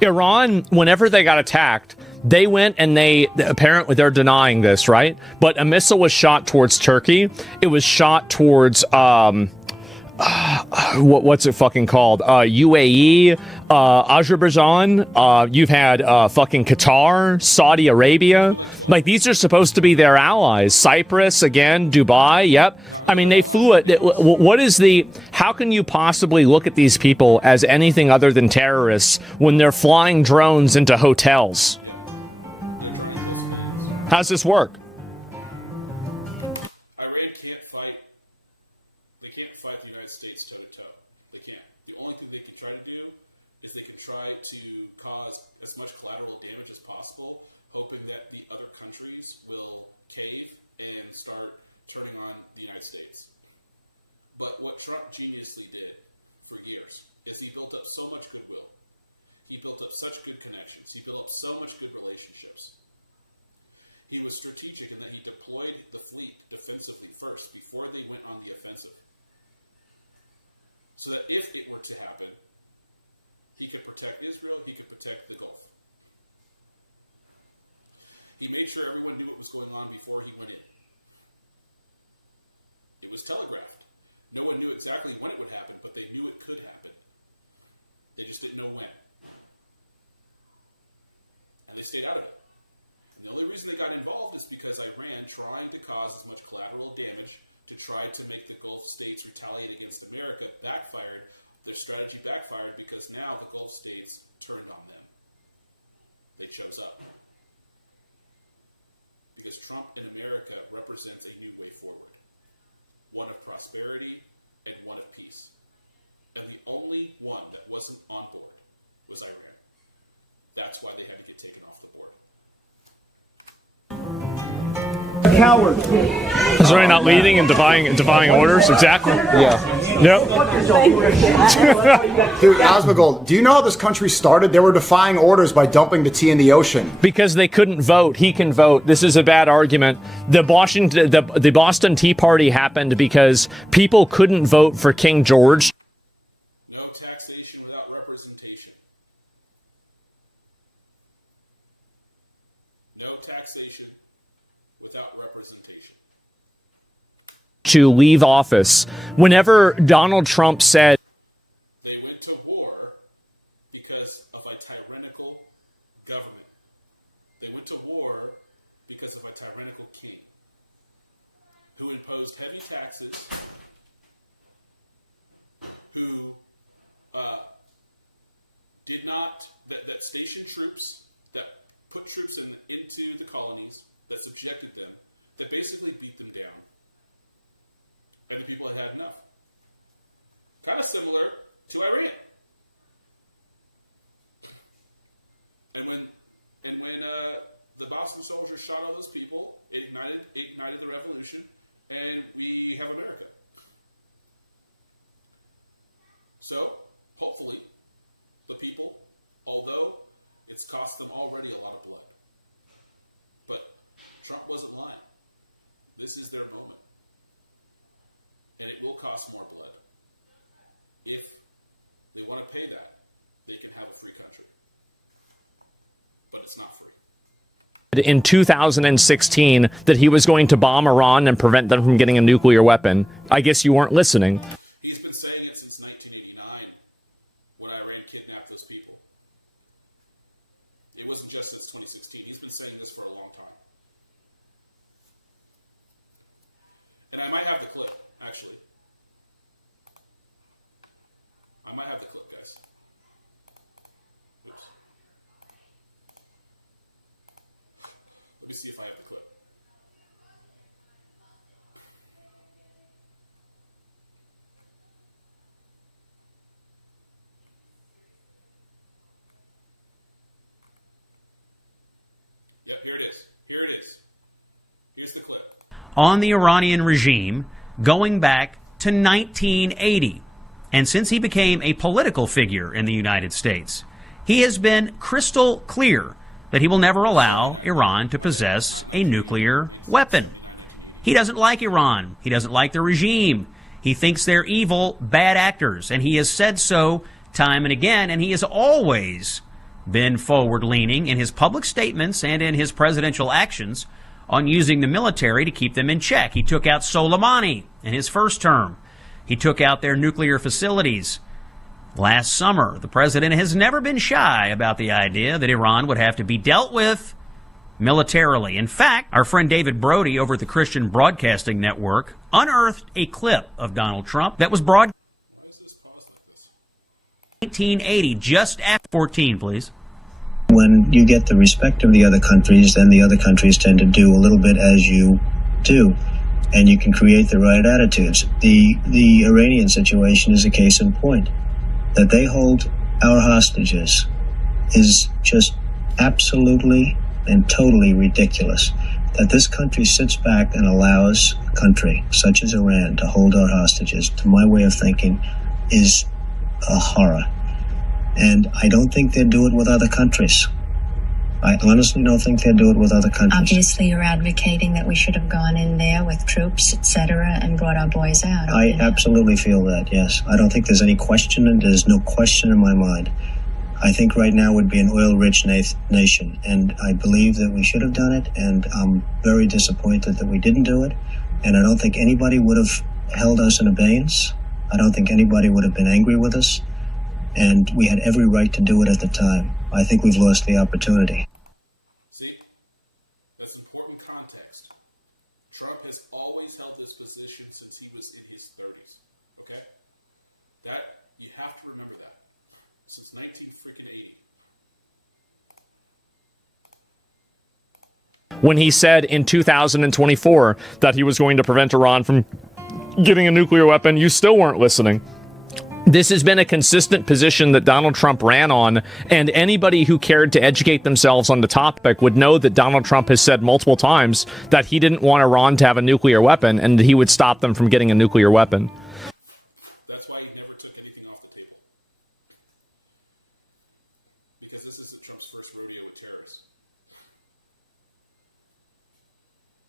Iran, whenever they got attacked, they went and apparently they're denying this, right? But a missile was shot towards Turkey. It was shot towards, what's it fucking called? UAE, Azerbaijan, you've had fucking Qatar, Saudi Arabia. Like, these are supposed to be their allies. Cyprus, again, Dubai, yep. I mean, they flew it. What is how can you possibly look at these people as anything other than terrorists when they're flying drones into hotels? Yeah. They're trying to kill civilians. How's this work? Iran can't fight. They can't fight the United States toe-to-toe. They can't. The only thing they can try to do is they can try to cause as much collateral damage as possible, hoping that the other countries will cave and start turning on the United States. But what Trump geniusly did for years is he built up so much goodwill. He built up such good connections. He built up so much good relationships. He was strategic in that he deployed the fleet defensively first before they went on the offensive. So that if it were to happen, he could protect Israel, he could protect the Gulf. He made sure everyone knew what was going on before he went in. It was telegraphed. No one knew exactly when it would happen, but they knew it could happen. They just didn't know when. And they stayed out of it. And the only reason they got involved is because Iran, trying to cause as much collateral damage to try to make the Gulf states retaliate against America, backfired. Their strategy backfired because now the Gulf states turned on them. They chose up. Because Trump in America represents a new way forward. One of prosperity and one of peace. And the only one that wasn't on board was Iran. That's why they had to get taken off the board. Coward. Is Iran not leading and defying orders? Exactly. Yeah. Yep. Dude, Asmongold, do you know how this country started? They were defying orders by dumping the tea in the ocean. Because they couldn't vote. He can vote. This is a bad argument. The Boston Tea Party happened because people couldn't vote for King George. No taxation without representation. No taxation without representation. To leave office. Whenever Donald Trump said they went to war because of a tyrannical government. They went to war because of a tyrannical king who imposed heavy taxes who did not, that stationed troops, that put troops into the colonies, that subjected them, that basically beat them down. And the people had had enough. Kind of similar to Iran. And when the Boston soldiers shot all those people, it ignited the revolution, and we have America. So, hopefully, the people, although it's cost them already a lot of blood, but Trump wasn't lying. This is their moment. And it will cost more blood. If they want to pay that, they can have a free country. But it's not free. In 2016, that he was going to bomb Iran and prevent them from getting a nuclear weapon. I guess you weren't listening. He's been saying it since 1989, when Iran kidnapped those people. It wasn't just since 2016. He's been saying this for a long time. And I might have the clip, actually. I might have the clip, guys. Oops. Let me see if I have the clip. Yep, here it is. Here it is. Here's the clip. On the Iranian regime going back to 1980. And since he became a political figure in the United States, he has been crystal clear that he will never allow Iran to possess a nuclear weapon. He doesn't like Iran. He doesn't like the regime. He thinks they're evil, bad actors, and he has said so time and again, and he has always been forward-leaning in his public statements and in his presidential actions on using the military to keep them in check. He took out Soleimani in his first term. He took out their nuclear facilities. Last summer, the president has never been shy about the idea that Iran would have to be dealt with militarily. In fact, our friend David Brody over at the Christian Broadcasting Network unearthed a clip of Donald Trump that was broadcast. Why is this paused like this? 1980, just after 14, please. When you get the respect of the other countries, then the other countries tend to do a little bit as you do, and you can create the right attitudes. The Iranian situation is a case in point. That they hold our hostages is just absolutely and totally ridiculous. That this country sits back and allows a country such as Iran to hold our hostages, to my way of thinking, is a horror. And I don't think they'd do it with other countries. I honestly don't think they'd do it with other countries. Obviously, you're advocating that we should have gone in there with troops, etc., and brought our boys out. I absolutely feel that, yes. I don't think there's any question, and there's no question in my mind. I think right now would be an oil-rich nation, and I believe that we should have done it, and I'm very disappointed that we didn't do it, and I don't think anybody would have held us in abeyance. I don't think anybody would have been angry with us, and we had every right to do it at the time. I think we've lost the opportunity. See? That's important context. Trump has always held this position since he was in his 30s. Okay? That, you have to remember that. Since 1980. When he said in 2024 that he was going to prevent Iran from getting a nuclear weapon, you still weren't listening. This has been a consistent position that Donald Trump ran on, and anybody who cared to educate themselves on the topic would know that Donald Trump has said multiple times that he didn't want Iran to have a nuclear weapon and that he would stop them from getting a nuclear weapon. That's why he never took anything off the table. Because this isn't Trump's first rodeo with terrorists.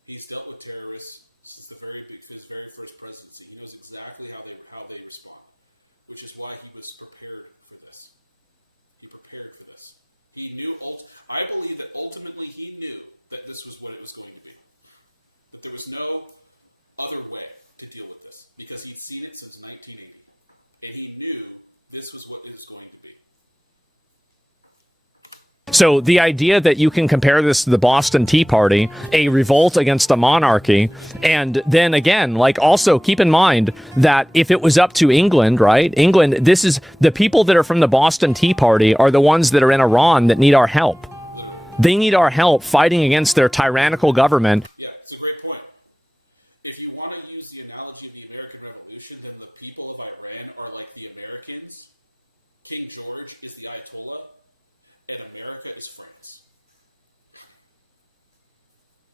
He's dealt with terrorists since his very first presidency. He knows exactly how they respond. Which is why he was prepared for this. He prepared for this. He knew, I believe that ultimately he knew that this was what it was going to be. That there was no other way to deal with this. Because he'd seen it since 1980. And he knew this was what it was going to be. So the idea that you can compare this to the Boston Tea Party, a revolt against a monarchy, and then again, like, also keep in mind that if it was up to England, right? England, this is the people that are from the Boston Tea Party are the ones that are in Iran that need our help. Literally. They need our help fighting against their tyrannical government. Yeah, it's a great point. If you want to use the analogy of the American Revolution, then the people of Iran are like the Americans. King George is the Ayatollah. And America is France.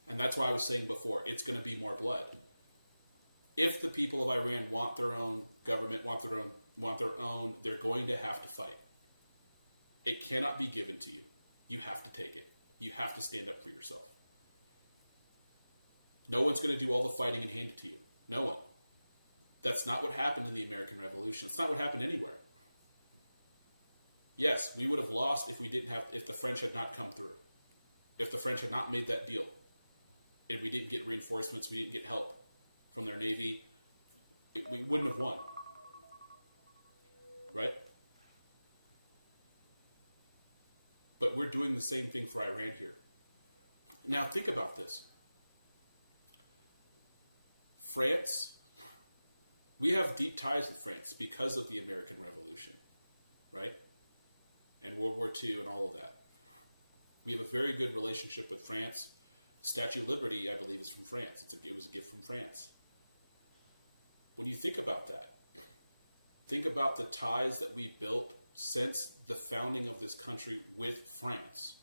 And that's why I was saying before, it's going to be more blood. If the people of Iran want their own government, want their own, they're going to have to fight. It cannot be given to you. You have to take it. You have to stand up for yourself. No one's going to do all the fighting and hand it to you. No one. That's not what happened in the American Revolution. It's not what happened anywhere. Yes, we would have lost if the French had not come through. If the French had not made that deal. And we didn't get reinforcements, we didn't get help from their navy, we wouldn't have won. Right? But we're doing the same thing for Iran here. Now think about this. France, we have deep ties with France because of the American Revolution. Right? And World War II and all of that. We have a very good relationship with France. Statue of Liberty, I believe, is from France. It was a gift from France. When you think about that, think about the ties that we built since the founding of this country with France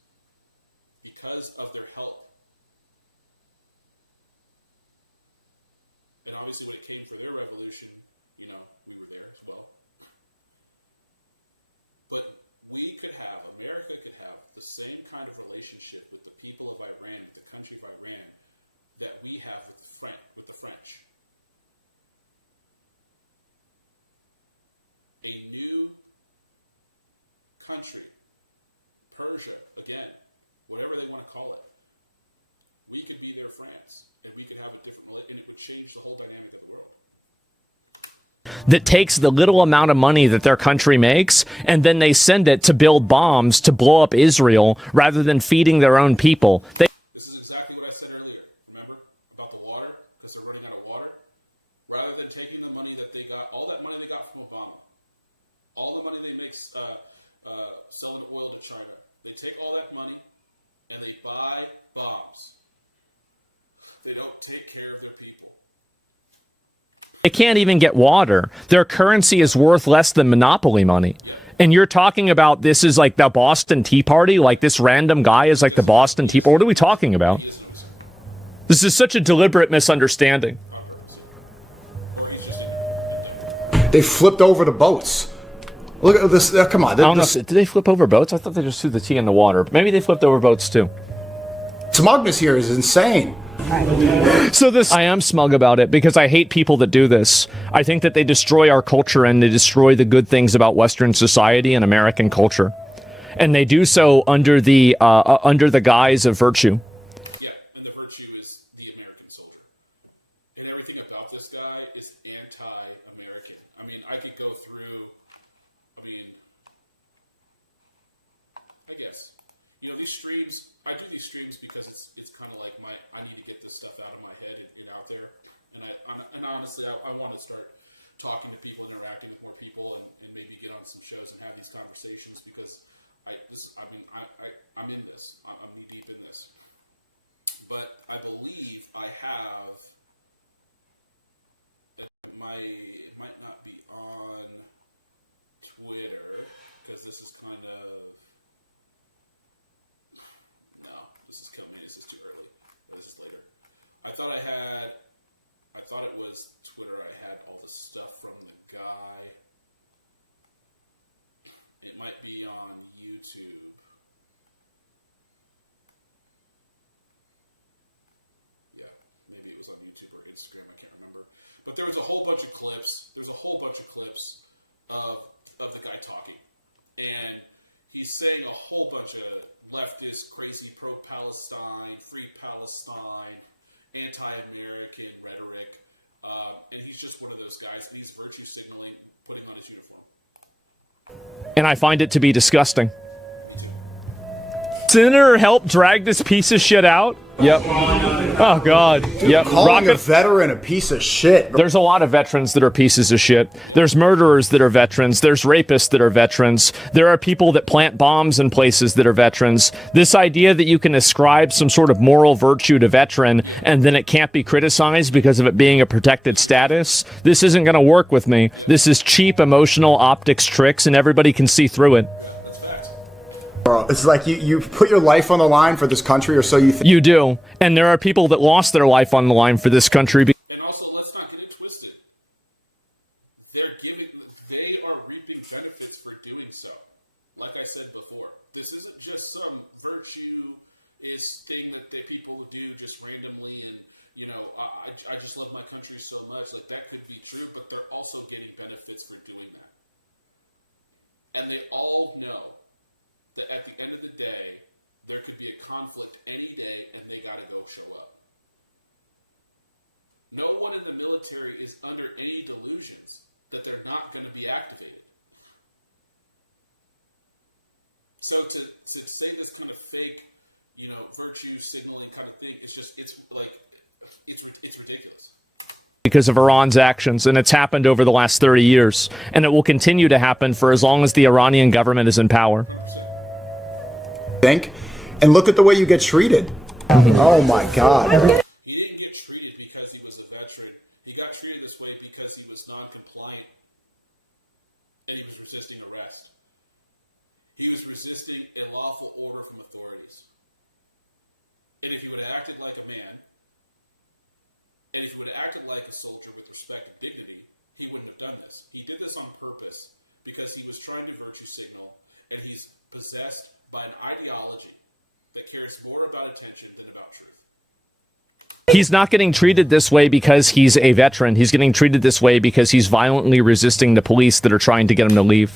because of their help. And obviously when it came for their revolution, we were there as well. But America could have the same kind of relationship with the people of Iran, with the country of Iran, that we have with the French. A new country, Persia, again, whatever they want to call it, we could be their France, and we could have a different relationship, and it would change the whole dynamic of the world. That takes the little amount of money that their country makes, and then they send it to build bombs to blow up Israel rather than feeding their own people. This is exactly what I said earlier, remember? About the water, because they're running out of water. Rather than taking the money that they got, all that money they got from Obama, all the money they make selling oil to China, they take all that money and they buy bombs. They don't take care of their people. They can't even get water. Their currency is worth less than monopoly money. Yep. And you're talking about this is like the Boston Tea Party? Like this random guy is like the Boston Tea Party? What are we talking about? He doesn't know what he's saying. This is such a deliberate misunderstanding. On purpose, yeah. Or he's just indifferent. They flipped over the boats. Look at this. Come on. I don't know. Did they flip over boats? I thought they just threw the tea in the water. Maybe they flipped over boats too. Smugness here is insane. So I am smug about it because I hate people that do this. I think that they destroy our culture and they destroy the good things about Western society and American culture. And they do so under the guise of virtue. Yeah, and the virtue is the American soldier. And everything about this guy is anti-American. I mean, I could go through, I guess. These streams, I do these streams because it's kind of like I need to get this stuff out of my head and out there. And honestly, I want to start talking to people, interacting with more people, and maybe get on some shows and have these conversations because I'm in this. I'm knee deep in this. But I believe I have, it might not be on Twitter because this is kind of, no, this is kill me. This is too early, or this is later. I thought it was Twitter. I had all the stuff from the guy. It might be on YouTube. Yeah, maybe it was on YouTube or Instagram. I can't remember. But there was a whole bunch of clips. There's a whole bunch of clips of the guy talking, and he's saying a whole bunch of leftist, crazy pro-Palestine, free Palestine, anti-American rhetoric, and he's just one of those guys, and he's virtue signaling, putting on his uniform. And I find it to be disgusting. Me too. Senator helped drag this piece of shit out? Yep. Oh, God. Yep. Calling a veteran a piece of shit. There's a lot of veterans that are pieces of shit. There's murderers that are veterans. There's rapists that are veterans. There are people that plant bombs in places that are veterans. This idea that you can ascribe some sort of moral virtue to veteran and then it can't be criticized because of it being a protected status, this isn't going to work with me. This is cheap emotional optics tricks and everybody can see through it. Yeah, that's facts. Bro, it's like you put your life on the line for this country, or so you think. You do. And there are people that lost their life on the line for this country. And also, let's not get it twisted. They are reaping benefits for doing so. Like I said before, this isn't just some virtue thing that people do just randomly and, you know, I just love my country so much. Like, that could be true, but they're also getting benefits for doing that. And they all know that at the end of the day, there could be a conflict any day and they got to go show up. No one in the military is under any delusions that they're not going to be activated. So to say this kind of fake, you know, virtue signaling kind of thing, it's ridiculous. Because of Iran's actions, and it's happened over the last 30 years, and it will continue to happen for as long as the Iranian government is in power. 100%. And look at the way you get treated. Oh my God. He didn't get treated because he was a veteran. He got treated this way because he was non-compliant and he was resisting arrest. He was resisting a lawful order from authorities. And if he would have acted like a man, and if he would have acted like a soldier with respect and dignity, he wouldn't have done this. He did this on purpose because he was trying to virtue signal, and he's possessed by an ideology that cares more about attention than about truth. He's not getting treated this way because he's a veteran. He's getting treated this way because he's violently resisting the police that are trying to get him to leave.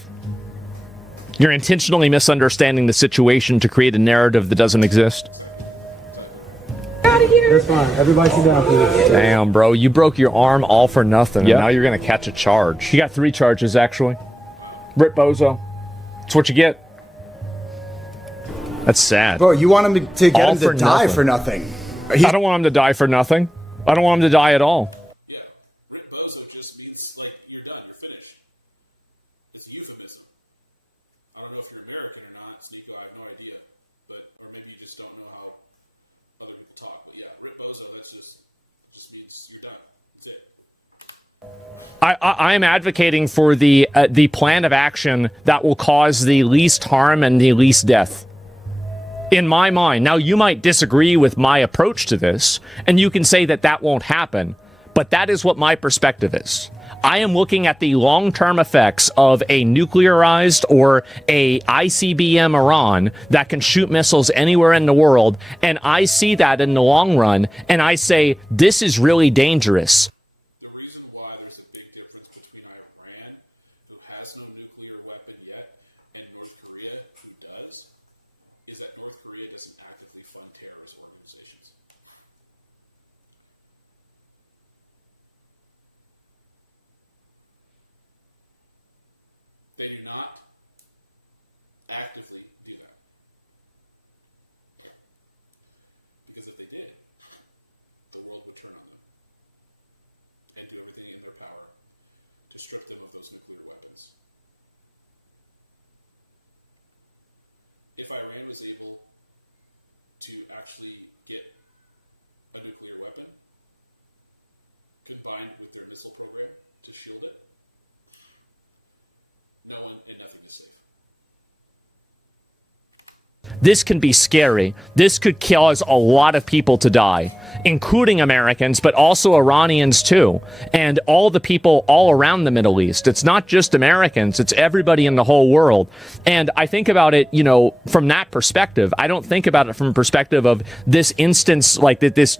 You're intentionally misunderstanding the situation to create a narrative that doesn't exist. Exactly. Out of here. That's fine. Everybody sit down, please. Damn, bro. You broke your arm all for nothing. Yep. And now you're going to catch a charge. He got 3 charges, actually. Wow. Rip Bozo. That's what you get. That's sad. Bro, you want him to get him to die for nothing. I don't want him to die for nothing. I don't want him to die at all. Yeah. Rip Bozo just means, like, you're done. You're finished. It's a euphemism. I don't know if you're American or not, Sneeko. I have no idea. Or maybe you just don't know how other people talk. But yeah, Rip Bozo, it just means you're done. That's it. I am advocating for the plan of action that will cause the least harm and the least death. In my mind. Now, you might disagree with my approach to this, and you can say that that won't happen, but that is what my perspective is. I am looking at the long-term effects of a nuclearized or a ICBM Iran that can shoot missiles anywhere in the world, and I see that in the long run, and I say, this is really dangerous. The reason why there's a big difference between Iran, who has no nuclear weapon yet, and North Korea, who does, is that North Korea doesn't actively fund terrorist organizations. They do not actively do that. Because if they did, the world would turn on them and do everything in their power to strip them of those nuclear weapons. If Iran was able to actually get a nuclear weapon combined with their missile program to shield it, no one and nothing is safe. This can be scary. This could cause a lot of people to die, including Americans, but also Iranians too, and all the people all around the Middle East. It's not just Americans, it's everybody in the whole world. And I think about it, you know, from that perspective. I don't think about it from a perspective of this instance, like this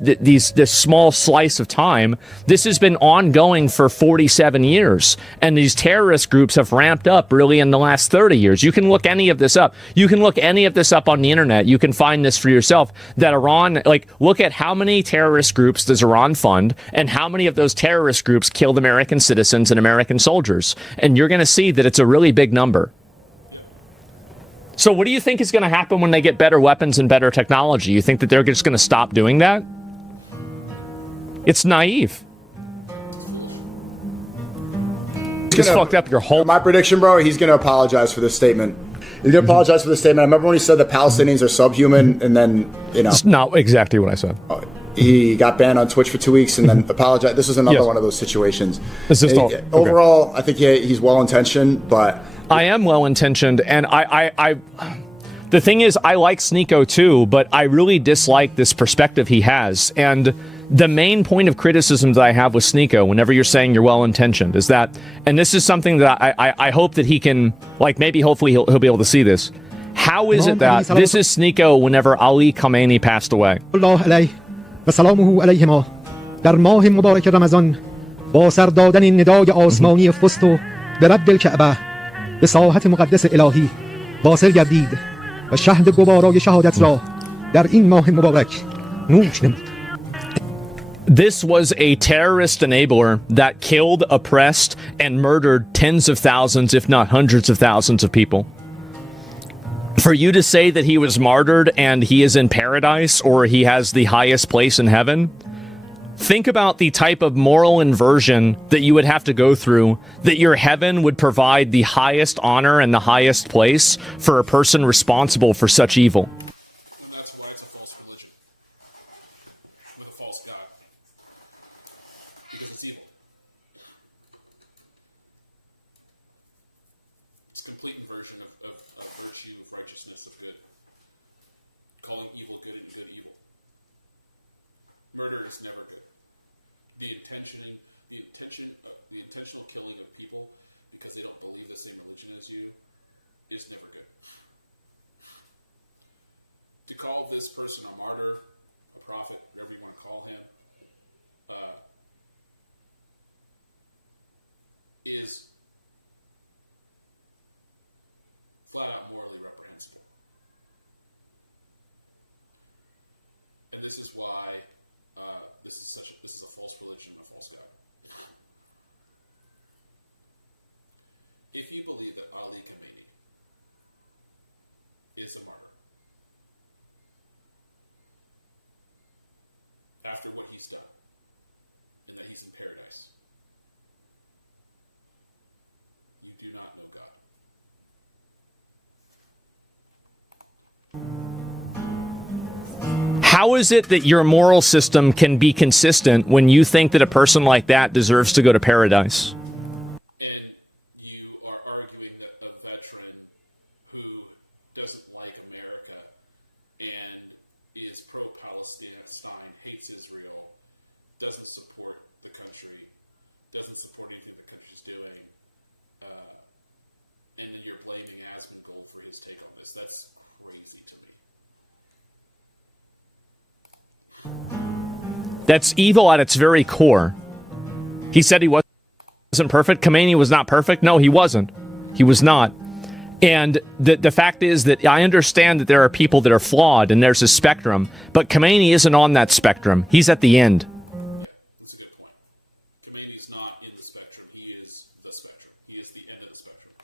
small slice of time. This has been ongoing for 47 years, and these terrorist groups have ramped up really in the last 30 years. You can look any of this up. You can look any of this up on the internet. You can find this for yourself, that Iran, like, look at how many terrorist groups does Iran fund and how many of those terrorist groups killed American citizens and American soldiers. And you're going to see that it's a really big number. Yep. So what do you think is going to happen when they get better weapons and better technology? You think that they're just going to stop doing that? It's naive. It's foolish. Just fucked up your whole... My prediction, bro, he's going to apologize for this statement. He's going to apologize for this statement. I remember when he said the Palestinians are subhuman, and then, you know... It's not exactly what I said. He got banned on Twitch for 2 weeks and then apologized. This is another one of those situations. This is overall, I think he's well-intentioned, but... I am well-intentioned, and I the thing is, I like Sneako too, but I really dislike this perspective he has. And the main point of criticism that I have with Sneako, whenever you're saying you're well-intentioned, is that, and this is something that I hope that he can, like, maybe hopefully he'll be able to see this. How is it that this is Sneako whenever Ali Khamenei passed away? و سلامه علیهما در ماه مبارک رمضان با سر دادن ندای آسمانی فست و به رب الکعبه به ساحت مقدس الهی واصل گردید و شهد گوارای شهادت را در این ماه مبارک نوش نمود. This was a terrorist enabler that killed, oppressed, and murdered tens of thousands, if not hundreds of thousands of people. For you to say that he was martyred and he is in paradise or he has the highest place in heaven, think about the type of moral inversion that you would have to go through, that your heaven would provide the highest honor and the highest place for a person responsible for such evil. And that's why it's a false religion with a false God. Because it's evil. Complete inversion of virtue, of righteousness, of good. Calling evil good and good evil. Murder is never good. The intentional killing of people because they don't believe the same religion as you is never good. To call this person a martyr, a prophet, whatever you want to call him, is flat out morally reprehensible. And this is why this is a false religion and a false God. If you believe that Ali Khamenei is a martyr after what he's done and that he's in paradise, you do not know God. How is it that your moral system can be consistent when you think that a person like that deserves to go to paradise? And you are arguing that a veteran who doesn't like America and is pro-Palestine, hates Israel, doesn't support the country, doesn't support anything the country's doing, and then you're blaming Asmongold for his take on this. That's crazy to me. That's evil at its very core. He said he wasn't perfect. Khamenei was not perfect. No, he wasn't. He was not. And the fact is that I understand that there are people that are flawed and there's a spectrum, but Khamenei isn't on that spectrum. He's at the end. Yeah, that's a good point. Khamenei's not in the spectrum. He is the spectrum. He is the end of the spectrum.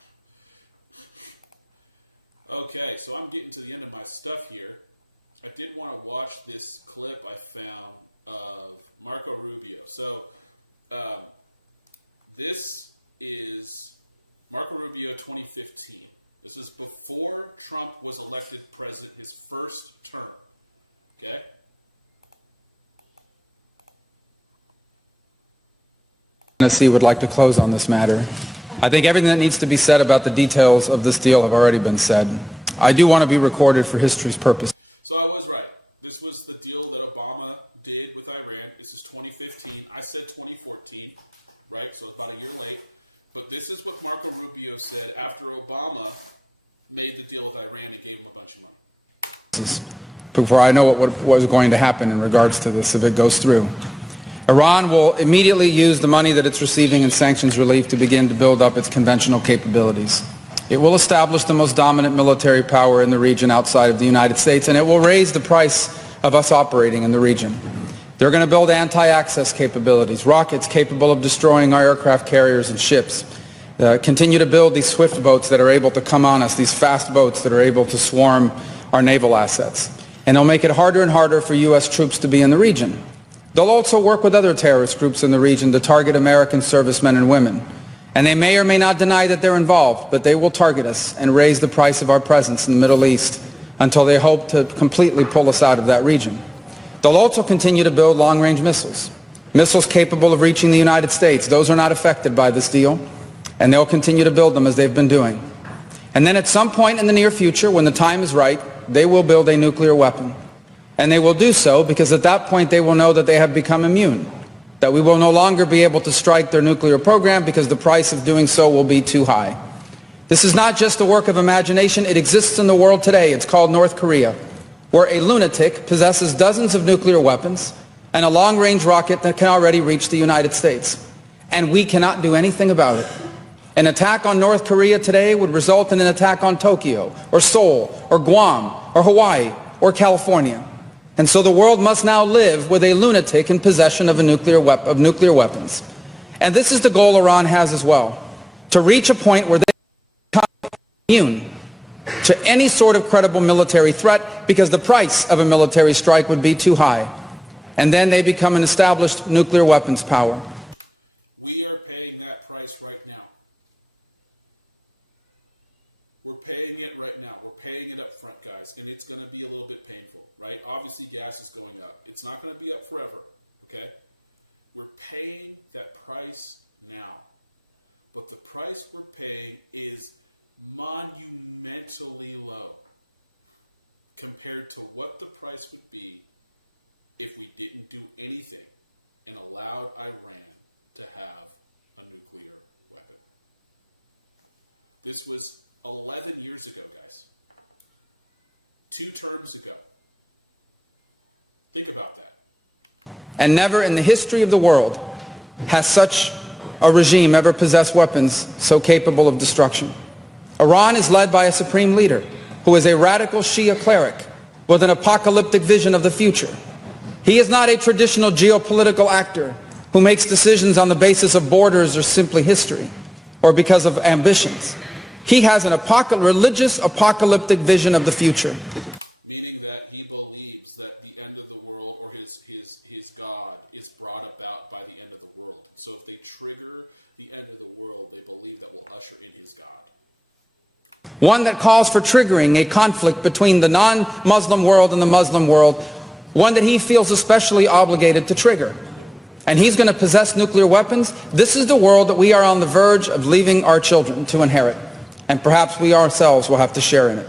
Okay, so I'm getting to the end of my stuff here. I did want to watch this clip I found of Marco Rubio. So this is Marco Rubio 2015. This is before Trump was elected president, his first term. Okay? Tennessee would like to close on this matter. I think everything that needs to be said about the details of this deal have already been said. I do want to be recorded for history's purpose. So I was right. This was the deal that Obama did with Iran. This is 2015. I said 2014, right? So it's about a year late. But this is what Marco Rubio said after Obama made the deal with Iran and gave him a bunch of money. Before I know what was going to happen in regards to this, if it goes through. Iran will immediately use the money that it's receiving in sanctions relief to begin to build up its conventional capabilities. It will establish the most dominant military power in the region outside of the United States, and it will raise the price of us operating in the region. They're going to build anti-access capabilities, rockets capable of destroying our aircraft carriers and ships, continue to build these swift boats that are able to come on us, these fast boats that are able to swarm our naval assets. And they'll make it harder and harder for U.S. troops to be in the region. They'll also work with other terrorist groups in the region to target American servicemen and women. And they may or may not deny that they're involved, but they will target us and raise the price of our presence in the Middle East until they hope to completely pull us out of that region. They'll also continue to build long-range missiles, missiles capable of reaching the United States. Those are not affected by this deal, and they'll continue to build them as they've been doing. And then at some point in the near future, when the time is right, they will build a nuclear weapon. And they will do so because at that point they will know that they have become immune, that we will no longer be able to strike their nuclear program because the price of doing so will be too high. This is not just a work of imagination. It exists in the world today. It's called North Korea, where a lunatic possesses dozens of nuclear weapons and a long-range rocket that can already reach the United States. And we cannot do anything about it. An attack on North Korea today would result in an attack on Tokyo, or Seoul, or Guam, or Hawaii, or California. And so the world must now live with a lunatic in possession of nuclear weapons. And this is the goal Iran has as well, to reach a point where they become immune to any sort of credible military threat because the price of a military strike would be too high. And then they become an established nuclear weapons power. We are paying that price right now. We're paying it right now. We're paying it up front, guys, and it's going to be a little bit painful, right? Obviously, gas is going up. It's not going to be up forever, okay? We're paying that price now. But the price we're paying is monumentally low compared to what the price would be if we didn't do anything and allowed Iran to have a nuclear weapon. This was 11 years ago, guys. 2 terms ago. Think about that. And never in the history of the world has such a regime ever possessed weapons so capable of destruction. Iran is led by a supreme leader who is a radical Shia cleric with an apocalyptic vision of the future. He is not a traditional geopolitical actor who makes decisions on the basis of borders or simply history or because of ambitions. He has an religious apocalyptic vision of the future. Meaning that he believes that the end of the world or his God is brought about by the end of the world. So if they trigger the end of the world, they believe that will usher in his God. One that calls for triggering a conflict between the non-Muslim world and the Muslim world. One that he feels especially obligated to trigger. And he's going to possess nuclear weapons. This is the world that we are on the verge of leaving our children to inherit. And perhaps we ourselves will have to share in it.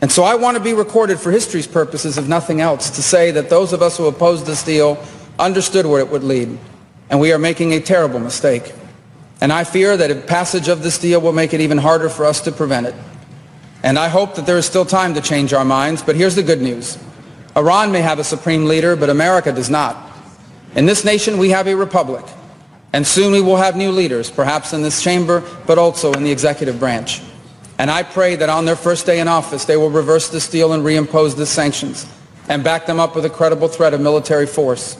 And so I want to be recorded for history's purposes, if nothing else, to say that those of us who opposed this deal understood where it would lead. And we are making a terrible mistake. And I fear that a passage of this deal will make it even harder for us to prevent it. And I hope that there is still time to change our minds. But here's the good news. Iran may have a supreme leader, but America does not. In this nation, we have a republic. And soon we will have new leaders, perhaps in this chamber, but also in the executive branch. And I pray that on their first day in office, they will reverse this deal and reimpose the sanctions and back them up with a credible threat of military force,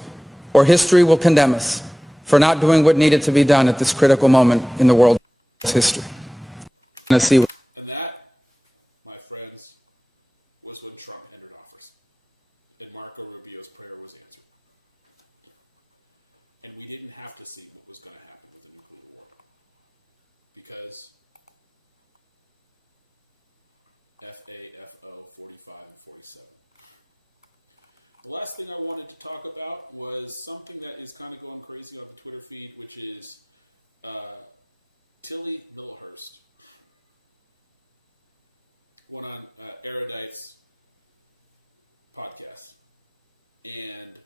or history will condemn us for not doing what needed to be done at this critical moment in the world's history. And that, my friends, was when Trump entered office. And Marco Rubio's prayer was answered. And we didn't have to see what was going to happen with the nuclear war. Because FAFO 45 and 47. The last thing I wanted to talk about was something that is kind of going crazy on the Twitter feed, which is Tilly Millhurst went on Erudite's podcast. And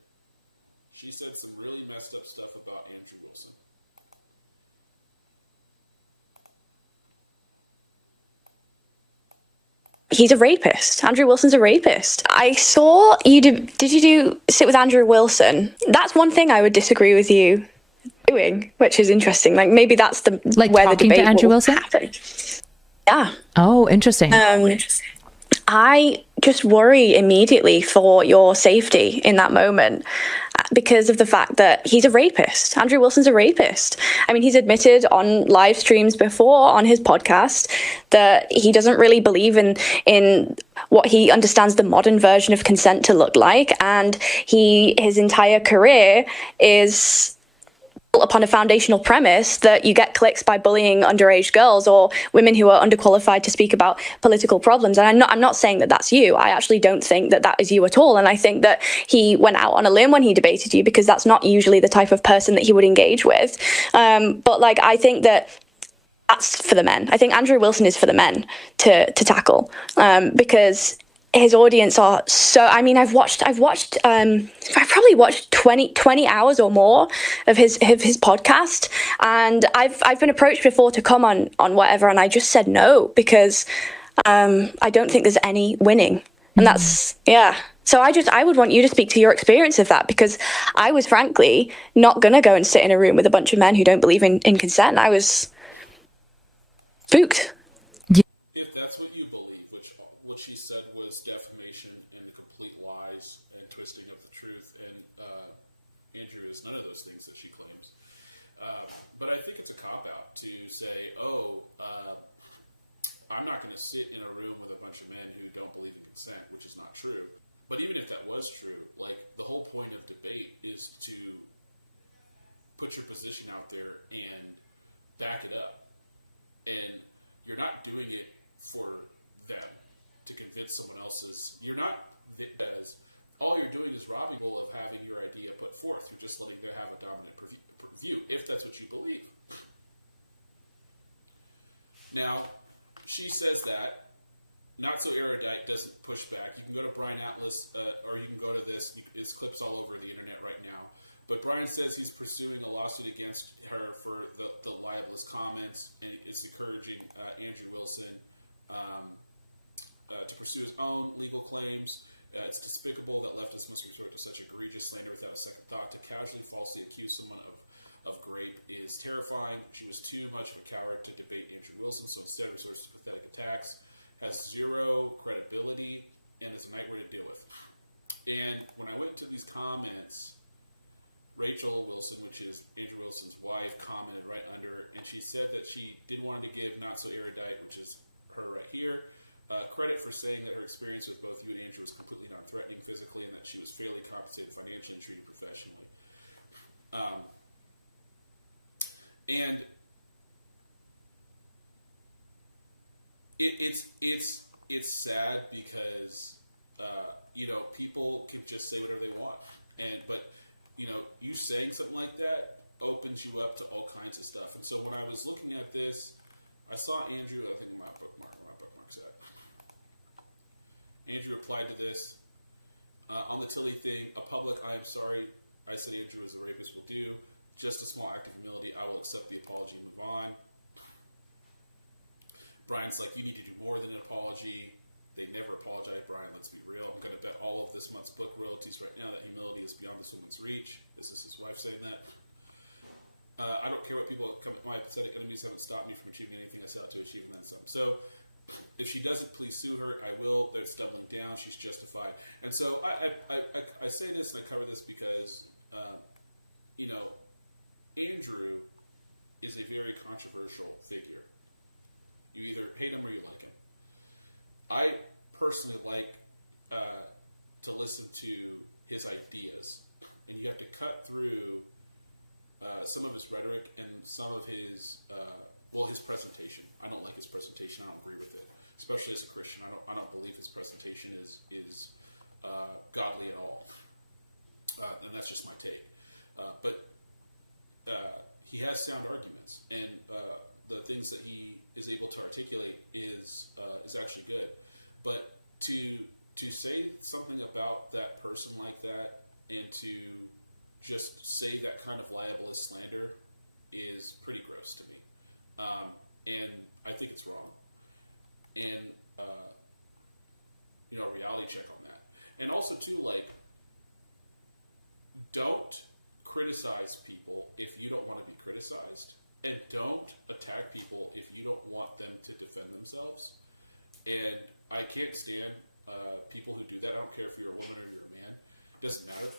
she said some really messed up stuff about Andrew Wilson. He's a rapist. Andrew Wilson's a rapist. I saw you did you sit with Andrew Wilson? That's one thing I would disagree with you doing, which is interesting. Like maybe that's where the debate to Andrew Wilson happen. Yeah. Oh, interesting. I just worry immediately for your safety in that moment. because of the fact that he's a rapist. Andrew Wilson's a rapist. I mean, he's admitted on live streams before on his podcast that he doesn't really believe in what he understands the modern version of consent to look like, and his entire career is built upon a foundational premise that you get clicks by bullying underage girls or women who are underqualified to speak about political problems. And I'm not saying that that's you. I actually don't think that is you at all. And I think that he went out on a limb when he debated you, because that's not usually the type of person that he would engage with. But like, I think that's for the men. I think Andrew Wilson is for the men to tackle, because his audience are so, I mean, I've probably watched 20 hours or more of his podcast, and I've been approached before to come on whatever, and I just said no, because I don't think there's any winning. And that's, yeah. So I would want you to speak to your experience of that, because I was frankly not going to go and sit in a room with a bunch of men who don't believe in consent. I was spooked. If that's what you believe, which what she said was defamation and the complete lies and twisting of the truth, and Andrew is none of those things that she claims. But I think it's a cop-out to say, I'm not going to sit in a room with a bunch of men who don't believe in consent, which is not true. But even if that was true, like, the whole point of debate is to put your position out there and back it up. And you're not doing it for them to convince someone else's. You're not, as all you're doing is robbing people of having your idea put forth. You're just letting them have a dominant view, if that's what you believe. Now, she says that Not So Erudite doesn't push back. You can go to Brian Atlas, or you can go to this. It's clips all over the internet right now. But Brian says he's pursuing a lawsuit against her for the libelous comments, and it's encouraging Andrew Wilson to pursue his own legal claims. It's despicable that leftists must resort to such egregious slander without a second thought. To casually falsely accuse someone of grape is terrifying. She was too much of a coward to debate Andrew Wilson, so instead resorts to pathetic attacks, has zero credibility, and is a nightmare to deal with. And when I went to these comments, Rachel Wilson, which is Andrew Wilson's wife, commented right under, and she said that she did want to give Not So Erudite, which is her right here, credit for saying that her experience with both you and Andrew was completely non-threatening physically, and that she was fairly compensated financially and treated professionally. And it's sad because people can just say whatever they want, but you saying something like that opens you up to all kinds of stuff. And so when I was looking at this, I saw Andrew. I think my bookmark's at. Andrew replied to this on the Tilly thing. A public "I am sorry I said Andrew was a rapist" will do. Just a small act of humility. I will accept the apology and move on. Brian's like, you need to do more than an apology. They never apologize, Brian. Let's be real. I'm going to bet all of this month's book royalties right now that humility is beyond this woman's reach. This is his wife saying that. I don't care what people my pathetic enemies haven't stopped me from achieving anything I set out to achieve, and then some. So if she doesn't, please sue her. I will. They're doubling down. She's justified. And so I say this and I cover this because, Andrew is a very controversial figure. You either hate him or you like him. I personally like to listen to his ideas, and you have to cut through some of his rhetoric and some of his his presentation. I don't like his presentation. I don't agree with it, especially as a Christian. I don't believe his presentation is godly at all, and that's just my take. But he has sound arguments, and the things that he is able to articulate is actually good. But to say something about that person like that, and to just say that kind of libelous slander, is pretty gross to me, and I think it's wrong. And a reality check on that, and also too, don't criticize people if you don't want to be criticized. And don't attack people if you don't want them to defend themselves. And I can't stand people who do that. I don't care if you're a woman or you're a man. It doesn't matter.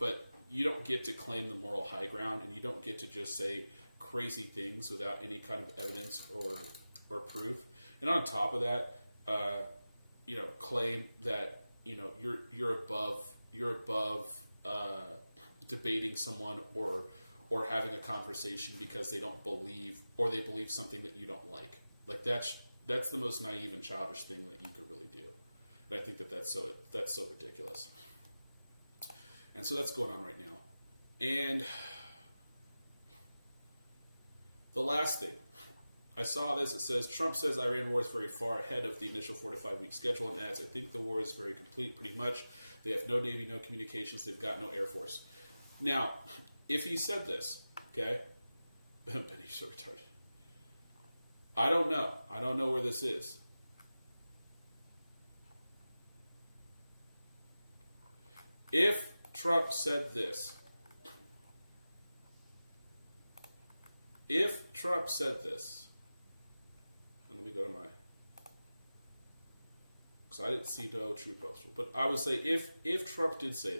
But you don't get to claim the moral high ground, and you don't get to just say crazy things without any kind of evidence or proof. And on top of that, claim that you're above debating someone or having a conversation because they don't believe, or they believe something that you don't like. Like that's the most naive and childish thing that you could really do. And I think that's so ridiculous. And so that's going on right now. And the last thing, I saw this. It says, Trump says Iran war is very far ahead of the initial 4 to 5 week schedule, and adds, I think the war is very complete, pretty much. They have no Navy, no communications. They've got no Air Force. Now, if he said this, okay, Benny's so retarded. I don't know. I don't know where this is. If Trump said this, and let me go to my, because I didn't see no true postal, but I would say if Trump did say